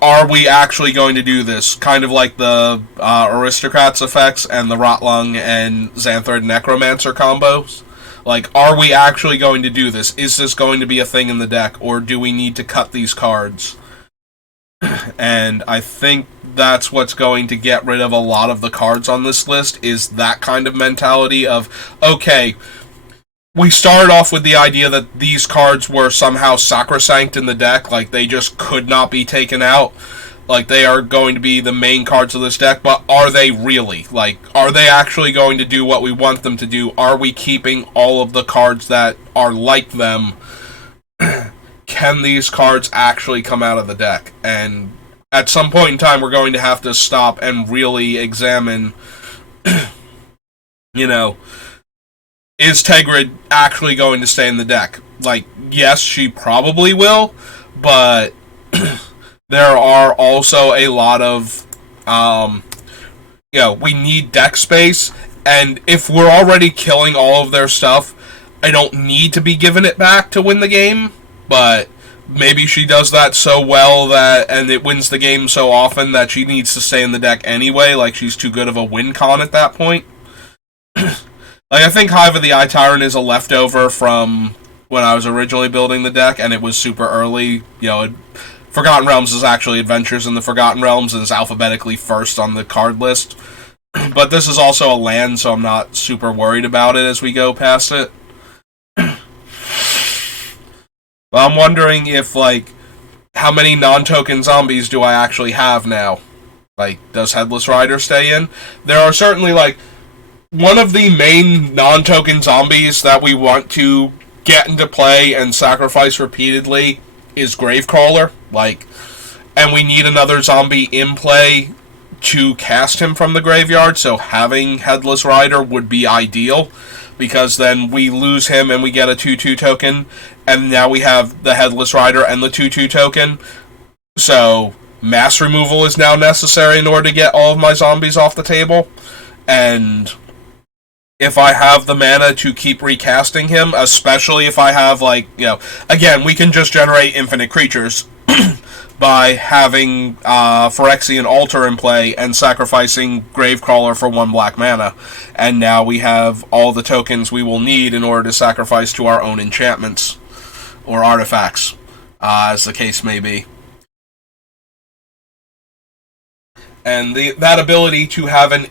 are we actually going to do this? Kind of like the Aristocrats effects and the Rotlung and Xanthrid Necromancer combos. Like, are we actually going to do this? Is this going to be a thing in the deck? Or do we need to cut these cards? And I think that's what's going to get rid of a lot of the cards on this list, is that kind of mentality of, okay, we started off with the idea that these cards were somehow sacrosanct in the deck, like they just could not be taken out, like they are going to be the main cards of this deck, but are they really? Like, are they actually going to do what we want them to do? Are we keeping all of the cards that are like them? Can these cards actually come out of the deck? And at some point in time, we're going to have to stop and really examine, you know, is Tegrid actually going to stay in the deck? Like, yes, she probably will, but there are also a lot of, you know, we need deck space, and if we're already killing all of their stuff, I don't need to be giving it back to win the game, but maybe she does that so well that, and it wins the game so often that she needs to stay in the deck anyway, like she's too good of a win con at that point. Like, I think Hive of the Eye Tyrant is a leftover from when I was originally building the deck, and it was super early. You know, Forgotten Realms is actually Adventures in the Forgotten Realms, and is alphabetically first on the card list. But this is also a land, so I'm not super worried about it as we go past it. But I'm wondering if, like, how many non-token zombies do I actually have now? Like, does Headless Rider stay in? There are certainly, like, one of the main non-token zombies that we want to get into play and sacrifice repeatedly is Gravecrawler. Like, and we need another zombie in play to cast him from the graveyard, so having Headless Rider would be ideal, because then we lose him and we get a 2-2 token, and now we have the Headless Rider and the 2-2 token. So mass removal is now necessary in order to get all of my zombies off the table, and if I have the mana to keep recasting him, especially if I have, like, again, we can just generate infinite creatures by having Phyrexian Altar in play and sacrificing Gravecrawler for 1 black mana. And now we have all the tokens we will need in order to sacrifice to our own enchantments or artifacts, as the case may be. And that ability to have an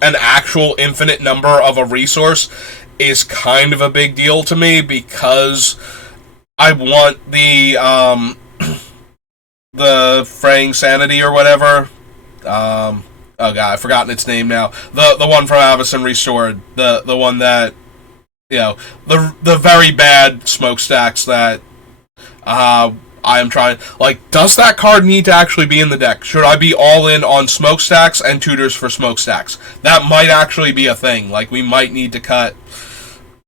actual infinite number of a resource is kind of a big deal to me, because I want the Fraying Sanity or whatever. Oh god, I've forgotten its name now. The one from Avacyn Restored. The one that, the very bad smokestacks that I am trying. Like, does that card need to actually be in the deck? Should I be all in on smokestacks and tutors for smokestacks? That might actually be a thing. Like, we might need to cut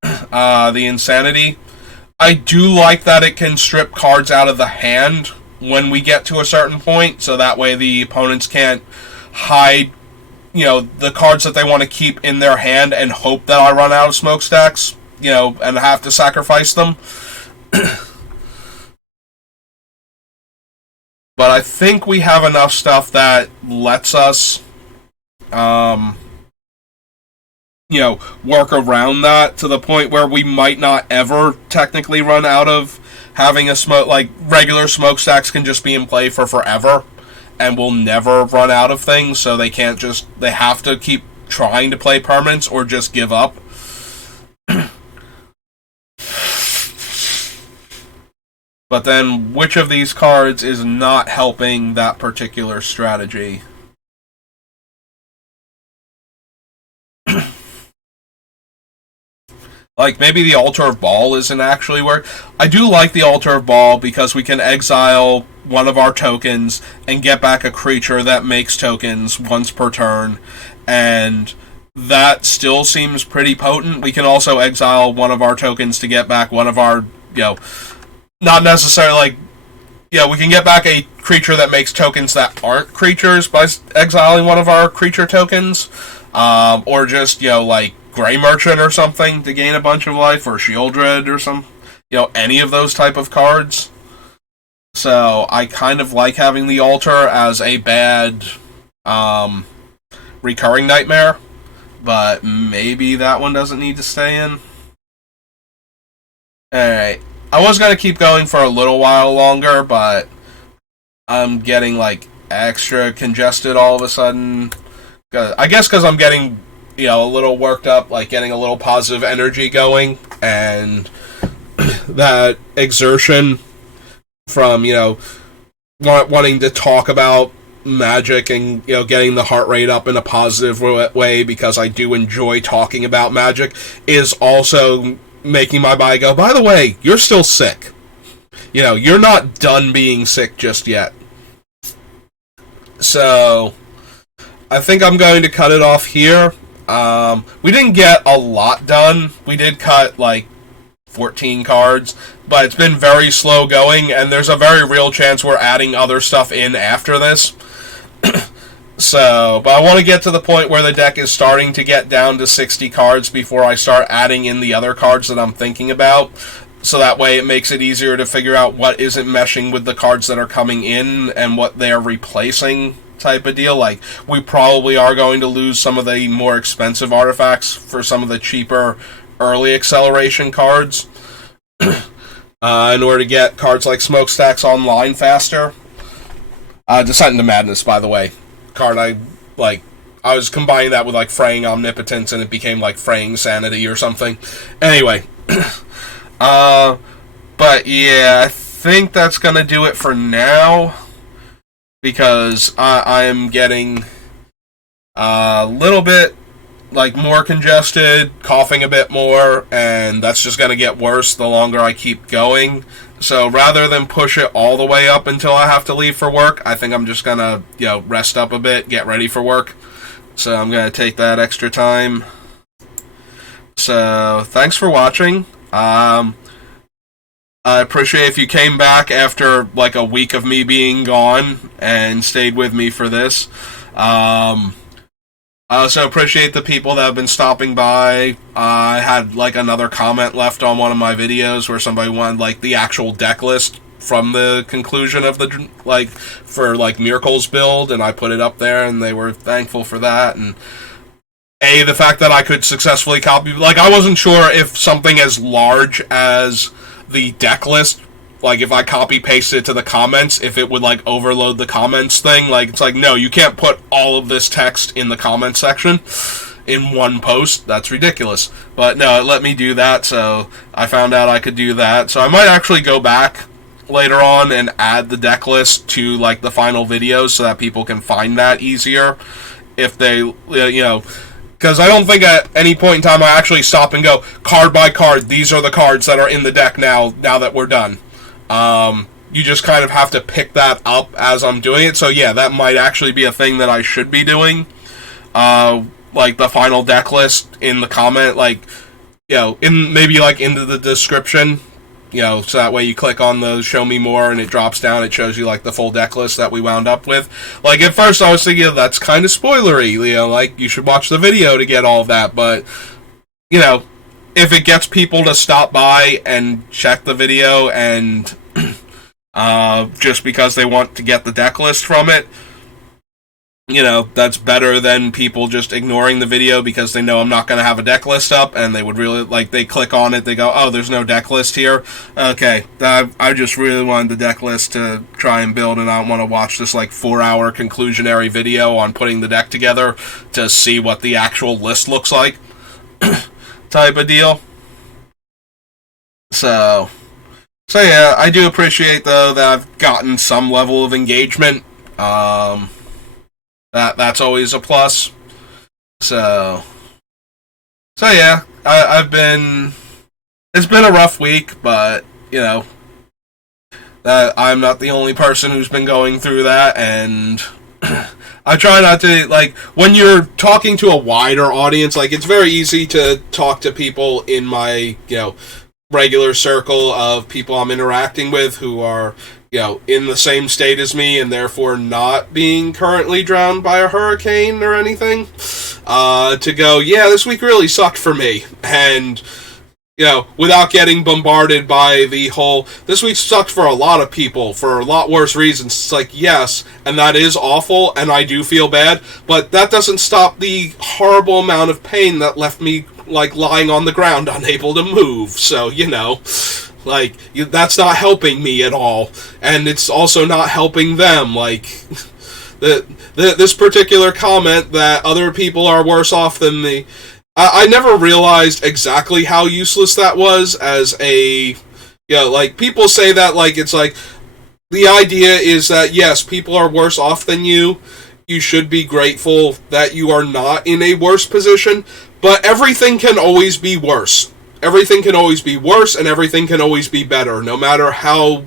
the Insanity. I do like that it can strip cards out of the hand when we get to a certain point, so that way the opponents can't hide, the cards that they want to keep in their hand and hope that I run out of smokestacks, and have to sacrifice them. But I think we have enough stuff that lets us, work around that to the point where we might not ever technically run out of having a regular smokestacks can just be in play for forever, and we'll never run out of things, so they have to keep trying to play permanents or just give up. But then, which of these cards is not helping that particular strategy? Like, maybe the Altar of Baal isn't actually work. I do like the Altar of Baal because we can exile one of our tokens and get back a creature that makes tokens once per turn, and that still seems pretty potent. We can also exile one of our tokens to get back one of our, not necessarily, we can get back a creature that makes tokens that aren't creatures by exiling one of our creature tokens, or just, Grey Merchant or something to gain a bunch of life, or Shieldred or some, any of those type of cards. So I kind of like having the Altar as a bad recurring nightmare, but maybe that one doesn't need to stay in. Alright, I was going to keep going for a little while longer, but I'm getting, extra congested all of a sudden. I guess because I'm getting, a little worked up, getting a little positive energy going, and that exertion from, wanting to talk about Magic and, getting the heart rate up in a positive way, because I do enjoy talking about Magic, is also making my body go, by the way, you're still sick. You're not done being sick just yet. So I think I'm going to cut it off here. We didn't get a lot done. We did cut, 14 cards, but it's been very slow going, and there's a very real chance we're adding other stuff in after this. But I want to get to the point where the deck is starting to get down to 60 cards before I start adding in the other cards that I'm thinking about, so that way it makes it easier to figure out what isn't meshing with the cards that are coming in and what they're replacing, type of deal. We probably are going to lose some of the more expensive artifacts for some of the cheaper early acceleration cards in order to get cards like Smokestacks online faster. Descent into Madness, by the way, card I was combining that with Fraying Omnipotence, and it became Fraying Sanity or something. Anyway, but yeah, I think that's going to do it for now, because I am getting a little bit like more congested, coughing a bit more, and that's just going to get worse the longer I keep going. So rather than push it all the way up until I have to leave for work, I think I'm just going to, rest up a bit, get ready for work. So I'm going to take that extra time. So thanks for watching. I appreciate if you came back after like a week of me being gone and stayed with me for this. I also appreciate the people that have been stopping by. I had like another comment left on one of my videos where somebody wanted like the actual deck list from the conclusion of the for Miracle's build, and I put it up there, and they were thankful for that. And the fact that I could successfully copy, I wasn't sure if something as large as the deck list, if I copy paste it to the comments, if it would overload the comments thing. It's no, you can't put all of this text in the comment section in one post. That's ridiculous. But no, it let me do that, so I found out I could do that. So I might actually go back later on and add the deck list to the final videos so that people can find that easier if they, because I don't think at any point in time I actually stop and go card by card, these are the cards that are in the deck now that we're done. You just kind of have to pick that up as I'm doing it. So yeah, that might actually be a thing that I should be doing. The final deck list in the comment, in maybe into the description, so that way you click on the show me more and it drops down, it shows you the full deck list that we wound up with. At first I was thinking that's kind of spoilery, you should watch the video to get all of that, but if it gets people to stop by and check the video and just because they want to get the deck list from it, that's better than people just ignoring the video because they know I'm not going to have a deck list up, and they would really, they click on it, they go, oh, there's no deck list here. Okay, I just really wanted the deck list to try and build, and I don't want to watch this 4-hour conclusionary video on putting the deck together to see what the actual list looks like type of deal. So yeah, I do appreciate, though, that I've gotten some level of engagement. That's always a plus. So yeah, I've been... It's been a rough week, but, that I'm not the only person who's been going through that, and I try not to, when you're talking to a wider audience, it's very easy to talk to people in my, regular circle of people I'm interacting with who are, in the same state as me and therefore not being currently drowned by a hurricane or anything, to go, yeah, this week really sucked for me. And, without getting bombarded by the whole, this week sucked for a lot of people for a lot worse reasons. It's yes, and that is awful, and I do feel bad, but that doesn't stop the horrible amount of pain that left me lying on the ground, unable to move. So, that's not helping me at all. And it's also not helping them. This particular comment that other people are worse off than me, I never realized exactly how useless that was as a... people say that, it's the idea is that, yes, people are worse off than you. You should be grateful that you are not in a worse position. But everything can always be worse. Everything can always be worse, and everything can always be better. No matter how,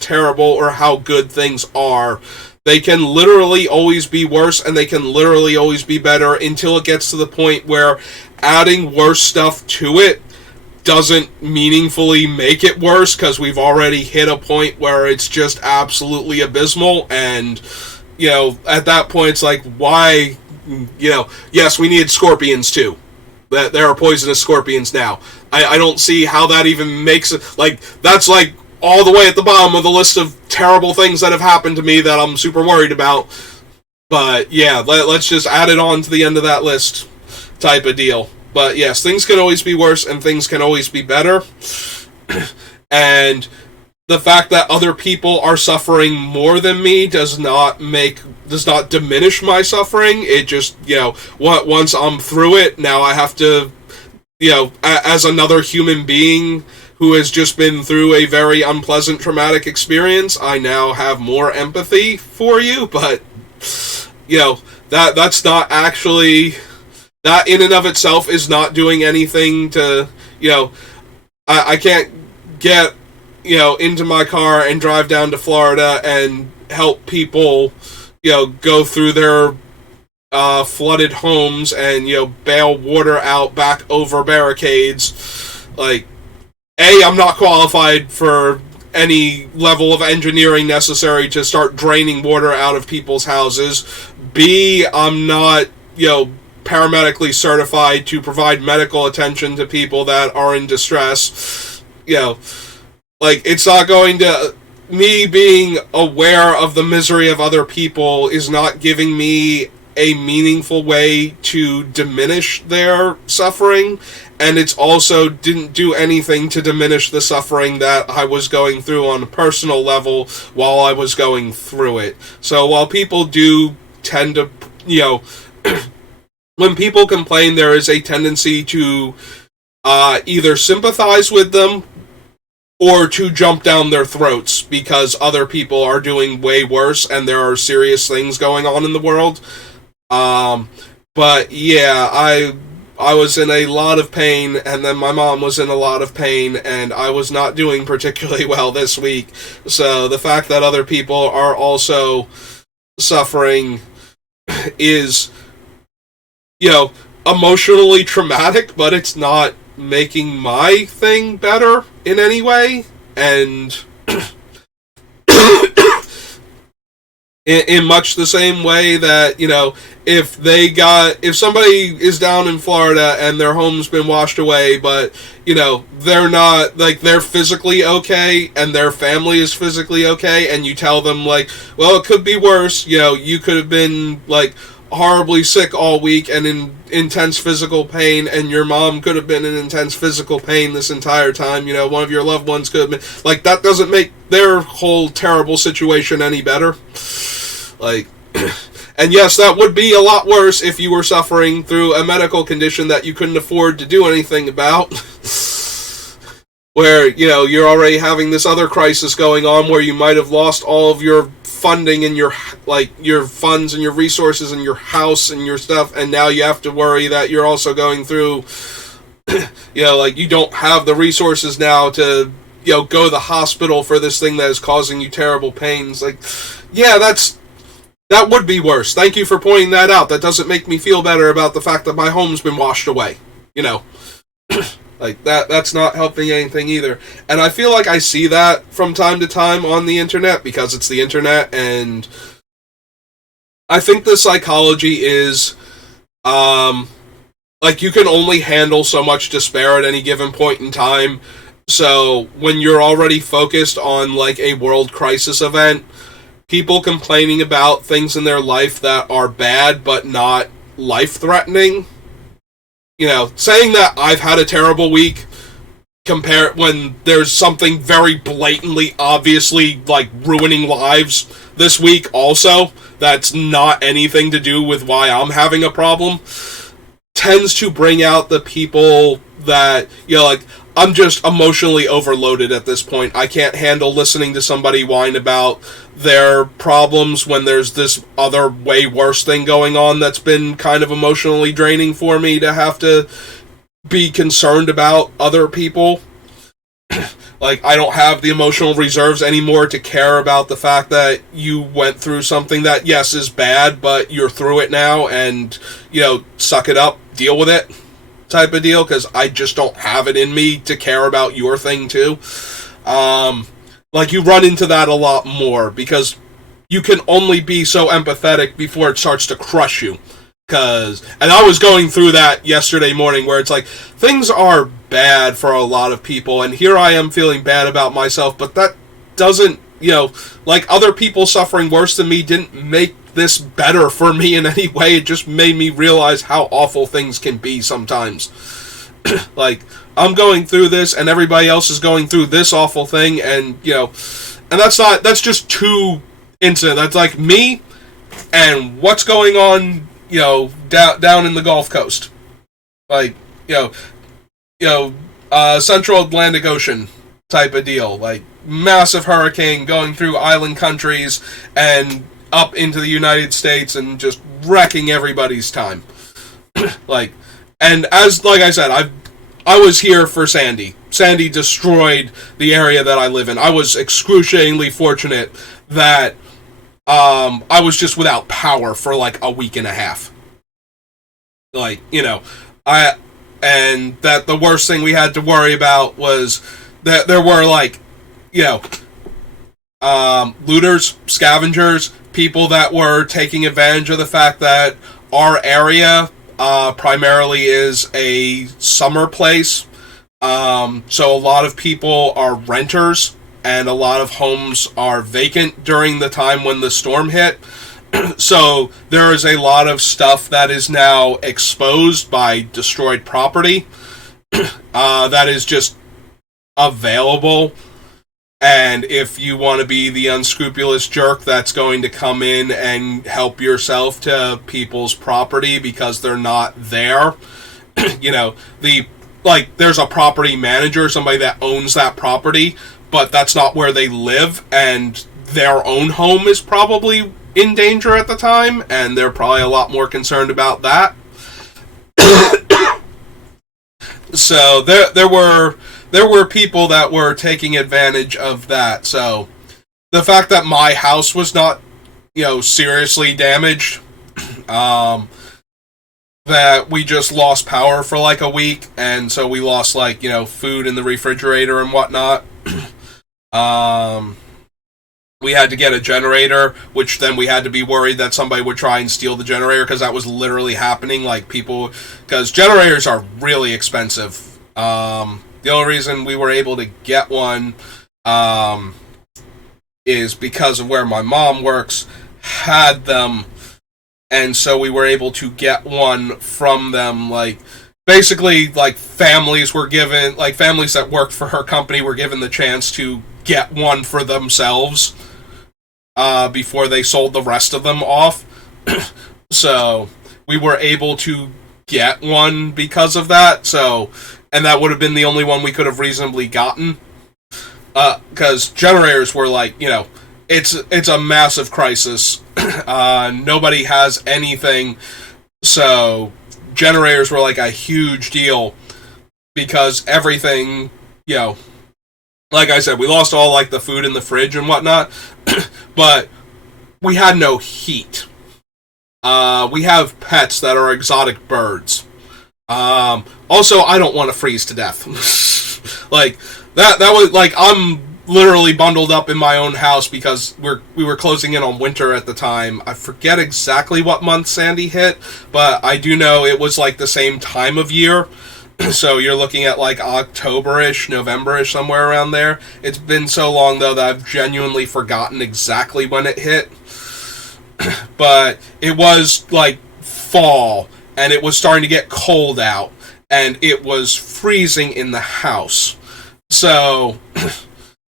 terrible or how good things are, they can literally always be worse, and they can literally always be better until it gets to the point where adding worse stuff to it doesn't meaningfully make it worse, because we've already hit a point where it's just absolutely abysmal, and, at that point it's why, yes, we need scorpions too. That there are poisonous scorpions now. I don't see how that even makes it... that's all the way at the bottom of the list of terrible things that have happened to me that I'm super worried about. But yeah, let's just add it on to the end of that list type of deal. But yes, things can always be worse and things can always be better. And the fact that other people are suffering more than me does not diminish my suffering. It just, once I'm through it, now I have to, as another human being who has just been through a very unpleasant traumatic experience, I now have more empathy for you, but that's not actually, that in and of itself is not doing anything to, I can't get, into my car and drive down to Florida and help people, go through their flooded homes and, bail water out back over barricades. Like, A, I'm not qualified for any level of engineering necessary to start draining water out of people's houses. B, I'm not, paramedically certified to provide medical attention to people that are in distress. It's not going to... Me being aware of the misery of other people is not giving me a meaningful way to diminish their suffering, and it's also didn't do anything to diminish the suffering that I was going through on a personal level while I was going through it. So while people do tend to, when people complain, there is a tendency to either sympathize with them or to jump down their throats because other people are doing way worse and there are serious things going on in the world. But yeah, I was in a lot of pain, and then my mom was in a lot of pain, and I was not doing particularly well this week. So the fact that other people are also suffering is, emotionally traumatic, but it's not making my thing better in any way. And in much the same way that, if somebody is down in Florida and their home's been washed away, but, they're not, they're physically okay and their family is physically okay, and you tell them, well, it could be worse, you could have been, horribly sick all week and in intense physical pain, and your mom could have been in intense physical pain this entire time, one of your loved ones could have been, that doesn't make their whole terrible situation any better. And yes, that would be a lot worse if you were suffering through a medical condition that you couldn't afford to do anything about. Where, you're already having this other crisis going on where you might have lost all of your funding and your funds and your resources and your house and your stuff, and now you have to worry that you're also going through, you don't have the resources now to, go to the hospital for this thing that is causing you terrible pains. That would be worse. Thank you for pointing that out. That doesn't make me feel better about the fact that my home's been washed away. That's not helping anything either. And I feel like I see that from time to time on the internet because it's the internet, and I think the psychology is, you can only handle so much despair at any given point in time. So when you're already focused on, a world crisis event, people complaining about things in their life that are bad but not life-threatening, saying that I've had a terrible week, when there's something very blatantly, obviously, ruining lives this week also, that's not anything to do with why I'm having a problem, tends to bring out the people that, I'm just emotionally overloaded at this point. I can't handle listening to somebody whine about their problems when there's this other way worse thing going on that's been kind of emotionally draining for me to have to be concerned about other people. I don't have the emotional reserves anymore to care about the fact that you went through something that, yes, is bad, but you're through it now and, suck it up, deal with it. Type of deal, because I just don't have it in me to care about your thing too. You run into that a lot more because you can only be so empathetic before it starts to crush you. And I was going through that yesterday morning where it's things are bad for a lot of people, and here I am feeling bad about myself, but that doesn't, other people suffering worse than me didn't make this better for me in any way. It just made me realize how awful things can be sometimes. I'm going through this and everybody else is going through this awful thing, and and that's just two incidents. That's me and what's going on, down in the Gulf Coast. Central Atlantic Ocean type of deal. Like, massive hurricane going through island countries and up into the United States and just wrecking everybody's time. Like, and like I said, I was here for Sandy. Sandy destroyed the area that I live in. I was excruciatingly fortunate that I was just without power for like a week and a half. Like, and that the worst thing we had to worry about was that there were like, looters, scavengers, people that were taking advantage of the fact that our area primarily is a summer place. So a lot of people are renters, and a lot of homes are vacant during the time when the storm hit. So there is a lot of stuff that is now exposed by destroyed property that is just available. And if you want to be the unscrupulous jerk that's going to come in and help yourself to people's property because they're not there, there's a property manager, somebody that owns that property, but that's not where they live, and their own home is probably in danger at the time, and they're probably a lot more concerned about that. So there were people that were taking advantage of that. So the fact that my house was not, seriously damaged, that we just lost power for like a week, and so we lost like, food in the refrigerator and whatnot. We had to get a generator, which then we had to be worried that somebody would try and steal the generator, because that was literally happening. Like, because generators are really expensive. The only reason we were able to get one is because of where my mom works, had them, and so we were able to get one from them. Like, basically, like, families that worked for her company were given the chance to get one for themselves before they sold the rest of them off. So we were able to get one because of that. So, and that would have been the only one we could have reasonably gotten, because generators were like, it's a massive crisis. Nobody has anything, so generators were like a huge deal, because everything, like I said, we lost all like the food in the fridge and whatnot, but we had no heat. We have pets that are exotic birds. Also, I don't want to freeze to death. Like, that was, like, I'm literally bundled up in my own house because we were closing in on winter at the time. I forget exactly what month Sandy hit, but I do know it was, like, the same time of year. So you're looking at, like, October-ish, November-ish, somewhere around there. It's been so long, though, that I've genuinely forgotten exactly when it hit. But it was, like, fall, and it was starting to get cold out, and it was freezing in the house. So,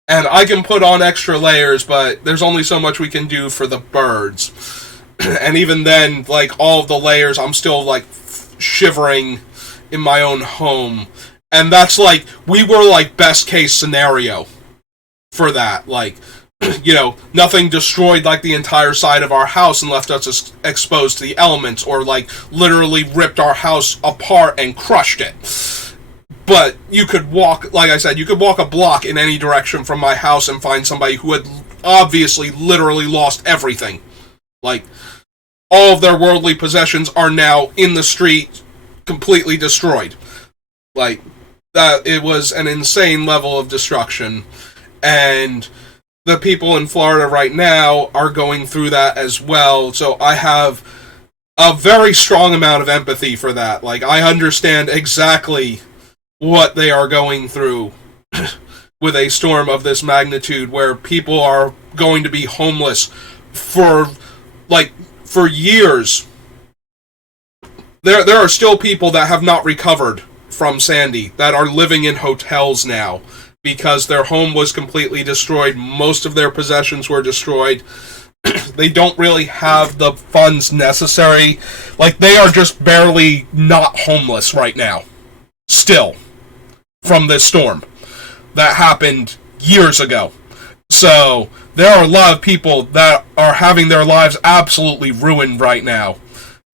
and I can put on extra layers, but there's only so much we can do for the birds. And even then, like, all of the layers, I'm still, like, shivering in my own home. And that's, like, we were, like, best case scenario for that. Like, nothing destroyed, like, the entire side of our house and left us exposed to the elements, or, like, literally ripped our house apart and crushed it. But you could walk, like I said, you could walk a block in any direction from my house and find somebody who had obviously literally lost everything. Like, all of their worldly possessions are now in the street, completely destroyed. Like, it was an insane level of destruction. And the people in Florida right now are going through that as well. So I have a very strong amount of empathy for that. Like, I understand exactly what they are going through with a storm of this magnitude, where people are going to be homeless for years. There are still people that have not recovered from Sandy that are living in hotels now because their home was completely destroyed. Most of their possessions were destroyed. They don't really have the funds necessary. Like, they are just barely not homeless right now. Still. from this storm that happened years ago. So there are a lot of people that are having their lives absolutely ruined right now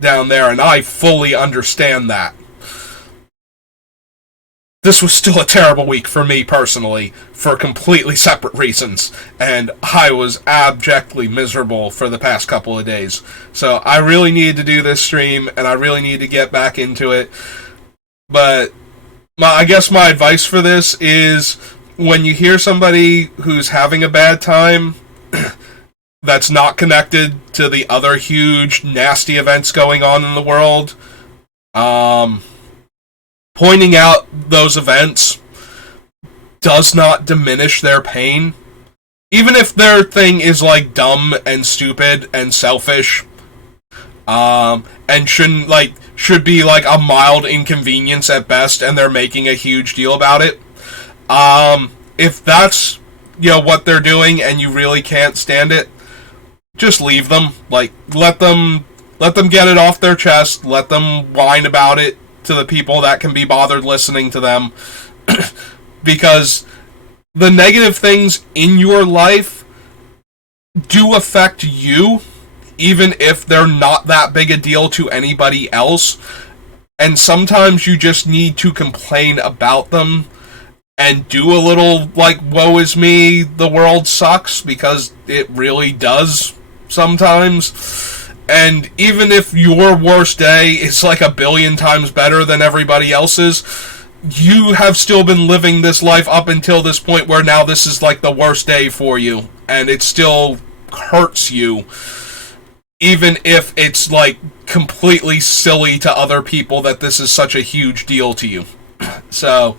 down there, and I fully understand that. This was still a terrible week for me personally, for completely separate reasons, and I was abjectly miserable for the past couple of days. So I really needed to do this stream, and I really need to get back into it. But I guess my advice for this is, when you hear somebody who's having a bad time that's not connected to the other huge, nasty events going on in the world, pointing out those events does not diminish their pain. Even if their thing is, like, dumb and stupid and selfish, and should be, like, a mild inconvenience at best, and they're making a huge deal about it. If that's, what they're doing and you really can't stand it, just leave them. Like, let them get it off their chest, let them whine about it to the people that can be bothered listening to them. Because the negative things in your life do affect you, even if they're not that big a deal to anybody else. And sometimes you just need to complain about them and do a little, like, woe is me, the world sucks, because it really does sometimes. And even if your worst day is like 1,000,000,000 times better than everybody else's, you have still been living this life up until this point where now this is like the worst day for you, and it still hurts you, even if it's like completely silly to other people that this is such a huge deal to you. So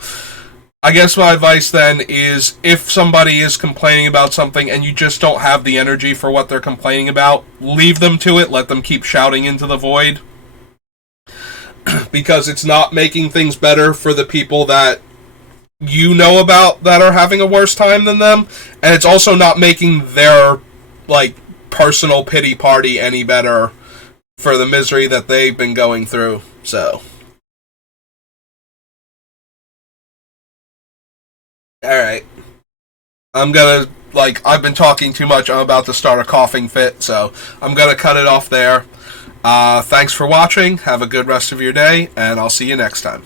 I guess my advice then is, if somebody is complaining about something and you just don't have the energy for what they're complaining about, leave them to it, let them keep shouting into the void. Because it's not making things better for the people that you know about that are having a worse time than them, and it's also not making their, like, personal pity party any better for the misery that they've been going through. So alright. I've been talking too much. I'm about to start a coughing fit, so I'm gonna cut it off there. Thanks for watching. Have a good rest of your day, and I'll see you next time.